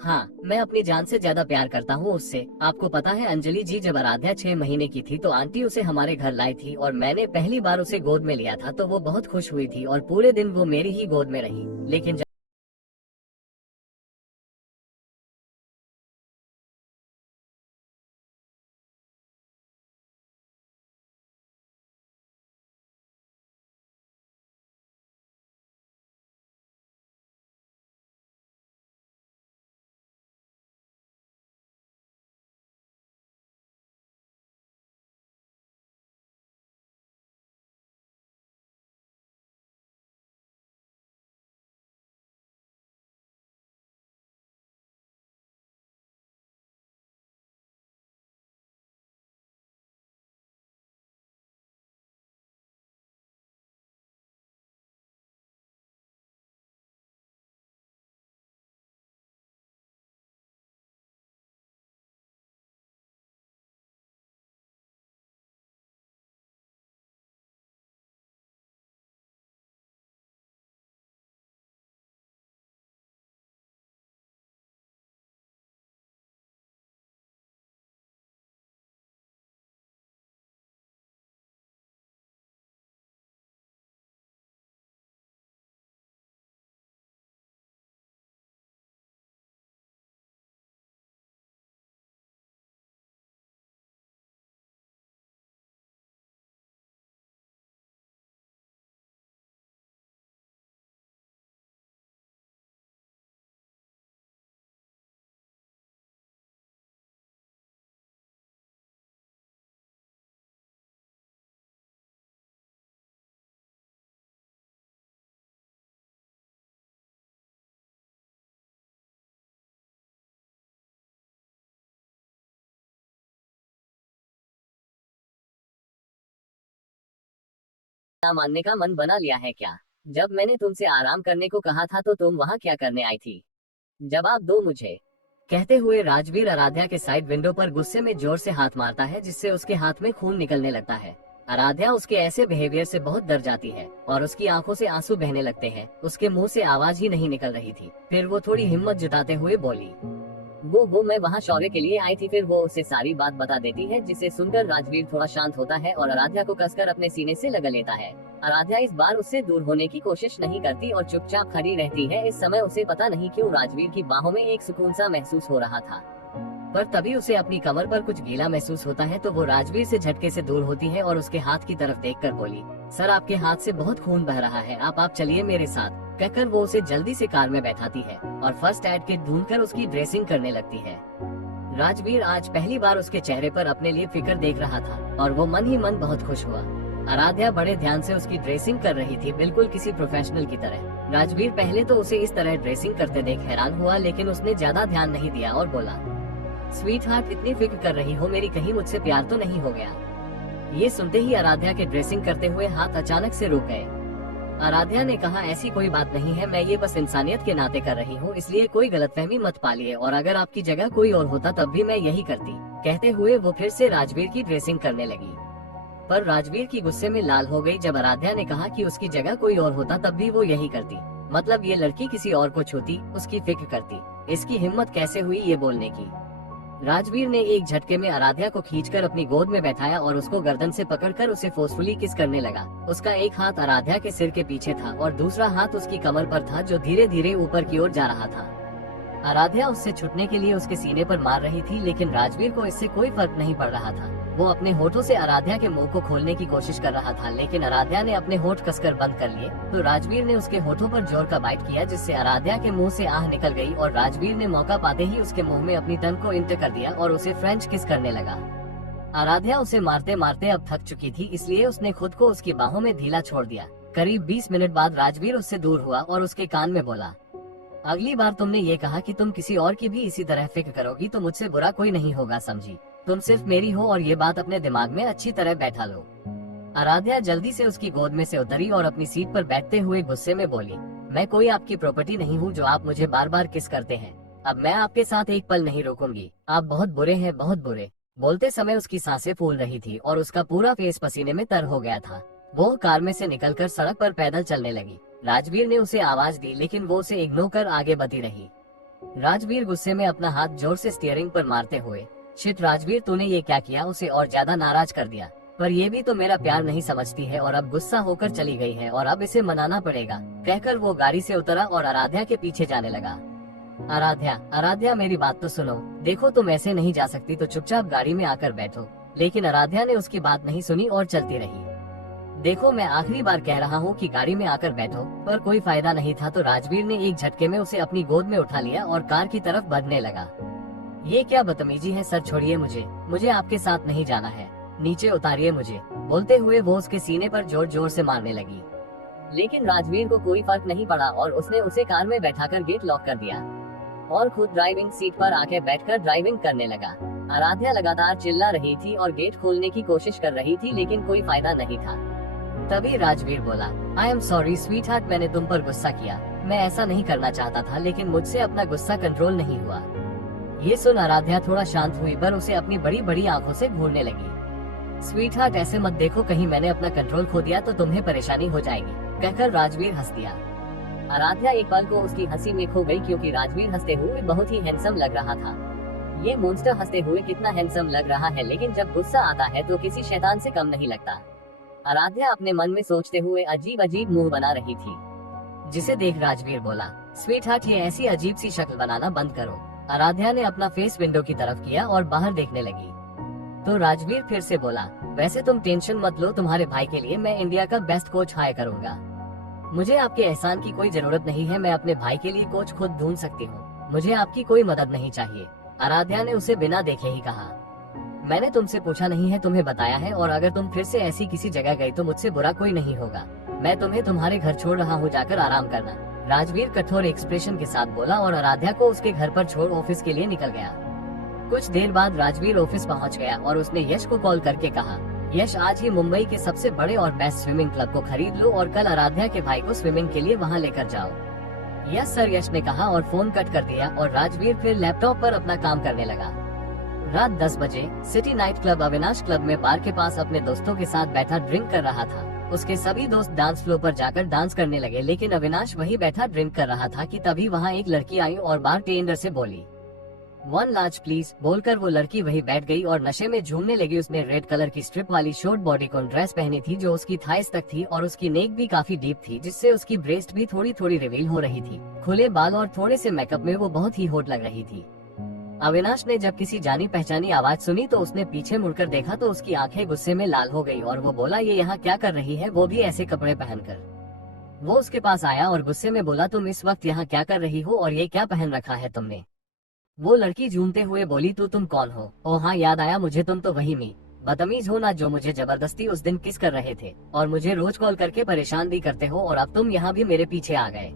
हाँ, मैं अपनी जान से ज्यादा प्यार करता हूँ उससे। आपको पता है अंजलि जी, जब आराध्या 6 महीने की थी तो आंटी उसे हमारे घर लाई थी और मैंने पहली बार उसे गोद में लिया था, तो वो बहुत खुश हुई थी और पूरे दिन वो मेरी ही गोद में रही। लेकिन ना मानने का मन बना लिया है क्या? जब मैंने तुमसे आराम करने को कहा था तो तुम वहाँ क्या करने आई थी? जवाब दो मुझे। कहते हुए राजवीर आराध्या के साइड विंडो पर गुस्से में जोर से हाथ मारता है, जिससे उसके हाथ में खून निकलने लगता है। आराध्या उसके ऐसे बिहेवियर से बहुत डर जाती है और उसकी आंखों से आंसू बहने लगते हैं। उसके मुंह से आवाज ही नहीं निकल रही थी। फिर वो थोड़ी हिम्मत जुटाते हुए बोली, वो मैं वहाँ शौर्य के लिए आई थी। फिर वो उसे सारी बात बता देती है, जिसे सुनकर राजवीर थोड़ा शांत होता है और आराध्या को कसकर अपने सीने से लगा लेता है। आराध्या इस बार उससे दूर होने की कोशिश नहीं करती और चुपचाप खड़ी रहती है। इस समय उसे पता नहीं क्यों राजवीर की बाहों में एक सुकून सा महसूस हो रहा था, पर तभी उसे अपनी कमर पर कुछ गीला महसूस होता है। तो वो राजवीर से झटके से दूर होती है और उसके हाथ की तरफ देखकर बोली, सर आपके हाथ से बहुत खून बह रहा है, आप चलिए मेरे साथ। कहकर वो उसे जल्दी से कार में बैठाती है और फर्स्ट एड किट ढूंढकर उसकी ड्रेसिंग करने लगती है। राजवीर आज पहली बार उसके चेहरे पर अपने लिए फिक्र देख रहा था और वो मन ही मन बहुत खुश हुआ। आराध्या बड़े ध्यान से उसकी ड्रेसिंग कर रही थी, बिल्कुल किसी प्रोफेशनल की तरह। राजवीर पहले तो उसे इस तरह ड्रेसिंग करते देख हैरान हुआ, लेकिन उसने ज्यादा ध्यान नहीं दिया और बोला, स्वीट हार्ट इतनी फिक्र कर रही हो मेरी, कहीं मुझसे प्यार तो नहीं हो गया? ये सुनते ही आराध्या के ड्रेसिंग करते हुए हाथ अचानक से रुक गए। आराध्या ने कहा, ऐसी कोई बात नहीं है, मैं ये बस इंसानियत के नाते कर रही हूँ, इसलिए कोई गलतफहमी मत पालिए, और अगर आपकी जगह कोई और होता तब भी मैं यही करती। कहते हुए वो फिर से राजवीर की ड्रेसिंग करने लगी, पर राजवीर की गुस्से में लाल हो गई जब आराध्या ने कहा कि उसकी जगह कोई और होता तब भी वो यही करती। मतलब ये लड़की किसी और को छूती, उसकी फिक्र करती। इसकी हिम्मत कैसे हुई ये बोलने की? राजवीर ने एक झटके में आराध्या को खींचकर अपनी गोद में बैठाया और उसको गर्दन से पकड़कर उसे फोर्सफुली किस करने लगा। उसका एक हाथ आराध्या के सिर के पीछे था और दूसरा हाथ उसकी कमर पर था, जो धीरे धीरे ऊपर की ओर जा रहा था। आराध्या उससे छुटने के लिए उसके सीने पर मार रही थी, लेकिन राजवीर को इससे कोई फर्क नहीं पड़ रहा था। वो अपने होठों से आराध्या के मुंह को खोलने की कोशिश कर रहा था, लेकिन आराध्या ने अपने होठ कसकर बंद कर लिए। तो राजवीर ने उसके होठों पर जोर का बाइट किया, जिससे आराध्या के मुंह से आह निकल गई और राजवीर ने मौका पाते ही उसके मुंह में अपनी टंग को इंटर कर दिया और उसे फ्रेंच किस करने लगा। आराध्या उसे मारते मारते अब थक चुकी थी, इसलिए उसने खुद को उसकी बाहों में ढीला छोड़ दिया। करीब 20 मिनट बाद राजवीर उससे दूर हुआ और उसके कान में बोला, अगली बार तुमने ये कहा कि तुम किसी और की भी इसी तरह फिक्र करोगी तो मुझसे बुरा कोई नहीं होगा, समझी? तुम सिर्फ मेरी हो और ये बात अपने दिमाग में अच्छी तरह बैठा लो। आराध्या जल्दी से उसकी गोद में से उतरी और अपनी सीट पर बैठते हुए गुस्से में बोली, मैं कोई आपकी प्रॉपर्टी नहीं हूँ जो आप मुझे बार बार किस करते हैं। अब मैं आपके साथ एक पल नहीं रुकूंगी, आप बहुत बुरे हैं, बहुत बुरे। बोलते समय उसकी सांसें फूल रही थी और उसका पूरा फेस पसीने में तर हो गया था। वो कार में से निकलकर सड़क पर पैदल चलने लगी। राजवीर ने उसे आवाज दी, लेकिन वो उसे इग्नोर कर आगे बढ़ती रही। राजवीर गुस्से में अपना हाथ जोर से स्टीयरिंग पर मारते हुए, शिट राजवीर तूने ये क्या किया? उसे और ज्यादा नाराज कर दिया। पर ये भी तो मेरा प्यार नहीं समझती है और अब गुस्सा होकर चली गई है और अब इसे मनाना पड़ेगा। कहकर वो गाड़ी से उतरा और आराध्या के पीछे जाने लगा। आराध्या मेरी बात तो सुनो, देखो तुम ऐसे नहीं जा सकती, तो चुपचाप गाड़ी में आकर बैठो। लेकिन आराध्या ने उसकी बात नहीं सुनी और चलती रही। देखो मैं आखिरी बार कह रहा हूँ कि गाड़ी में आकर बैठो, पर कोई फायदा नहीं था। तो राजवीर ने एक झटके में उसे अपनी गोद में उठा लिया और कार की तरफ बढ़ने लगा। ये क्या बदतमीजी है, सर छोड़िए मुझे आपके साथ नहीं जाना है, नीचे उतारिए मुझे। बोलते हुए वो उसके सीने पर जोर जोर से मारने लगी, लेकिन राजवीर को कोई फर्क नहीं पड़ा और उसने उसे कार में बैठाकर गेट लॉक कर दिया और खुद ड्राइविंग सीट पर आके बैठकर ड्राइविंग करने लगा। आराध्या लगातार चिल्ला रही थी और गेट खोलने की कोशिश कर रही थी, लेकिन कोई फायदा नहीं था। तभी राजवीर बोला, I am sorry sweet heart, मैंने तुम पर गुस्सा किया। मैं ऐसा नहीं करना चाहता था, लेकिन मुझसे अपना गुस्सा कंट्रोल नहीं हुआ। ये सुन आराध्या थोड़ा शांत हुई, पर उसे अपनी बड़ी बड़ी आंखों से घूरने लगी। स्वीट हार्ट ऐसे मत देखो, कहीं मैंने अपना कंट्रोल खो दिया तो तुम्हें परेशानी हो जाएगी। कहकर राजवीर हंस दिया। आराध्या एक पल को उसकी हंसी में खो गई, क्योंकि राजवीर हंसते हुए बहुत ही हैंडसम लग रहा था। ये मॉन्स्टर हंसते हुए कितना हैंडसम लग रहा है, लेकिन जब गुस्सा आता है तो किसी शैतान से कम नहीं लगता। आराध्या अपने मन में सोचते हुए अजीब अजीब मुंह बना रही थी, जिसे देख राजवीर बोला, स्वीट हार्ट ये ऐसी अजीब सी शक्ल बनाना बंद करो। आराध्या ने अपना फेस विंडो की तरफ किया और बाहर देखने लगी। तो राजवीर फिर से बोला, वैसे तुम टेंशन मत लो, तुम्हारे भाई के लिए मैं इंडिया का बेस्ट कोच हायर करूंगा। मुझे आपके एहसान की कोई जरूरत नहीं है, मैं अपने भाई के लिए कोच खुद ढूंढ सकती हूँ, मुझे आपकी कोई मदद नहीं चाहिए। आराध्या ने उसे बिना देखे ही कहा, मैंने तुमसे पूछा नहीं है, तुम्हें बताया है, और अगर तुम फिर से ऐसी किसी जगह गई तो मुझसे बुरा कोई नहीं होगा। मैं तुम्हें तुम्हारे घर छोड़ रहा हूँ, जाकर आराम करना। राजवीर कठोर एक्सप्रेशन के साथ बोला और आराध्या को उसके घर पर छोड़ ऑफिस के लिए निकल गया। कुछ देर बाद राजवीर ऑफिस पहुंच गया और उसने यश को कॉल करके कहा, यश आज ही मुंबई के सबसे बड़े और बेस्ट स्विमिंग क्लब को खरीद लो और कल आराध्या के भाई को स्विमिंग के लिए वहाँ लेकर जाओ। यस सर, यश ने कहा और फोन कट कर दिया और राजवीर फिर लैपटॉप पर अपना काम करने लगा। रात 10 बजे city night club Avinash club में बार के पास अपने दोस्तों के साथ बैठा ड्रिंक कर रहा था। उसके सभी दोस्त डांस फ्लोर पर जाकर डांस करने लगे, लेकिन अविनाश वही बैठा ड्रिंक कर रहा था कि तभी वहाँ एक लड़की आई और बार टेंडर से बोली, 1 लार्ज प्लीज। बोलकर वो लड़की वही बैठ गई और नशे में झूमने लगी। उसने रेड कलर की स्ट्रिप वाली शॉर्ट बॉडीकॉन ड्रेस पहनी थी जो उसकी थाइस तक थी और उसकी नेक भी काफी डीप थी, जिससे उसकी ब्रेस्ट भी थोड़ी थोड़ी रिवील हो रही थी। खुले बाल और थोड़े से मेकअप में वो बहुत ही हॉट लग रही थी। अविनाश ने जब किसी जानी पहचानी आवाज सुनी तो उसने पीछे मुड़कर देखा तो उसकी आंखें गुस्से में लाल हो गई और वो बोला, ये यहाँ क्या कर रही है, वो भी ऐसे कपड़े पहनकर। वो उसके पास आया और गुस्से में बोला, तुम इस वक्त यहाँ क्या कर रही हो और ये क्या पहन रखा है तुमने। वो लड़की झूमते हुए बोली, तुम कौन हो। ओ हाँ, याद आया मुझे, तुम तो वही मी बदतमीज हो ना जो मुझे जबरदस्ती उस दिन किस कर रहे थे और मुझे रोज कॉल करके परेशान भी करते हो, और अब तुम यहाँ भी मेरे पीछे आ गए।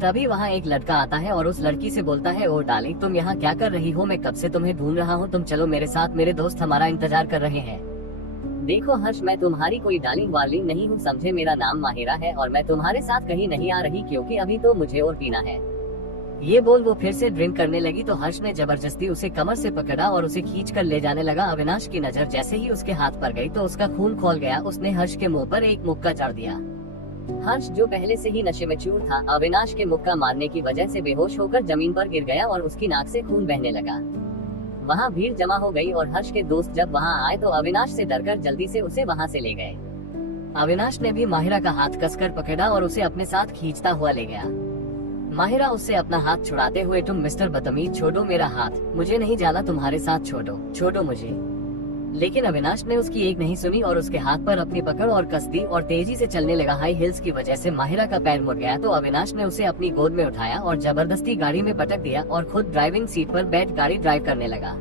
तभी वहाँ एक लड़का आता है और उस लड़की से बोलता है, ओ डार्लिंग, तुम यहाँ क्या कर रही हो, मैं कब से तुम्हें ढूंढ रहा हूँ, तुम चलो मेरे साथ, मेरे दोस्त हमारा इंतजार कर रहे हैं। देखो हर्ष, मैं तुम्हारी कोई डार्लिंग वार्लिंग नहीं हूँ, समझे, मेरा नाम माहिरा है और मैं तुम्हारे साथ कहीं नहीं आ रही क्योंकि अभी तो मुझे और पीना है। ये बोल वो फिर से ड्रिंक करने लगी तो हर्ष ने जबरदस्ती उसे कमर से पकड़ा और उसे खींच कर ले जाने लगा। अविनाश की नजर जैसे ही उसके हाथ पर गई तो उसका खून खौल गया। उसने हर्ष के मुंह पर एक मुक्का जड़ दिया। हर्ष जो पहले से ही नशे में चूर था, अविनाश के मुक्का मारने की वजह से बेहोश होकर जमीन पर गिर गया और उसकी नाक से खून बहने लगा। वहाँ भीड़ जमा हो गई और हर्ष के दोस्त जब वहाँ आए तो अविनाश से डरकर जल्दी से उसे वहाँ से ले गए। अविनाश ने भी माहिरा का हाथ कसकर पकड़ा और उसे अपने साथ खींचता हुआ ले गया। माहिरा उससे अपना हाथ छुड़ाते हुए, तुम मिस्टर बदतमीज, छोड़ो मेरा हाथ, मुझे नहीं जाना तुम्हारे साथ, छोड़ो मुझे। लेकिन अविनाश ने उसकी एक नहीं सुनी और उसके हाथ पर अपनी पकड़ और कस दी और तेजी से चलने लगा। हाई हिल्स की वजह से माहिरा का पैर मुड़ गया तो अविनाश ने उसे अपनी गोद में उठाया और जबरदस्ती गाड़ी में पटक दिया और खुद ड्राइविंग सीट पर बैठ गाड़ी ड्राइव करने लगा।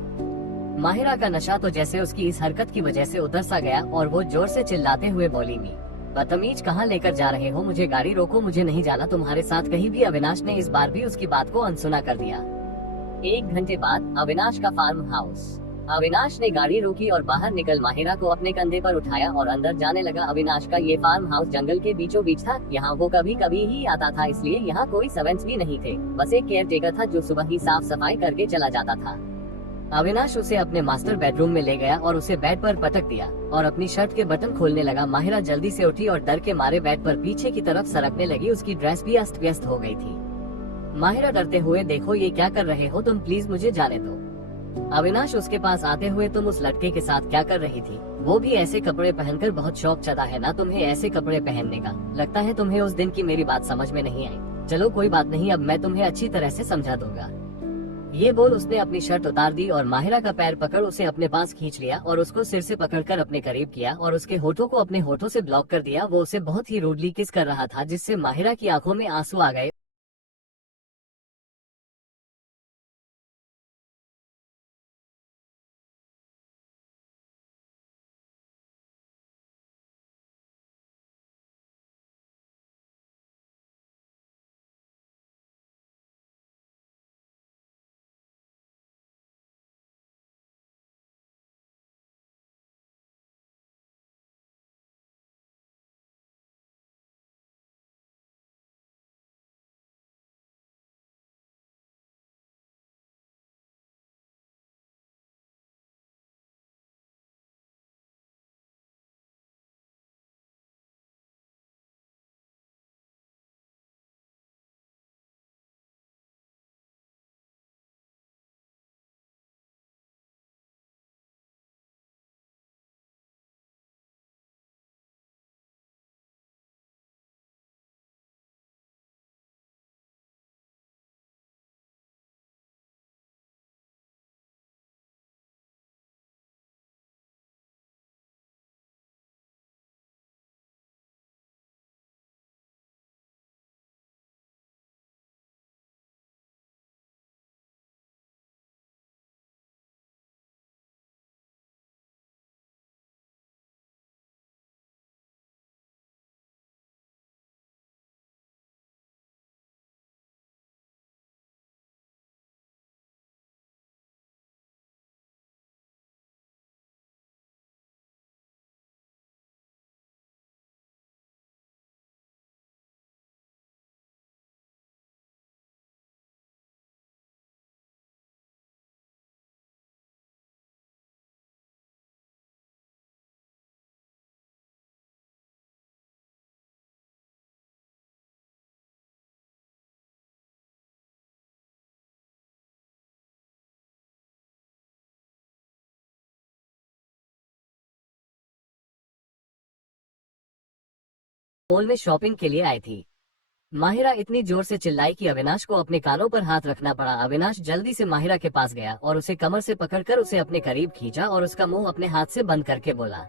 माहिरा का नशा तो जैसे उसकी इस हरकत की वजह से उतर सा गया और वो जोर से चिल्लाते हुए बोली, मी बदतमीज, कहाँ लेकर जा रहे हो, मुझे गाड़ी रोको, मुझे नहीं जाना तुम्हारे साथ कहीं भी। अविनाश ने इस बार भी उसकी बात को अनसुना कर दिया। 1 घंटे बाद अविनाश का फार्म हाउस। अविनाश ने गाड़ी रोकी और बाहर निकल माहिरा को अपने कंधे पर उठाया और अंदर जाने लगा। अविनाश का ये फार्म हाउस जंगल के बीचों बीच था। यहाँ वो कभी कभी ही आता था, इसलिए यहाँ कोई सर्वेंट्स भी नहीं थे, बस एक केयर टेकर था जो सुबह ही साफ सफाई करके चला जाता था। अविनाश उसे अपने मास्टर बेडरूम में ले गया और उसे बेड पर पटक दिया और अपनी शर्ट के बटन खोलने लगा। माहिरा जल्दी से उठी और डर के मारे बेड पर पीछे की तरफ सरकने लगी। उसकी ड्रेस भी अस्त व्यस्त हो गई थी। माहिरा डरते हुए, देखो ये क्या कर रहे हो तुम, प्लीज मुझे जाने दो। अविनाश उसके पास आते हुए, तुम उस लड़के के साथ क्या कर रही थी, वो भी ऐसे कपड़े पहनकर, बहुत शौक चढ़ा है ना तुम्हें ऐसे कपड़े पहनने का, लगता है तुम्हें उस दिन की मेरी बात समझ में नहीं आई। चलो कोई बात नहीं, अब मैं तुम्हें अच्छी तरह से समझा दूंगा। ये बोल उसने अपनी शर्ट उतार दी और माहिरा का पैर पकड़ उसे अपने पास खींच लिया और उसको सिर से पकड़कर अपने करीब किया और उसके होठों को अपने होठों से ब्लॉक कर दिया। वो उसे बहुत ही रूडली किस कर रहा था जिससे माहिरा की आंखों में आंसू आ गए। मॉल में शॉपिंग के लिए आई थी। माहिरा इतनी जोर से चिल्लाई कि अविनाश को अपने कानों पर हाथ रखना पड़ा। अविनाश जल्दी से माहिरा के पास गया और उसे कमर से पकड़कर उसे अपने करीब खींचा और उसका मुंह अपने हाथ से बंद करके बोला,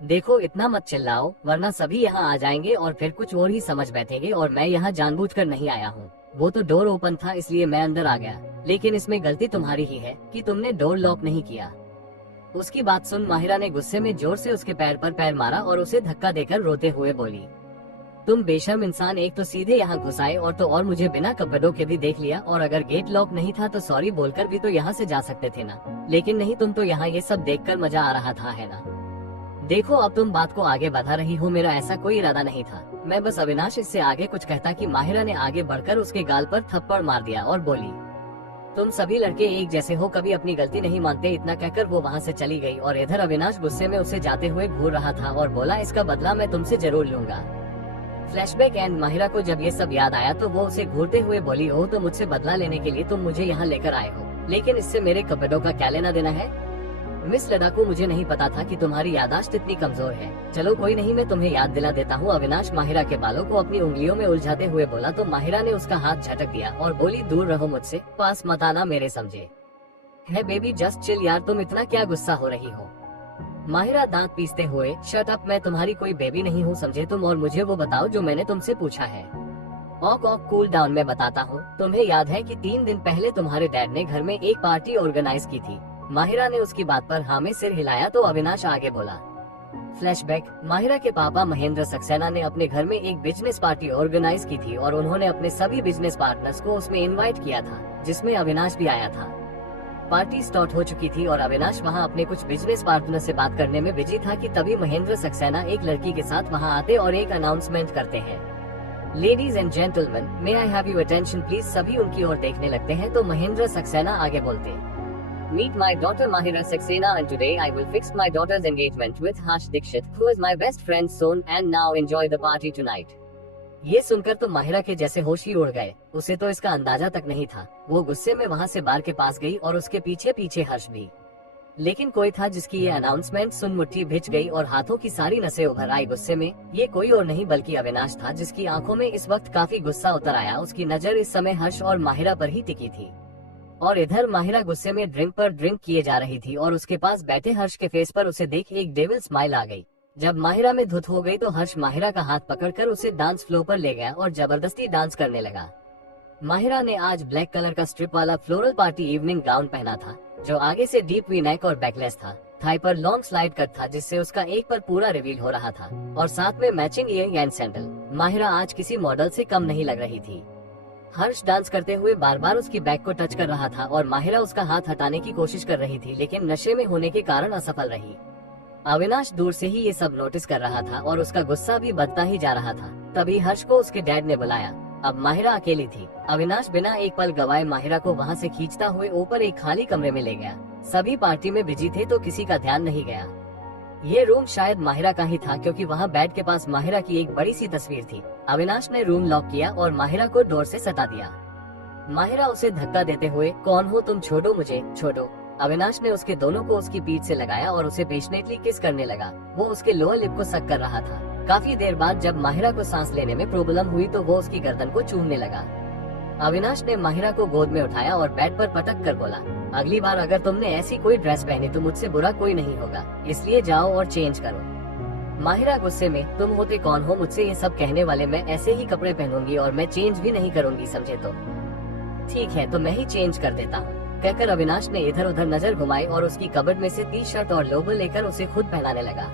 देखो इतना मत चिल्लाओ वरना सभी यहाँ आ जाएंगे और फिर कुछ और ही समझ बैठेंगे और मैं यहाँ जानबूझकर नहीं आया हूँ। वो तो डोर ओपन था इसलिए मैं अंदर आ गया, लेकिन इसमें गलती तुम्हारी ही है कि तुमने डोर लॉक नहीं किया। उसकी बात सुन माहिरा ने गुस्से में जोर से उसके पैर पर पैर मारा और उसे धक्का देकर रोते हुए बोली, तुम बेशर्म इंसान, एक तो सीधे यहाँ घुस आए और तो और मुझे बिना कपड़ों के भी देख लिया, और अगर गेट लॉक नहीं था तो सॉरी बोलकर भी तो यहाँ से जा सकते थे ना, लेकिन नहीं, तुम तो यहाँ ये सब देखकर मजा आ रहा था, है ना। देखो अब तुम बात को आगे बढ़ा रही हो, मेरा ऐसा कोई इरादा नहीं था, मैं बस अविनाश इससे आगे कुछ कहता कि माहिरा ने आगे बढ़कर उसके गाल पर थप्पड़ मार दिया और बोली, तुम सभी लड़के एक जैसे हो, कभी अपनी गलती नहीं मानते। इतना कहकर वो वहाँ से चली गई और इधर अविनाश गुस्से में उसे जाते हुए घूर रहा था और बोला, इसका बदला मैं तुमसे जरूर लूंगा। फ्लैशबैक एंड माहिरा को जब ये सब याद आया तो वो उसे घूरते हुए बोली, ओ तो मुझसे बदला लेने के लिए तुम मुझे यहाँ लेकर आए हो, लेकिन इससे मेरे कपड़ों का क्या लेना देना है। मिस लड़ाकू, मुझे नहीं पता था कि तुम्हारी याददाश्त इतनी कमजोर है। चलो कोई नहीं, मैं तुम्हें याद दिला देता हूँ। अविनाश माहिरा के बालों को अपनी उंगलियों में उलझाते हुए बोला तो माहिरा ने उसका हाथ झटक दिया और बोली, दूर रहो मुझसे, पास मत आना मेरे, समझे। है बेबी जस्ट चिल यार, तुम इतना क्या गुस्सा हो रही हो। माहिरा दांत पीसते हुए, शट अप, मैं तुम्हारी कोई बेबी नहीं हूँ, समझे तुम, और मुझे वो बताओ जो मैंने तुमसे पूछा है। ऑक ऑक, कूल डाउन, मैं बताता हूँ। तुम्हें याद है कि 3 दिन पहले तुम्हारे डैड ने घर में एक पार्टी ऑर्गेनाइज की थी। माहिरा ने उसकी बात पर हाँ में सिर हिलाया तो अविनाश आगे बोला। फ्लैशबैक, माहिरा के पापा महेंद्र सक्सेना ने अपने घर में एक बिजनेस पार्टी ऑर्गेनाइज की थी और उन्होंने अपने सभी बिजनेस पार्टनर्स को उसमें इनवाइट किया था, जिसमें अविनाश भी आया था। पार्टी स्टार्ट हो चुकी थी और अविनाश वहां अपने कुछ बिजनेस पार्टनर से बात करने में बिजी था कि तभी महेंद्र सक्सेना एक लड़की के साथ वहां आते और एक अनाउंसमेंट करते हैं, ladies and gentleman, may I have your attention please. सभी उनकी ओर देखने लगते हैं तो महेंद्र सक्सेना आगे बोलते, meet my daughter Mahira Saxena and today I will fix my daughter's engagement with Harsh Dikshit who is my best friend son and now enjoy the party tonight. ये सुनकर तो माहिरा के जैसे होश ही उड़ गए, उसे तो इसका अंदाजा तक नहीं था। वो गुस्से में वहाँ से बार के पास गई और उसके पीछे पीछे हर्ष भी। लेकिन कोई था जिसकी ये अनाउंसमेंट सुन मुट्ठी भिज गई और हाथों की सारी नसें उभर आई गुस्से में। ये कोई और नहीं बल्कि अविनाश था, जिसकी आंखों में इस वक्त काफी गुस्सा उतर आया। उसकी नजर इस समय हर्ष और माहिरा पर ही टिकी थी और इधर माहिरा गुस्से में ड्रिंक पर ड्रिंक किए जा रही थी और उसके पास बैठे हर्ष के फेस पर उसे देख एक डेविल स्माइल आ गई। जब माहिरा में धुत हो गई तो हर्ष माहिरा का हाथ पकड़कर उसे डांस फ्लोर पर ले गया और जबरदस्ती डांस करने लगा। माहिरा ने आज ब्लैक कलर का स्ट्रिप वाला फ्लोरल पार्टी इवनिंग गाउन पहना था, जो आगे से डीप वी नेक और बैकलेस था। थाई पर लॉन्ग स्लाइड कट था जिससे उसका एक पर पूरा रिवील हो रहा था और साथ में matching earring and sandal. Mahira आज किसी मॉडल से कम नहीं लग रही थी। हर्ष डांस करते हुए बार बार उसकी बैक को टच कर रहा था और माहिरा उसका हाथ हटाने की कोशिश कर रही थी, लेकिन नशे में होने के कारण असफल रही। अविनाश दूर से ही ये सब नोटिस कर रहा था और उसका गुस्सा भी बढ़ता ही जा रहा था। तभी हर्ष को उसके डैड ने बुलाया। अब माहिरा अकेली थी। अविनाश बिना एक पल गवाए माहिरा को वहाँ से खींचता हुए ऊपर एक खाली कमरे में ले गया। सभी पार्टी में बिजी थे तो किसी का ध्यान नहीं गया। ये रूम शायद माहिरा का ही था क्योंकि वहाँ बेड के पास माहिरा की एक बड़ी सी तस्वीर थी। अविनाश ने रूम लॉक किया और माहिरा को डोर से सटा दिया। माहिरा उसे धक्का देते हुए, कौन हो तुम, छोड़ो मुझे, छोड़ो। अविनाश ने उसके दोनों को उसकी पीठ से लगाया और उसे पेशनेटली किस करने लगा। वो उसके लोअर लिप को सक कर रहा था। काफी देर बाद जब माहिरा को सांस लेने में प्रॉब्लम हुई तो वो उसकी गर्दन को चूमने लगा। अविनाश ने माहिरा को गोद में उठाया और बेड पर पटक कर बोला, अगली बार अगर तुमने ऐसी कोई ड्रेस पहनी तो मुझसे बुरा कोई नहीं होगा, इसलिए जाओ और चेंज करो। माहिरा गुस्से में, तुम होते कौन हो मुझसे ये सब कहने वाले, मैं ऐसे ही कपड़े पहनूंगी और मैं चेंज भी नहीं करूंगी, समझे। तो ठीक है तो मैं ही चेंज कर देता हूँ, कहकर अविनाश ने इधर उधर नजर घुमाई और उसकी कबर्ड में से टी शर्ट और लोवर लेकर उसे खुद पहनाने लगा।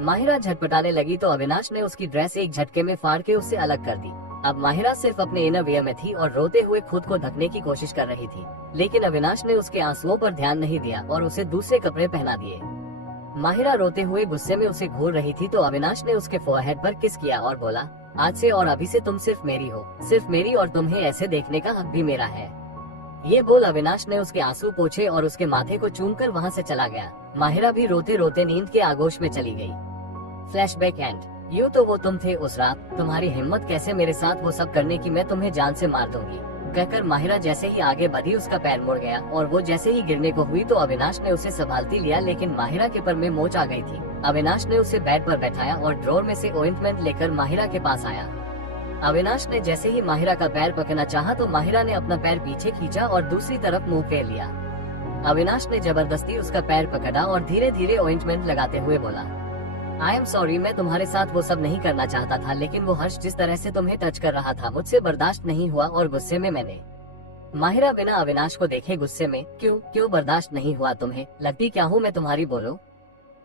माहिरा झटपटाने लगी तो अविनाश ने उसकी ड्रेस एक झटके में फाड़ के उससे अलग कर दी। अब माहिरा सिर्फ अपने इनर वियर में थी और रोते हुए खुद को ढकने की कोशिश कर रही थी, लेकिन अविनाश ने उसके आंसुओं पर ध्यान नहीं दिया और उसे दूसरे कपड़े पहना दिए। माहिरा रोते हुए गुस्से में उसे घूर रही थी तो अविनाश ने उसके फोरहेड पर किस किया और बोला, आज से और अभी से तुम सिर्फ मेरी हो, सिर्फ मेरी, और तुम्हें ऐसे देखने का हक भी मेरा है। ये बोल अविनाश ने उसके आंसू पोंछे और उसके माथे को चूमकर वहाँ से चला गया। माहिरा भी रोते रोते नींद के आगोश में चली गई। फ्लैशबैक एंड, यूं तो वो तुम थे उस रात, तुम्हारी हिम्मत कैसे मेरे साथ वो सब करने की, मैं तुम्हें जान से मार दूंगी, कहकर माहिरा जैसे ही आगे बढ़ी उसका पैर मुड़ गया और वो जैसे ही गिरने को हुई तो अविनाश ने उसे संभालती लिया, लेकिन माहिरा के पर में मोच आ गई थी। अविनाश ने उसे बेड पर बैठाया और ड्रॉर में से ऑइंटमेंट लेकर माहिरा के पास आया। अविनाश ने जैसे ही माहिरा का पैर पकड़ना चाहा तो माहिरा ने अपना पैर पीछे खींचा और दूसरी तरफ मुंह फेर लिया। अविनाश ने जबरदस्ती उसका पैर पकड़ा और धीरे धीरे ऑइंटमेंट लगाते हुए बोला, आई एम सॉरी, मैं तुम्हारे साथ वो सब नहीं करना चाहता था, लेकिन वो हर्ष जिस तरह से तुम्हें टच कर रहा था मुझसे बर्दाश्त नहीं हुआ और गुस्से में मैंने। माहिरा बिना अविनाश को देखे गुस्से में, क्यों बर्दाश्त नहीं हुआ तुम्हें? लगती क्या हूँ मैं तुम्हारी? बोलो।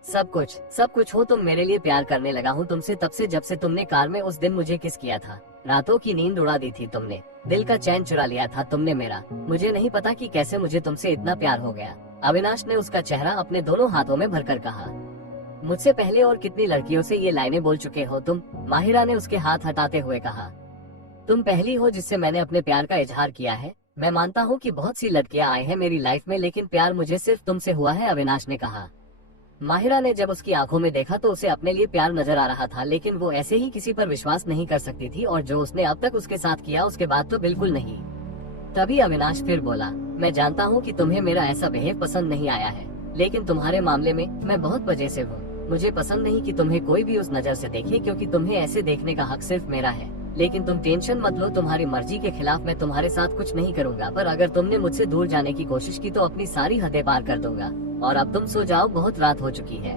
सब कुछ हो। तुम मेरे लिए प्यार करने लगा हूँ तुमसे तब से जब से तुमने कार में उस दिन मुझे किस किया था। रातों की नींद उड़ा दी थी तुमने, दिल का चैन चुरा लिया था तुमने मेरा। मुझे नहीं पता कि कैसे मुझे तुमसे इतना प्यार हो गया। अविनाश ने उसका चेहरा अपने दोनों हाथों में भरकर कहा। मुझसे पहले और कितनी लड़कियों से ये लाइनें बोल चुके हो तुम? माहिरा ने उसके हाथ हटाते हुए कहा। तुम पहली हो जिससे मैंने अपने प्यार का इजहार किया है। मैं मानता हूँ कि बहुत सी लड़कियां आई हैं मेरी लाइफ में, लेकिन प्यार मुझे सिर्फ तुमसे हुआ है, अविनाश ने कहा। माहिरा ने जब उसकी आंखों में देखा तो उसे अपने लिए प्यार नजर आ रहा था, लेकिन वो ऐसे ही किसी पर विश्वास नहीं कर सकती थी, और जो उसने अब तक उसके साथ किया उसके बाद तो बिल्कुल नहीं। तभी अविनाश फिर बोला, मैं जानता हूँ कि तुम्हें मेरा ऐसा बिहेव पसंद नहीं आया है, लेकिन तुम्हारे मामले में मैं बहुत पजेसिव हूँ। मुझे पसंद नहीं कि तुम्हें कोई भी उस नजर से देखे, क्योंकि तुम्हें ऐसे देखने का हक सिर्फ मेरा है। लेकिन तुम टेंशन मत लो, तुम्हारी मर्जी के खिलाफ मैं तुम्हारे साथ कुछ नहीं करूँगा, पर अगर तुमने मुझसे दूर जाने की कोशिश की तो अपनी सारी हदें पार कर दूंगा। और अब तुम सो जाओ, बहुत रात हो चुकी है।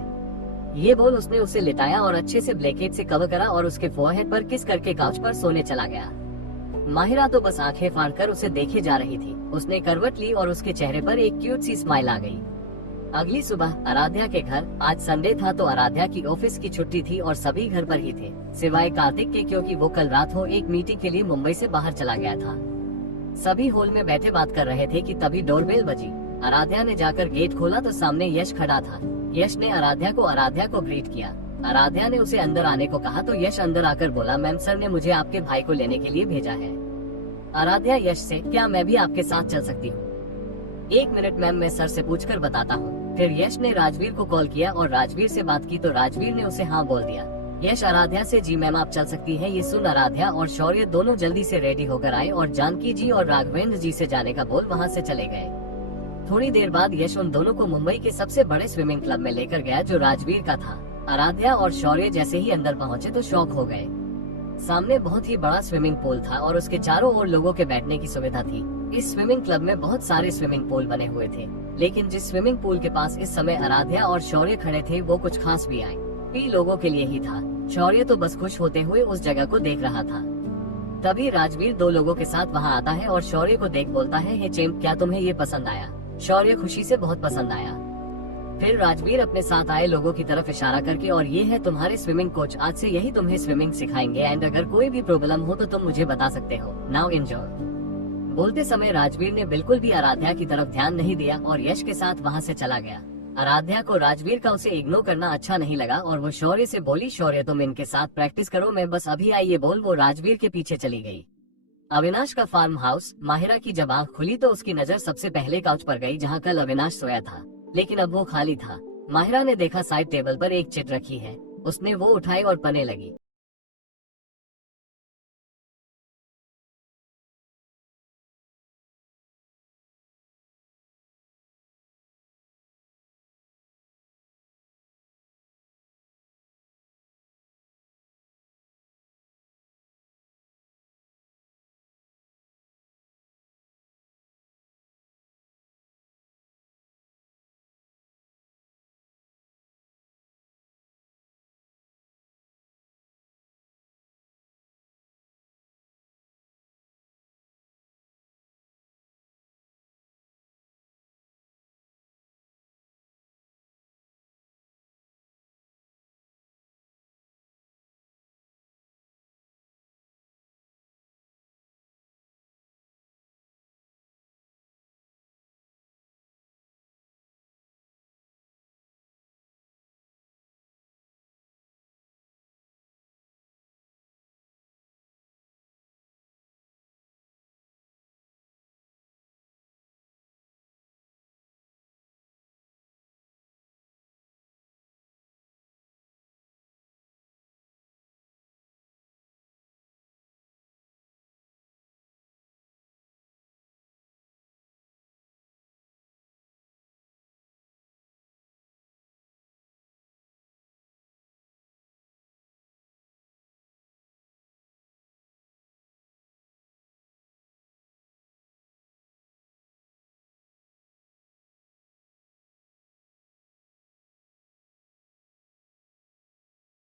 ये बोल उसने उसे लिटाया और अच्छे से ब्लैंकेट से कवर करा और उसके फोरहेड पर किस करके काउच पर सोने चला गया। माहिरा तो बस आंखें फाड़ कर उसे देखे जा रही थी। उसने करवट ली और उसके चेहरे पर एक क्यूट सी स्माइल आ गई। अगली सुबह आराध्या के घर, आज संडे था तो आराध्या की ऑफिस की छुट्टी थी और सभी घर पर ही थे, सिवाय कार्तिक के, क्योंकि वो कल रात को एक मीटिंग के लिए मुंबई से बाहर चला गया था। सभी हॉल में बैठे बात कर रहे थे कि तभी डोरबेल बजी। आराध्या ने जाकर गेट खोला तो सामने यश खड़ा था। यश ने आराध्या को ग्रीट किया। आराध्या ने उसे अंदर आने को कहा तो यश अंदर आकर बोला, मैम सर ने मुझे आपके भाई को लेने के लिए भेजा है। आराध्या यश से, क्या मैं भी आपके साथ चल सकती हूँ? 1 मिनट मैम, मैं सर से पूछकर बताता हूँ। फिर यश ने राजवीर को कॉल किया और राजवीर से बात की तो राजवीर ने उसे हाँ बोल दिया। यश आराध्या से, जी मैम आप चल सकती हैं। ये सुन आराध्या और शौर्य दोनों जल्दी से रेडी होकर आए और जानकी जी और राघवेंद्र जी से जाने का बोल वहाँ से चले गए। थोड़ी देर बाद यश उन दोनों को मुंबई के सबसे बड़े स्विमिंग क्लब में लेकर गया जो राजवीर का था। आराध्या और शौर्य जैसे ही अंदर पहुँचे तो शॉक हो गए। सामने बहुत ही बड़ा स्विमिंग पूल था और उसके चारों ओर लोगों के बैठने की सुविधा थी। इस स्विमिंग क्लब में बहुत सारे स्विमिंग पूल बने हुए थे, लेकिन जिस स्विमिंग पूल के पास इस समय आराध्या और शौर्य खड़े थे वो कुछ खास भी आई पी लोगों के लिए ही था। शौर्य तो बस खुश होते हुए उस जगह को देख रहा था। तभी राजवीर 2 लोगों के साथ वहाँ आता है और शौर्य को देख बोलता है, हे चेम्प, क्या तुम्हें ये पसंद आया? शौर्य खुशी से, बहुत पसंद आया। फिर राजवीर अपने साथ आए लोगों की तरफ इशारा करके, और ये है तुम्हारे स्विमिंग कोच, आज से यही तुम्हें स्विमिंग सिखाएंगे, एंड अगर कोई भी प्रॉब्लम हो तो तुम मुझे बता सकते हो। Now enjoy. बोलते समय राजवीर ने बिल्कुल भी आराध्या की तरफ ध्यान नहीं दिया और यश के साथ वहाँ से चला गया। आराध्या को राजवीर का उसे इग्नोर करना अच्छा नहीं लगा और वो शौर्य से बोली, शौर्य तुम इनके साथ प्रैक्टिस करो, मैं बस अभी आई। ये बोल वो राजवीर के पीछे चली गई। अविनाश का फार्म हाउस। माहिरा की जब आँख खुली तो उसकी नजर सबसे पहले काउच पर गई जहाँ कल अविनाश सोया था, लेकिन अब वो खाली था। माहिरा ने देखा साइड टेबल पर एक चिट रखी है। उसने वो उठाई और पढ़ने लगी।